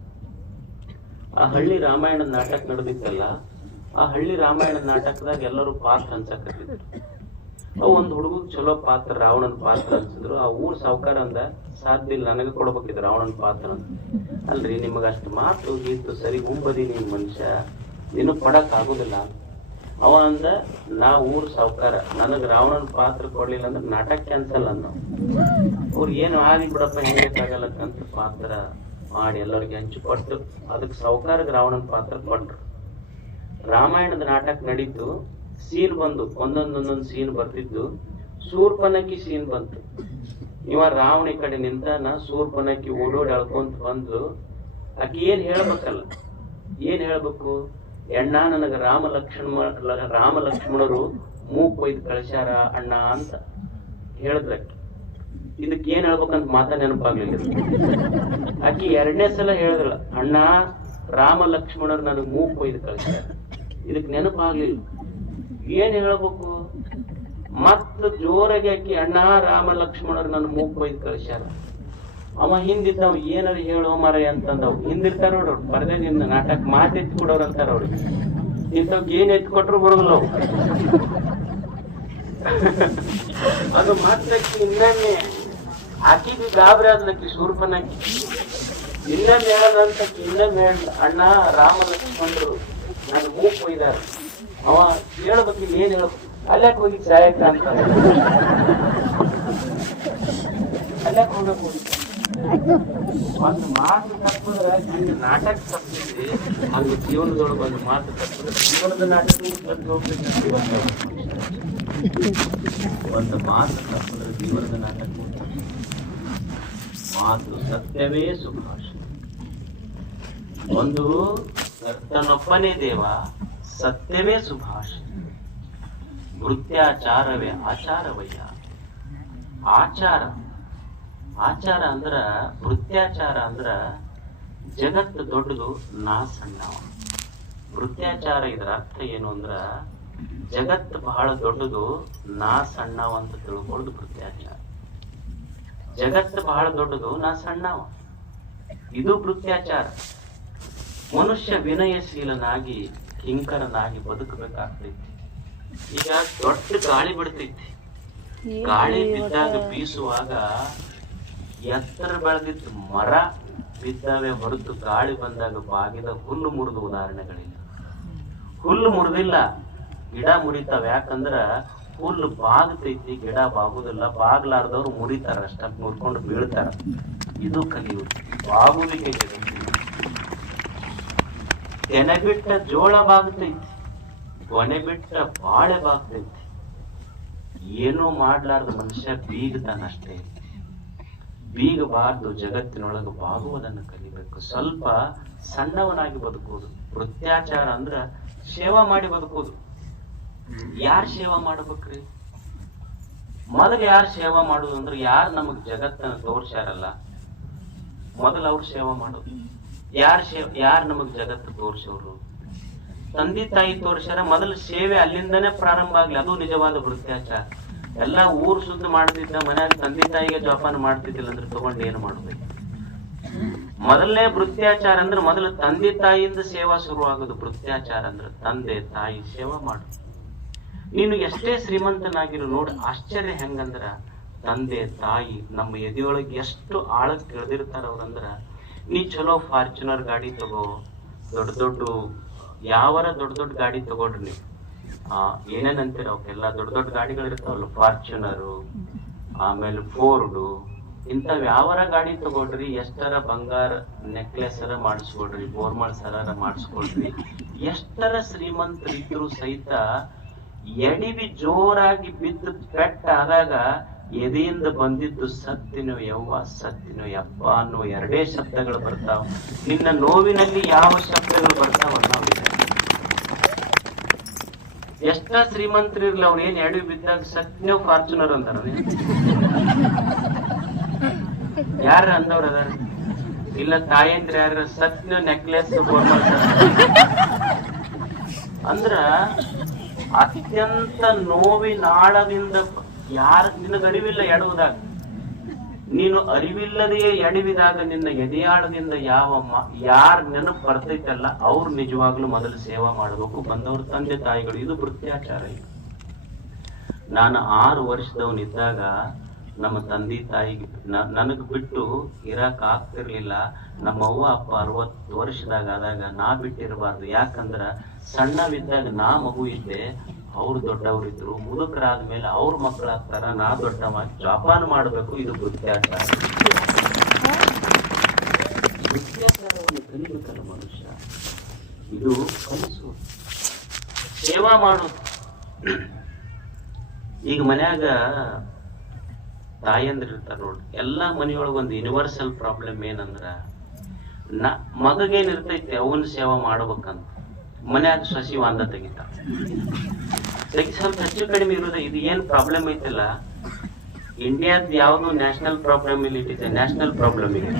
ಆ ಹಳ್ಳಿ ರಾಮಾಯಣದ ನಾಟಕ ನಡೆದಿತ್ತಲ್ಲ, ಆ ಹಳ್ಳಿ ರಾಮಾಯಣದ ನಾಟಕದಾಗ ಎಲ್ಲರೂ ಪಾತ್ರ ಹಂಚಕತ್ತಿದ್ರು. ಒಂದು ಹುಡುಗಗ್ ಚಲೋ ಪಾತ್ರ, ರಾವಣನ ಪಾತ್ರ ಅನ್ಸಿದ್ರು. ಆ ಊರ್ ಸಾವುಕಾರ ಅಂದ, ಸಾಧ್ಯ ಇಲ್ಲ, ನನಗೆ ಕೊಡ್ಬೇಕಿದ್ ರಾವಣನ ಪಾತ್ರ ಅಂತ. ಅಲ್ರಿ, ನಿಮಗ ಅಷ್ಟು ಮಾತು ಗೀತು ಸರಿ ಉಂಬದಿ ನೀನ್ ಮನುಷ್ಯ, ನೀನು ಪಡಕ್ ಆಗುದಿಲ್ಲ. ಅವ ಅಂದ, ನಾ ಊರ್ ಸಾವುಕಾರ, ನನಗ್ ರಾವಣನ ಪಾತ್ರ ಕೊಡ್ಲಿಲ್ಲ ಅಂದ್ರೆ ನಾಟಕ ಕ್ಯಾನ್ಸಲ್ ಅನ್ನೋ. ಅವ್ರು ಏನು ಆಗಿ ಬಿಡಪ್ಪ, ಹೆಂಗಕ್ಕಾಗಲ್ಲಕ್ಕಂತ ಪಾತ್ರ ಮಾಡಿ ಎಲ್ಲರಿಗೆ ಹಂಚು ಕೊಟ್ಟು ಅದಕ್ಕೆ ಸಾವುಕಾರಕ್ಕೆ ರಾವಣನ ಪಾತ್ರ ಕೊಟ್ರು. ರಾಮಾಯಣದ ನಾಟಕ ನಡೀತು. ಸೀನ್ ಬಂದು ಒಂದೊಂದೊಂದೊಂದು ಸೀನ್ ಬರ್ತಿದ್ದು. ಶೂರ್ಪನಕ್ಕಿ ಸೀನ್ ಬಂತು. ಇವ ರಾವಣ ಈ ಕಡೆ ನಿಂತಾನ, ಶೂರ್ಪನಕ್ಕಿ ಓಡೋಡಿ ಅಳ್ಕೊಂತ ಬಂದು ಆಕಿ ಏನ್ ಹೇಳ್ಬೇಕಲ್ಲ, ಏನ್ ಹೇಳ್ಬೇಕು? ಎಣ್ಣ ನನಗ ರಾಮ ಲಕ್ಷ್ಮಣರು ಮೂಕ್ ಒಯ್ದು ಕಳಿಸ್ಯಾರ ಅಣ್ಣ ಅಂತ ಹೇಳಿದ್ರಕ್ಕೆ. ಇದಕ್ಕೆ ಏನ್ ಹೇಳ್ಬೇಕಂತ ಮಾತಾ ನೆನಪಾಗ್ಲಿಲ್ಲ. ಆಕಿ 2ನೇ ಸಲ ಹೇಳಿದ್ಳ, ಅಣ್ಣ ರಾಮ ಲಕ್ಷ್ಮಣರು ನನಗ್ ಮೂಕ್ ಒಯ್ದು ಕಳಿಸ್ಯಾರ. ಇದಕ್ ನೆನಪಾಗ್ಲಿಲ್ಲ. ಏನ್ ಹೇಳ್ಬೇಕು? ಮತ್ತ ಜೋರಾಗಿ ಆಕಿ, ಅಣ್ಣ ರಾಮ ಲಕ್ಷ್ಮಣರು ನನ್ನ ಮೂಕ್ ಒಯ್ದು ಕಳಿಸ್ಯಾರ. ಅವ ಹಿಂದಿದ್ದವ್ ಏನಾರ ಹೇಳೋ ಮರ ಅಂತಂದವ್. ಹಿಂದಿರ್ತಾರ ನೋಡ್ರಿ ಪರದೆದಿಂದ ನಾಟಕ ಮಾತು ಎತ್ತಿ ಕೊಡೋರು ಅಂತಾರ ಅವ್ರಿಗೆ. ಇಂಥವ್ ಏನ್ ಎತ್ತಿ ಕೊಟ್ರು ಬರೋದಿಲ್ಲ ಅವು. ಅದು ಮತ್ತೆ ಇನ್ನೊಮ್ಮೆ ಆಕಿಗೆ ಗಾಬರಿ ಆದ್ಲಕ್ಕಿ, ಶೂರ್ಪನಕ್ಕಿ. ಇನ್ನೊಮ್ಮೆ ಹೇಳದಂತ ಇನ್ನೊಮ್ಮೆ ಹೇಳ್ದ, ಅಣ್ಣ ರಾಮ ಲಕ್ಷ್ಮಣರು ನನ್ನ ಮೂಕ್ ಒಯ್ದಾರ. ಅವ ಹೇಳ್ಬೇಕು, ಏನ್ ಹೇಳ್ಬೇಕು? ಅಲ್ಯಾಕ್ ಹೋಗಿ ಸಾಯಕ ಅಂತ, ಅಲ್ಯಾಕ್ ಹೋಗ್ಬೇಕು? ಒಂದು ಮಾತು ತಪ್ಪಿದ್ರೆ ನಾಟಕ ತಪ್ಪಿದ್ರಿ, ಹಂಗ ಜೀವನದೊಳಗೆ ಒಂದು ಮಾತು ತಪ್ಪಿದ್ರೆ ಜೀವನದ ನಾಟಕ ಹೋಗ್ಬೇಕು. ಒಂದು ಮಾತು ತಪ್ಪಿದ್ರೆ ಜೀವನದ ನಾಟಕ. ಮಾತು ಸತ್ಯವೇ ಸುಭಾಷ. ಒಂದು ಕರ್ತನೊಬ್ಬನೇ ದೇವ, ಸತ್ಯವೇ ಸುಭಾಷ. ವೃತ್ಯಾಚಾರವೇ ಆಚಾರವಯ್ಯ. ಆಚಾರ ಅಂದ್ರ, ವೃತ್ಯಾಚಾರ ಅಂದ್ರ ಜಗತ್ತು ದೊಡ್ಡದು, ನಾ ಸಣ್ಣವ. ವೃತ್ಯಾಚಾರ ಇದರ ಅರ್ಥ ಏನು ಅಂದ್ರ, ಜಗತ್ತು ಬಹಳ ದೊಡ್ಡದು, ನಾ ಸಣ್ಣವ ಅಂತ ತಿಳ್ಕೊಳ್ಳೋದು ವೃತ್ಯಾಚಾರ. ಜಗತ್ತು ಬಹಳ ದೊಡ್ಡದು, ನಾ ಸಣ್ಣವ, ಇದು ವೃತ್ಯಾಚಾರ. ಮನುಷ್ಯ ವಿನಯಶೀಲನಾಗಿ ಕಿಂಕರನಾಗಿ ಬದುಕಬೇಕಾಗ್ತೈತಿ. ಈಗ ದೊಡ್ಡ ಗಾಳಿ ಬಿಡ್ತೈತಿ. ಗಾಳಿ ಬಿದ್ದಾಗ ಬೀಸುವಾಗ ಎತ್ತರ ಬೆಳೆದಿದ್ದ ಮರ ಬಿದ್ದಾವೆ ಹೊರತು ಗಾಳಿ ಬಂದಾಗ ಬಾಗಿದ ಹುಲ್ಲು ಮುರಿದ ಉದಾಹರಣೆಗಳಿಲ್ಲ. ಹುಲ್ಲು ಮುರಿದಿಲ್ಲ, ಗಿಡ ಮುರಿತಾವ. ಯಾಕಂದ್ರ ಹುಲ್ಲು ಬಾಗತೈತಿ, ಗಿಡ ಬಾಗುದಿಲ್ಲ. ಬಾಗ್ಲಾರ್ದವ್ರು ಮುರಿತಾರ, ಅಷ್ಟ ಮುರ್ಕೊಂಡು ಬೀಳ್ತಾರ. ಇದು ಕಲಿಯುವುದು, ಬಾಗುವಿಕೆ ಜಗತ್ತು. ತೆನೆ ಬಿಟ್ಟ ಜೋಳ ಬಾಗ್ತೈತಿ, ಕೊನೆ ಬಿಟ್ಟ ಬಾಳೆ ಬಾಗ್ತೈತಿ. ಏನೋ ಮಾಡ್ಲಾರ್ದ ಮನುಷ್ಯ ಬೀಗತಾನಷ್ಟೇ. ಬೀಗಬಾರ್ದು, ಜಗತ್ತಿನೊಳಗೆ ಬಾಗುವುದನ್ನು ಕಲಿಬೇಕು. ಸ್ವಲ್ಪ ಸಣ್ಣವನಾಗಿ ಬದುಕುವುದು. ವೃತ್ಯಾಚಾರ ಅಂದ್ರ ಸೇವಾ ಮಾಡಿ ಬದುಕುವುದು. ಯಾರ್ ಸೇವಾ ಮಾಡ್ಬೇಕ್ರಿ? ಮೊದಲು ಯಾರು ಸೇವಾ ಮಾಡುದು ಅಂದ್ರೆ, ಯಾರು ನಮಗ್ ಜಗತ್ತನ್ನ ತೋರ್ಸ್ಯಾರಲ್ಲ, ಮೊದಲು ಅವ್ರು ಸೇವಾ ಮಾಡೋದು. ಯಾರು ನಮಗ್ ಜಗತ್ತು ತೋರ್ಸೋರು? ತಂದೆ ತಾಯಿ ತೋರ್ಸ್ಯಾರ, ಮೊದಲು ಸೇವೆ ಅಲ್ಲಿಂದನೇ ಪ್ರಾರಂಭ ಆಗ್ಲಿ. ಅದು ನಿಜವಾದ ವೃತ್ಯಾಚಾರ. ಎಲ್ಲಾ ಊರ್ ಸುದ್ದಿ ಮಾಡ್ತಿದ್ದ, ಮನ್ಯಾಗ ತಂದೆ ತಾಯಿಗೆ ಜೋಪಾನ ಮಾಡ್ತಿದ್ದಿಲ್ಲ ಅಂದ್ರೆ ತಗೊಂಡು ಏನು ಮಾಡ್ಬೇಕು? ಮೊದಲನೇ ವೃತ್ಯಾಚಾರ ಅಂದ್ರೆ ಮೊದಲು ತಂದೆ ತಾಯಿಯಿಂದ ಸೇವಾ ಶುರುವಾಗೋದು. ವೃತ್ಯಾಚಾರ ಅಂದ್ರೆ ತಂದೆ ತಾಯಿ ಸೇವಾ ಮಾಡು. ನೀನು ಎಷ್ಟೇ ಶ್ರೀಮಂತನಾಗಿರು ನೋಡು, ಆಶ್ಚರ್ಯ ಹೆಂಗಂದ್ರ ತಂದೆ ತಾಯಿ ನಮ್ಮ ಎದೆಯೊಳಗೆ ಎಷ್ಟು ಆಳಕ್ಕೆ ಇಳಿದಿರ್ತಾರ ಅವ್ರಂದ್ರ. ನೀ ಚಲೋ ಫಾರ್ಚುನರ್ ಗಾಡಿ ತಗೋ, ದೊಡ್ಡ ದೊಡ್ಡ ಗಾಡಿ ತಗೊಳ್ರಿ. ನೀವು ಏನೇನಂತೀರ ಅವಕ್ಕೆಲ್ಲ ದೊಡ್ಡ ಗಾಡಿಗಳು ಇರ್ತಾವಲ್ಲ, ಫಾರ್ಚುನರು, ಆಮೇಲೆ ಫೋರ್ಡು, ಇಂಥವ್ ಯಾವರ ಗಾಡಿ ತಗೊಳ್ರಿ. ಎಷ್ಟರ ಬಂಗಾರ ನೆಕ್ಲೆಸ್ ಅರ ಮಾಡಿಸ್ಕೊಡ್ರಿ, ಬೋರ್ಮಲ್ ಸರ ಮಾಡಿಸ್ಕೊಳ್ರಿ. ಎಷ್ಟರ ಶ್ರೀಮಂತರಿದ್ರು ಸಹಿತ ಎಡಿವಿ ಜೋರಾಗಿ ಬಿದ್ದು ಪೆಟ್ಟ ಆದಾಗ ಎದೆಯಿಂದ ಬಂದಿದ್ದು ಸತ್ತಿನೋ ಯವ್ವ ಸತ್ತಿನೋ ಯಪ್ಪ ಅನ್ನೋ ಎರಡೇ ಶಬ್ದಗಳು ಬರ್ತಾವ. ನಿನ್ನ ನೋವಿನಲ್ಲಿ ಯಾವ ಶಬ್ದಗಳು ಬರ್ತಾವಲ್ಲ ಎಷ್ಟ ಶ್ರೀಮಂತರಿರ್ಲಿ ಅವ್ರು ಏನ್ ಎಡವಿ ಬಿದ್ದಾಗ ಸತ್ನೋ ಫಾರ್ಚುನರ್ ಅಂತಾರ. ಯಾರ ಅಂದವ್ರ ಅದಾರ? ಇಲ್ಲ ತಾಯಂದ್ರ ಯಾರ ಸತ್ನೋ ನೆಕ್ಲೆಸ್ ಅಂದ್ರ ಅತ್ಯಂತ ನೋವಿನಾಳದಿಂದ ಯಾರ ನಿನಗೆ ಅರಿವಿಲ್ಲ ಎಡುವುದಾಗ, ನೀನು ಅರಿವಿಲ್ಲದೆಯೇ ಎಡವಿದಾಗ ನಿನ್ನ ಎದೆಯಾಳದಿಂದ ಯಾರ ನೆನಪು ಬರ್ತೈತಲ್ಲ ಅವ್ರು ನಿಜವಾಗ್ಲೂ ಮೊದಲು ಸೇವಾ ಮಾಡಬೇಕು. ಬಂದವ್ರ ತಂದೆ ತಾಯಿಗಳು, ಇದು ವೃತ್ಯಾಚಾರ. ನಾನು 6 ವರ್ಷದವನಿದ್ದಾಗ ನಮ್ಮ ತಂದೆ ತಾಯಿಗೆ ನನಗ್ ಬಿಟ್ಟು ಇರಾಕ್ ಆಗ್ತಿರ್ಲಿಲ್ಲ. ನಮ್ಮ ಅವ್ವ ಅಪ್ಪ 60 ವರ್ಷದಾಗ ಆದಾಗ ನಾ ಬಿಟ್ಟಿರಬಾರ್ದು. ಯಾಕಂದ್ರ ಸಣ್ಣವಿದ್ದಾಗ ನಾ ಮಗು ಇದ್ದೆ, ಅವ್ರು ದೊಡ್ಡವರಿದ್ರು. ಮುದುಕರಾದ್ಮೇಲೆ ಅವ್ರ ಮಕ್ಕಳಾಗ್ತಾರ, ನಾ ದೊಡ್ಡವ, ಜಪಾನ ಮಾಡ್ಬೇಕು. ಇದು ವೃತ್ಯಾಚಾರ. ವೃತ್ಯಾಚಾರವನ್ನು ಕಲಿಬೇಕಲ್ಲ ಮನುಷ್ಯ. ಇದು ಕನಸು. ಸೇವಾ ಮಾಡೋದು. ಈಗ ಮನ್ಯಾಗ ತಾಯಂದ್ರ ಇರ್ತಾರ ನೋಡ್ರಿ, ಎಲ್ಲಾ ಮನೆಯೊಳಗ ಒಂದು ಯೂನಿವರ್ಸಲ್ ಪ್ರಾಬ್ಲಮ್ ಏನಂದ್ರ ಮಗಗೇನಿರ್ತೈತಿ ಅವನ್ ಸೇವಾ ಮಾಡ್ಬೇಕಂತ ಮನ್ಯಾಗ ಸಸಿ ವಾಂದ ತೆಗಿತ ಸ್ವಲ್ಪ ಹೆಚ್ಚು ಕಡಿಮೆ ಇರೋದು. ಇದು ಏನ್ ಪ್ರಾಬ್ಲಮ್ ಐತಿಲ್ಲ, ಇಂಡಿಯಾದ ಯಾವ್ದು ನ್ಯಾಷನಲ್ ಪ್ರಾಬ್ಲಮ್ ಇಲ್ಲಿ ಇಟ್ಟಿದೆ, ನ್ಯಾಷನಲ್ ಪ್ರಾಬ್ಲಮ್ ಇದೆ.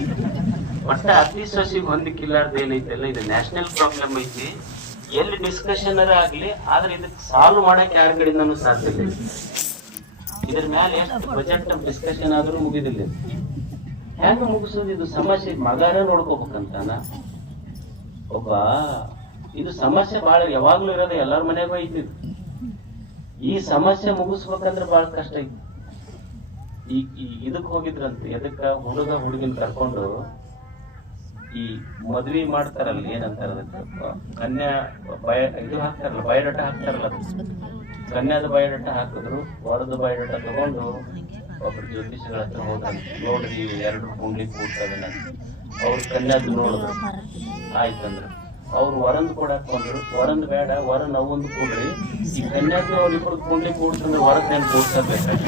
ಒಟ್ಟ ಅತಿ ಸಸಿ ಹೊಂದಿಕ್ಕಿಲ್ಲಾರ್ದು ಏನೈತಲ್ಲ, ಇದು ನ್ಯಾಷನಲ್ ಪ್ರಾಬ್ಲಮ್ ಐತಿ. ಎಲ್ಲಿ ಡಿಸ್ಕಷನ್ ಆಗ್ಲಿ, ಆದ್ರೆ ಇದಕ್ಕೆ ಸಾಲ್ವ್ ಮಾಡಕ್ ಯಾರ ಕಡೆಯಿಂದನೂ ಸಾಧ್ಯ ಇಲ್ಲ. ಇದ್ರ ಮೇಲೆ ಎಷ್ಟು ಬಜೆಟ್ ಡಿಸ್ಕಷನ್ ಆದ್ರೂ ಮುಗಿದಿಲ್ಲ. ಹೆಂಗ ಮುಗಿಸೋದು? ಇದು ಸಮಸ್ಯೆ ಮಗಾರ ನೋಡ್ಕೋಬೇಕಂತಾನ ಒಬ್ಬ. ಇದು ಸಮಸ್ಯೆ ಬಾಳ ಯಾವಾಗ್ಲೂ ಇರೋದು, ಎಲ್ಲಾರ ಮನೆಗೂ ಐತಿ. ಈ ಸಮಸ್ಯೆ ಮುಗಿಸ್ಬೇಕಂದ್ರೆ ಬಹಳ ಕಷ್ಟ ಐತಿ. ಇದಕ್ ಹೋಗಿದ್ರಂತ, ಎದಕ್ಕ ಹುಡುಗ ಹುಡುಗಿನ ಕರ್ಕೊಂಡು ಈ ಮದ್ವಿ ಮಾಡ್ತಾರಲ್ಲ, ಏನಂತಾರ ಕನ್ಯಾ ಇದು ಹಾಕ್ತಾರಲ್ಲ, ಬಯೋಡಾಟ ಹಾಕ್ತಾರಲ್ಲ. ಕನ್ಯಾದ ಬಯೋಡಾಟ ಹಾಕಿದ್ರು, ವರದ ಬಯೋಡಾಟ ತಗೊಂಡು ಒಬ್ರು ಜ್ಯೋತಿಷಿಗಳ ಹತ್ರ ಹೋದ್ರ. ನೋಡ್ರಿ 2 ಕುಂಡ್ಲಿ ಕೂಡ್ತವೆ ನಾನು. ಅವ್ರ ಕನ್ಯಾದ ನೋಡಿದ್ರು, ಆಯ್ತಂದ್ರ ಅವ್ರು ವರಂದ್ ಕೊಡಕ್ ಬಂದ್ರು. ವರಂದ್ ಬೇಡ, ವರನ್ ಅವೊಂದು ಕೂಡ್ರಿ. ಈ ಕನ್ಯಾದ ಅವ್ರಿಬ್ರು ಕುಂಡ್ಲಿ ಕೂಡ್ತಂದ್ರೆ ವರದ್ ಏನ್ ಕೂಡ್ಸಬೇಕಾಗಿ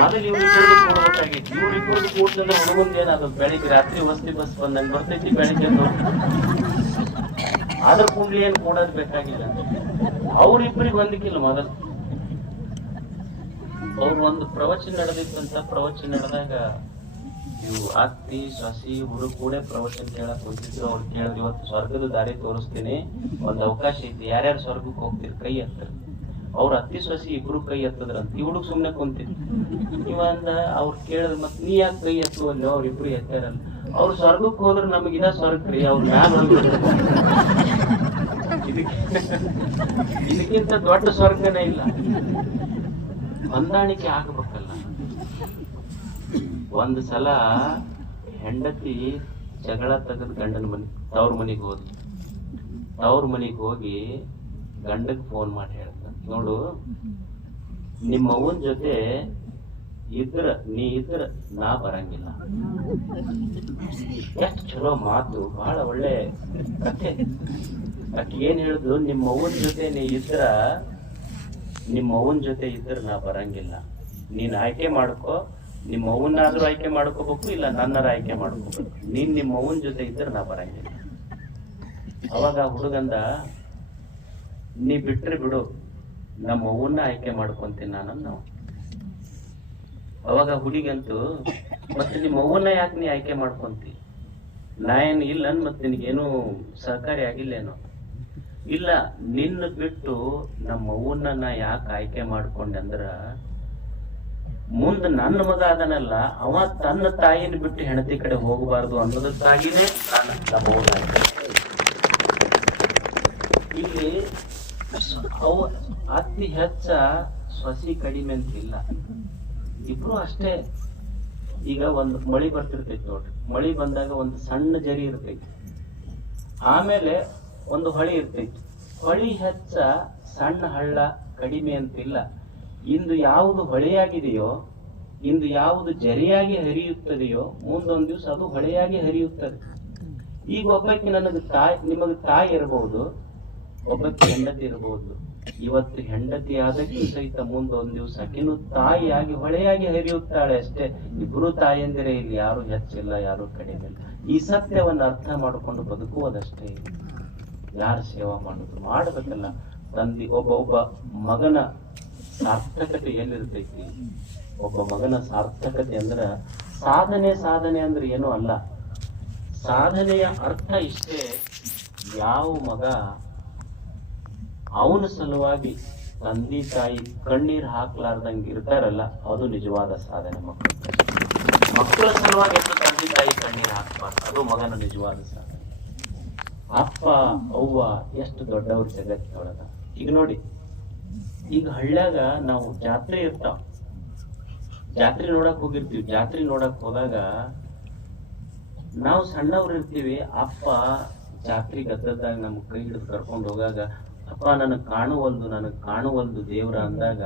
ಮೊದಲು ಇವ್ರಿಬ್ಬರು ಕೂಡ್ಬೇಕಾಗಿತ್ತು. ಇವ್ರಿಬ್ಬರು ಕೂಡ್ತಂದ್ರೆ ಹುಡುಗಂದ್ ಏನಾದ್ರು ಬೆಳಿಗ್ಗೆ ರಾತ್ರಿ ವಸ್ತಿ ಬಸ್ ಬಂದಂಗ ಬರ್ತೈತಿ. ಬೆಳಿಗ್ಗೆ ಅದ್ರ ಕುಂಡ್ಲಿ ಏನ್ ಕೂಡೋದ್ ಬೇಕಾಗಿಲ್ಲ. ಅವ್ರಿಬ್ಬರಿಗೆ ಹೊಂದಿಕ್ಕಿಲ್ಲ. ಮೊದಲು ಅವ್ರು ಒಂದು ಪ್ರವಚನ ನಡೆದಿತ್ತಂತ. ಪ್ರವಚನ ನಡೆದಾಗ ಇವು ಅತ್ತಿ ಸಸಿ ಹುಡುಗ ಕೂಡ ಪ್ರವಚನ ಕೇಳಕ್ ಹೋಗ್ತಿದ್ರು. ಅವ್ರು ಕೇಳಿದ್ರು, ಇವತ್ತು ಸ್ವರ್ಗದ ದಾರಿ ತೋರಿಸ್ತೀನಿ, ಒಂದ್ ಅವಕಾಶ ಐತಿ, ಯಾರ್ಯಾರು ಸ್ವರ್ಗಕ್ಕೆ ಹೋಗ್ತೀರಿ ಕೈ ಎತ್ತಾರೆ. ಅವ್ರ ಅತ್ತಿ ಸಸಿ ಇಬ್ರು ಕೈ ಎತ್ತದ್ರಂತ. ಈ ಹುಡುಗ ಸುಮ್ನೆ ಕುಂತಿದ್ರು. ಇವಂದ ಅವ್ರು ಕೇಳಿದ್ರು, ಮತ್ ನೀ ಯಾಕೆ ಕೈ ಎತ್ತುವಲ್ಲ? ಅವ್ರಿಬ್ರು ಎತ್ತಾರಲ್ಲ. ಅವ್ರು ಸ್ವರ್ಗಕ್ಕೆ ಹೋದ್ರೆ ನಮಗಿದ ಸ್ವರ್ಗ ರೀ, ಅವ್ರ ಮ್ಯಾಲ ಇದಕ್ಕಿಂತ ದೊಡ್ಡ ಸ್ವರ್ಗನೇ ಇಲ್ಲ. ಹೊಂದಾಣಿಕೆ ಆಗಬೇಕಲ್ಲ. ಒಂದ್ ಸಲ ಹೆಂಡತಿ ಜಗಳ ತೆಗೆದು ಗಂಡನ ಮನೆ ತವ್ರ ಮನೆಗೆ ಹೋದ್ಲು. ತವ್ರ ಮನೆಗೆ ಹೋಗಿ ಗಂಡಗ್ ಫೋನ್ ಮಾಡಿ ಹೇಳ್ತ, ನೋಡು ನಿಮ್ಮ ಅವ್ವನ ಜೊತೆ ನೀ ಇದ್ರ ನಾ ಬರಂಗಿಲ್ಲ. ಎಷ್ಟು ಚಲೋ ಮಾತು, ಬಹಳ ಒಳ್ಳೆ ಕಥೆ. ಅಕ್ಕಿ ಏನ್ ಹೇಳಿದ್ರು, ನಿಮ್ಮ ಅವ್ವನ ಜೊತೆ ಇದ್ರ ನಾ ಬರಂಗಿಲ್ಲ. ನೀನ್ ಆಯ್ಕೆ ಮಾಡ್ಕೋ, ನಿಮ್ಮ ಅವ್ವನಾದ್ರೂ ಆಯ್ಕೆ ಮಾಡ್ಕೋಬೇಕು, ಇಲ್ಲ ನನ್ನರ ಆಯ್ಕೆ ಮಾಡ್ಕೋಬೇಕು. ನೀನ್ ನಿಮ್ಮ ಅವ್ವನ ಜೊತೆ ಇದ್ರ ನಾ ಬರಂಗಿಲ್ಲ. ಅವಾಗ ಹುಡುಗಂದ, ನೀ ಬಿಟ್ರೆ ಬಿಡು, ನಮ್ಮ ಅವ್ವನ್ನ ಆಯ್ಕೆ ಮಾಡ್ಕೊಂತೀನಿ ನಾನು. ಅವಾಗ ಹುಡುಗಂತೂ, ಮತ್ತೆ ನಿಮ್ಮ ಅವ್ವನ್ನ ಯಾಕೆ ನೀ ಆಯ್ಕೆ ಮಾಡ್ಕೊಂತಿ? ನಾ ಏನ್ ಇಲ್ಲ ಮತ್ತೆ ನಿನಗೇನು ಸಹಕಾರಿ ಆಗಿಲ್ಲೇನೋ? ಇಲ್ಲ, ನಿನ್ನ ಬಿಟ್ಟು ನಮ್ಮ ಅವ್ವನ್ನ ನಾ ಯಾಕೆ ಆಯ್ಕೆ ಮಾಡ್ಕೊಂಡೆ ಅಂದ್ರ, ಮುಂದೆ ನನ್ನ ಮಗ ಅದನಲ್ಲ, ಅವ ತನ್ನ ತಾಯಿನ ಬಿಟ್ಟು ಹೆಂಡತಿ ಕಡೆ ಹೋಗಬಾರ್ದು ಅನ್ನೋದಕ್ಕಾಗಿನೇ ನಾನು ನಮ್ಮ ಅವ್ವನ ಆಯ್ಕೆ. ಇಲ್ಲಿ ಅತಿ ಹೆಚ್ಚ ಸೊಸಿ ಕಡಿಮೆ ಅಂತಿಲ್ಲ, ಇಬ್ರು ಅಷ್ಟೇ. ಈಗ ಒಂದು ಮಳಿ ಬರ್ತಿರ್ತೈತಿ ನೋಡ್ರಿ, ಮಳಿ ಬಂದಾಗ ಒಂದು ಸಣ್ಣ ಜರಿ ಇರ್ತೈತಿ, ಆಮೇಲೆ ಒಂದು ಹೊಳಿ ಇರ್ತೈತಿ. ಹೊಳಿ ಹೆಚ್ಚ, ಸಣ್ಣ ಹಳ್ಳ ಕಡಿಮೆ ಅಂತಿಲ್ಲ. ಇಂದು ಯಾವುದು ಹೊಳೆಯಾಗಿದೆಯೋ, ಇಂದು ಯಾವುದು ಜರಿಯಾಗಿ ಹರಿಯುತ್ತದೆಯೋ, ಮುಂದೊಂದು ದಿವಸ ಅದು ಹೊಳೆಯಾಗಿ ಹರಿಯುತ್ತದೆ. ಈಗ ಒಬ್ಬಕ್ಕೆ ನಿಮಗೆ ತಾಯಿ ಇರಬಹುದು, ಒಬ್ಬಕ್ಕೆ ಹೆಂಡತಿ ಇರಬಹುದು. ಇವತ್ತು ಹೆಂಡತಿ ಆದಕ್ಕೂ ಸಹಿತ ಮುಂದೆ ಒಂದ್ ದಿವಸ ಆಕಿನೂ ತಾಯಿಯಾಗಿ ಹೊಳೆಯಾಗಿ ಹರಿಯುತ್ತಾಳೆ ಅಷ್ಟೇ. ಇಬ್ರು ತಾಯಿಯಂದಿರೆ, ಇಲ್ಲಿ ಯಾರು ಹೆಚ್ಚಿಲ್ಲ, ಯಾರು ಕಡಿಮೆ ಇಲ್ಲ. ಈ ಸತ್ಯವನ್ನ ಅರ್ಥ ಮಾಡಿಕೊಂಡು ಬದುಕುವುದಷ್ಟೇ. ಯಾರು ಸೇವಾ ಮಾಡುದು ಮಾಡಬೇಕಲ್ಲ. ತಂದೆ ಒಬ್ಬ ಮಗನ ಸಾರ್ಥಕತೆ ಎಲ್ಲಿರ್ತೈತಿ? ಒಬ್ಬ ಮಗನ ಸಾರ್ಥಕತೆ ಅಂದ್ರ ಸಾಧನೆ ಅಂದ್ರೆ ಏನೂ ಅಲ್ಲ. ಸಾಧನೆಯ ಅರ್ಥ ಇಷ್ಟೇ, ಯಾವ ಮಗ ಅವನ ಸಲುವಾಗಿ ತಂದೆ ತಾಯಿ ಕಣ್ಣೀರ್ ಹಾಕ್ಲಾರ್ದಂಗೆ ಇರ್ತಾರಲ್ಲ, ಅದು ನಿಜವಾದ ಸಾಧನೆ. ಮಕ್ಕಳ ಸಲುವಾಗಿ ಎಷ್ಟು ತಂದೆ ತಾಯಿ ಕಣ್ಣೀರ್ ಹಾಕ್ಬಾರ್ದು, ಅದು ಮಗನ ನಿಜವಾದ ಸಾಧನೆ. ಅಪ್ಪ ಅವ್ವ ಎಷ್ಟು ದೊಡ್ಡವ್ರ ಜಗತ್ತಿನೊಳಗ. ಈಗ ನೋಡಿ, ಈಗ ಹಳ್ಳ್ಯಾಗ ನಾವು ಜಾತ್ರೆ ಇರ್ತಾವ, ಜಾತ್ರೆ ನೋಡಕ್ ಹೋಗಿರ್ತೀವಿ. ಜಾತ್ರೆ ನೋಡಕ್ ಹೋದಾಗ ನಾವು ಸಣ್ಣವ್ರು ಇರ್ತೀವಿ. ಅಪ್ಪ ಜಾತ್ರೆ ಗದ್ದದಾಗ ನಮ್ ಕೈ ಹಿಡಿದು ಕರ್ಕೊಂಡು ಹೋಗಾಗ, ಅಪ್ಪ ನನಗ್ ಕಾಣುವಲ್ದು ದೇವ್ರ ಅಂದಾಗ,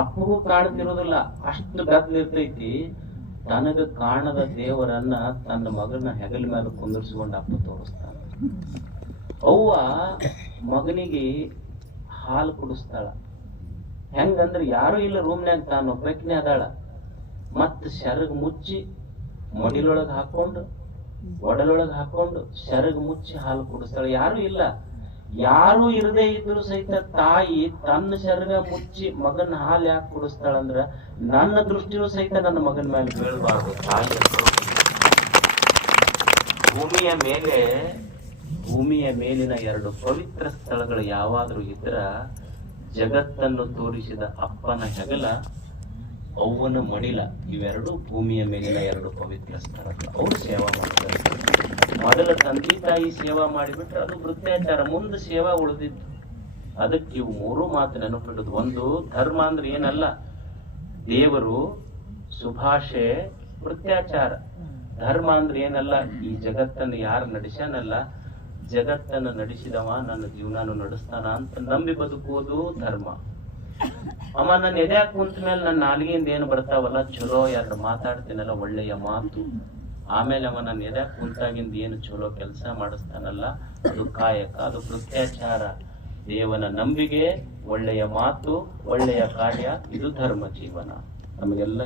ಅಪ್ಪಗೂ ಕಾಣ್ತಿರೋದಿಲ್ಲ, ಅಷ್ಟು ಗದ್ದಲಿರ್ತೈತಿ. ತನಗ ಕಾಣದ ದೇವರನ್ನ ತನ್ನ ಮಗನ ಹೆಗಲ ಮೇಲೆ ಕುಂದರ್ಸ್ಕೊಂಡು ಅಪ್ಪ ತೋರಿಸ್ತಾನ. ಅವ್ವ ಮಗನಿಗೆ ಹಾಲು ಕುಡಿಸ್ತಾಳ. ಹೆಂಗಂದ್ರ ಯಾರು ಇಲ್ಲ ರೂಮ್ನ್ಯಾಗ, ತಾನೊಬ್ಬಕ್ನೆ ಅದಾಳ. ಮತ್ ಸೆರಗ್ ಮುಚ್ಚಿ ಮಡಿಲೊಳಗ ಹಾಕೊಂಡು, ಒಡಲೊಳಗ ಹಾಕೊಂಡು ಸೆರಗ್ ಮುಚ್ಚಿ ಹಾಲು ಕುಡಿಸ್ತಾಳ. ಯಾರು ಇಲ್ಲ. ಯಾರು ಇರದೇ ಇದ್ರು ಸಹಿತ ತಾಯಿ ತನ್ನ ಸೆರಗ ಮುಚ್ಚಿ ಮಗನ ಹಾಲು ಯಾಕೆ ಕುಡಿಸ್ತಾಳಂದ್ರ, ನನ್ನ ದೃಷ್ಟಿಯೂ ಸಹಿತ ನನ್ನ ಮಗನ ಮೇಲೆ ಬೀಳಬಾರ್ದು. ತಾಯಿ ಭೂಮಿಯ ಮೇಲಿನ ಎರಡು ಪವಿತ್ರ ಸ್ಥಳಗಳು ಯಾವಾದ್ರೂ ಇದ್ರ, ಜಗತ್ತನ್ನು ತೋರಿಸಿದ ಅಪ್ಪನ ಹೆಗಲ, ಅವ್ವನ ಮಡಿಲ, ಇವೆರಡು ಭೂಮಿಯ ಮೇಲಿನ ಎರಡು ಪವಿತ್ರ ಸ್ಥಳಗಳು. ಅವ್ರು ಸೇವಾ ಮಾಡ್ತಾರೆ. ಮೊದಲ ತಂದೆ ತಾಯಿ ಸೇವಾ ಮಾಡಿಬಿಟ್ರೆ ಅದು ವೃತ್ತಾಚಾರ, ಮುಂದೆ ಸೇವಾ ಉಳಿದಿತ್ತು. ಅದಕ್ಕೆ ಇವು ಮೂರು ಮಾತು ನೆನಪಿಡುದು. ಒಂದು, ಧರ್ಮ ಅಂದ್ರೆ ಏನಲ್ಲ, ದೇವರು, ಸುಭಾಷೆ, ವೃತ್ತಾಚಾರ. ಧರ್ಮ ಅಂದ್ರೆ ಏನಲ್ಲ, ಈ ಜಗತ್ತನ್ನು ಯಾರು ನಡೆಸ್ಯಾನಲ್ಲ, ಜಗತ್ತನ್ನು ನಡೆಸಿದವ ನನ್ನ ಜೀವನಾನು ನಡೆಸ್ತಾನ ಅಂತ ನಂಬಿ ಬದುಕುವುದು ಧರ್ಮ. ಅವ ನನ್ನ ಎದೆ ಕುಂತ ಮೇಲೆ ನನ್ನ ನಾಲಿಗೆಯಿಂದ ಏನು ಬರ್ತಾವಲ್ಲ, ಚಲೋ ಎರಡು ಮಾತಾಡ್ತೀನಲ್ಲ, ಒಳ್ಳೆಯ ಮಾತು. ಆಮೇಲೆ ಅವ ನನ್ನ ಎದೆ ಕುಂತಾಗಿಂದ ಏನು ಚಲೋ ಕೆಲಸ ಮಾಡಿಸ್ತಾನಲ್ಲ, ಅದು ಕಾಯಕ, ಅದು ವೃತ್ತಾಚಾರ. ದೇವನ ನಂಬಿಕೆ, ಒಳ್ಳೆಯ ಮಾತು, ಒಳ್ಳೆಯ ಕಾರ್ಯ, ಇದು ಧರ್ಮ ಜೀವನ. ನಮಗೆಲ್ಲ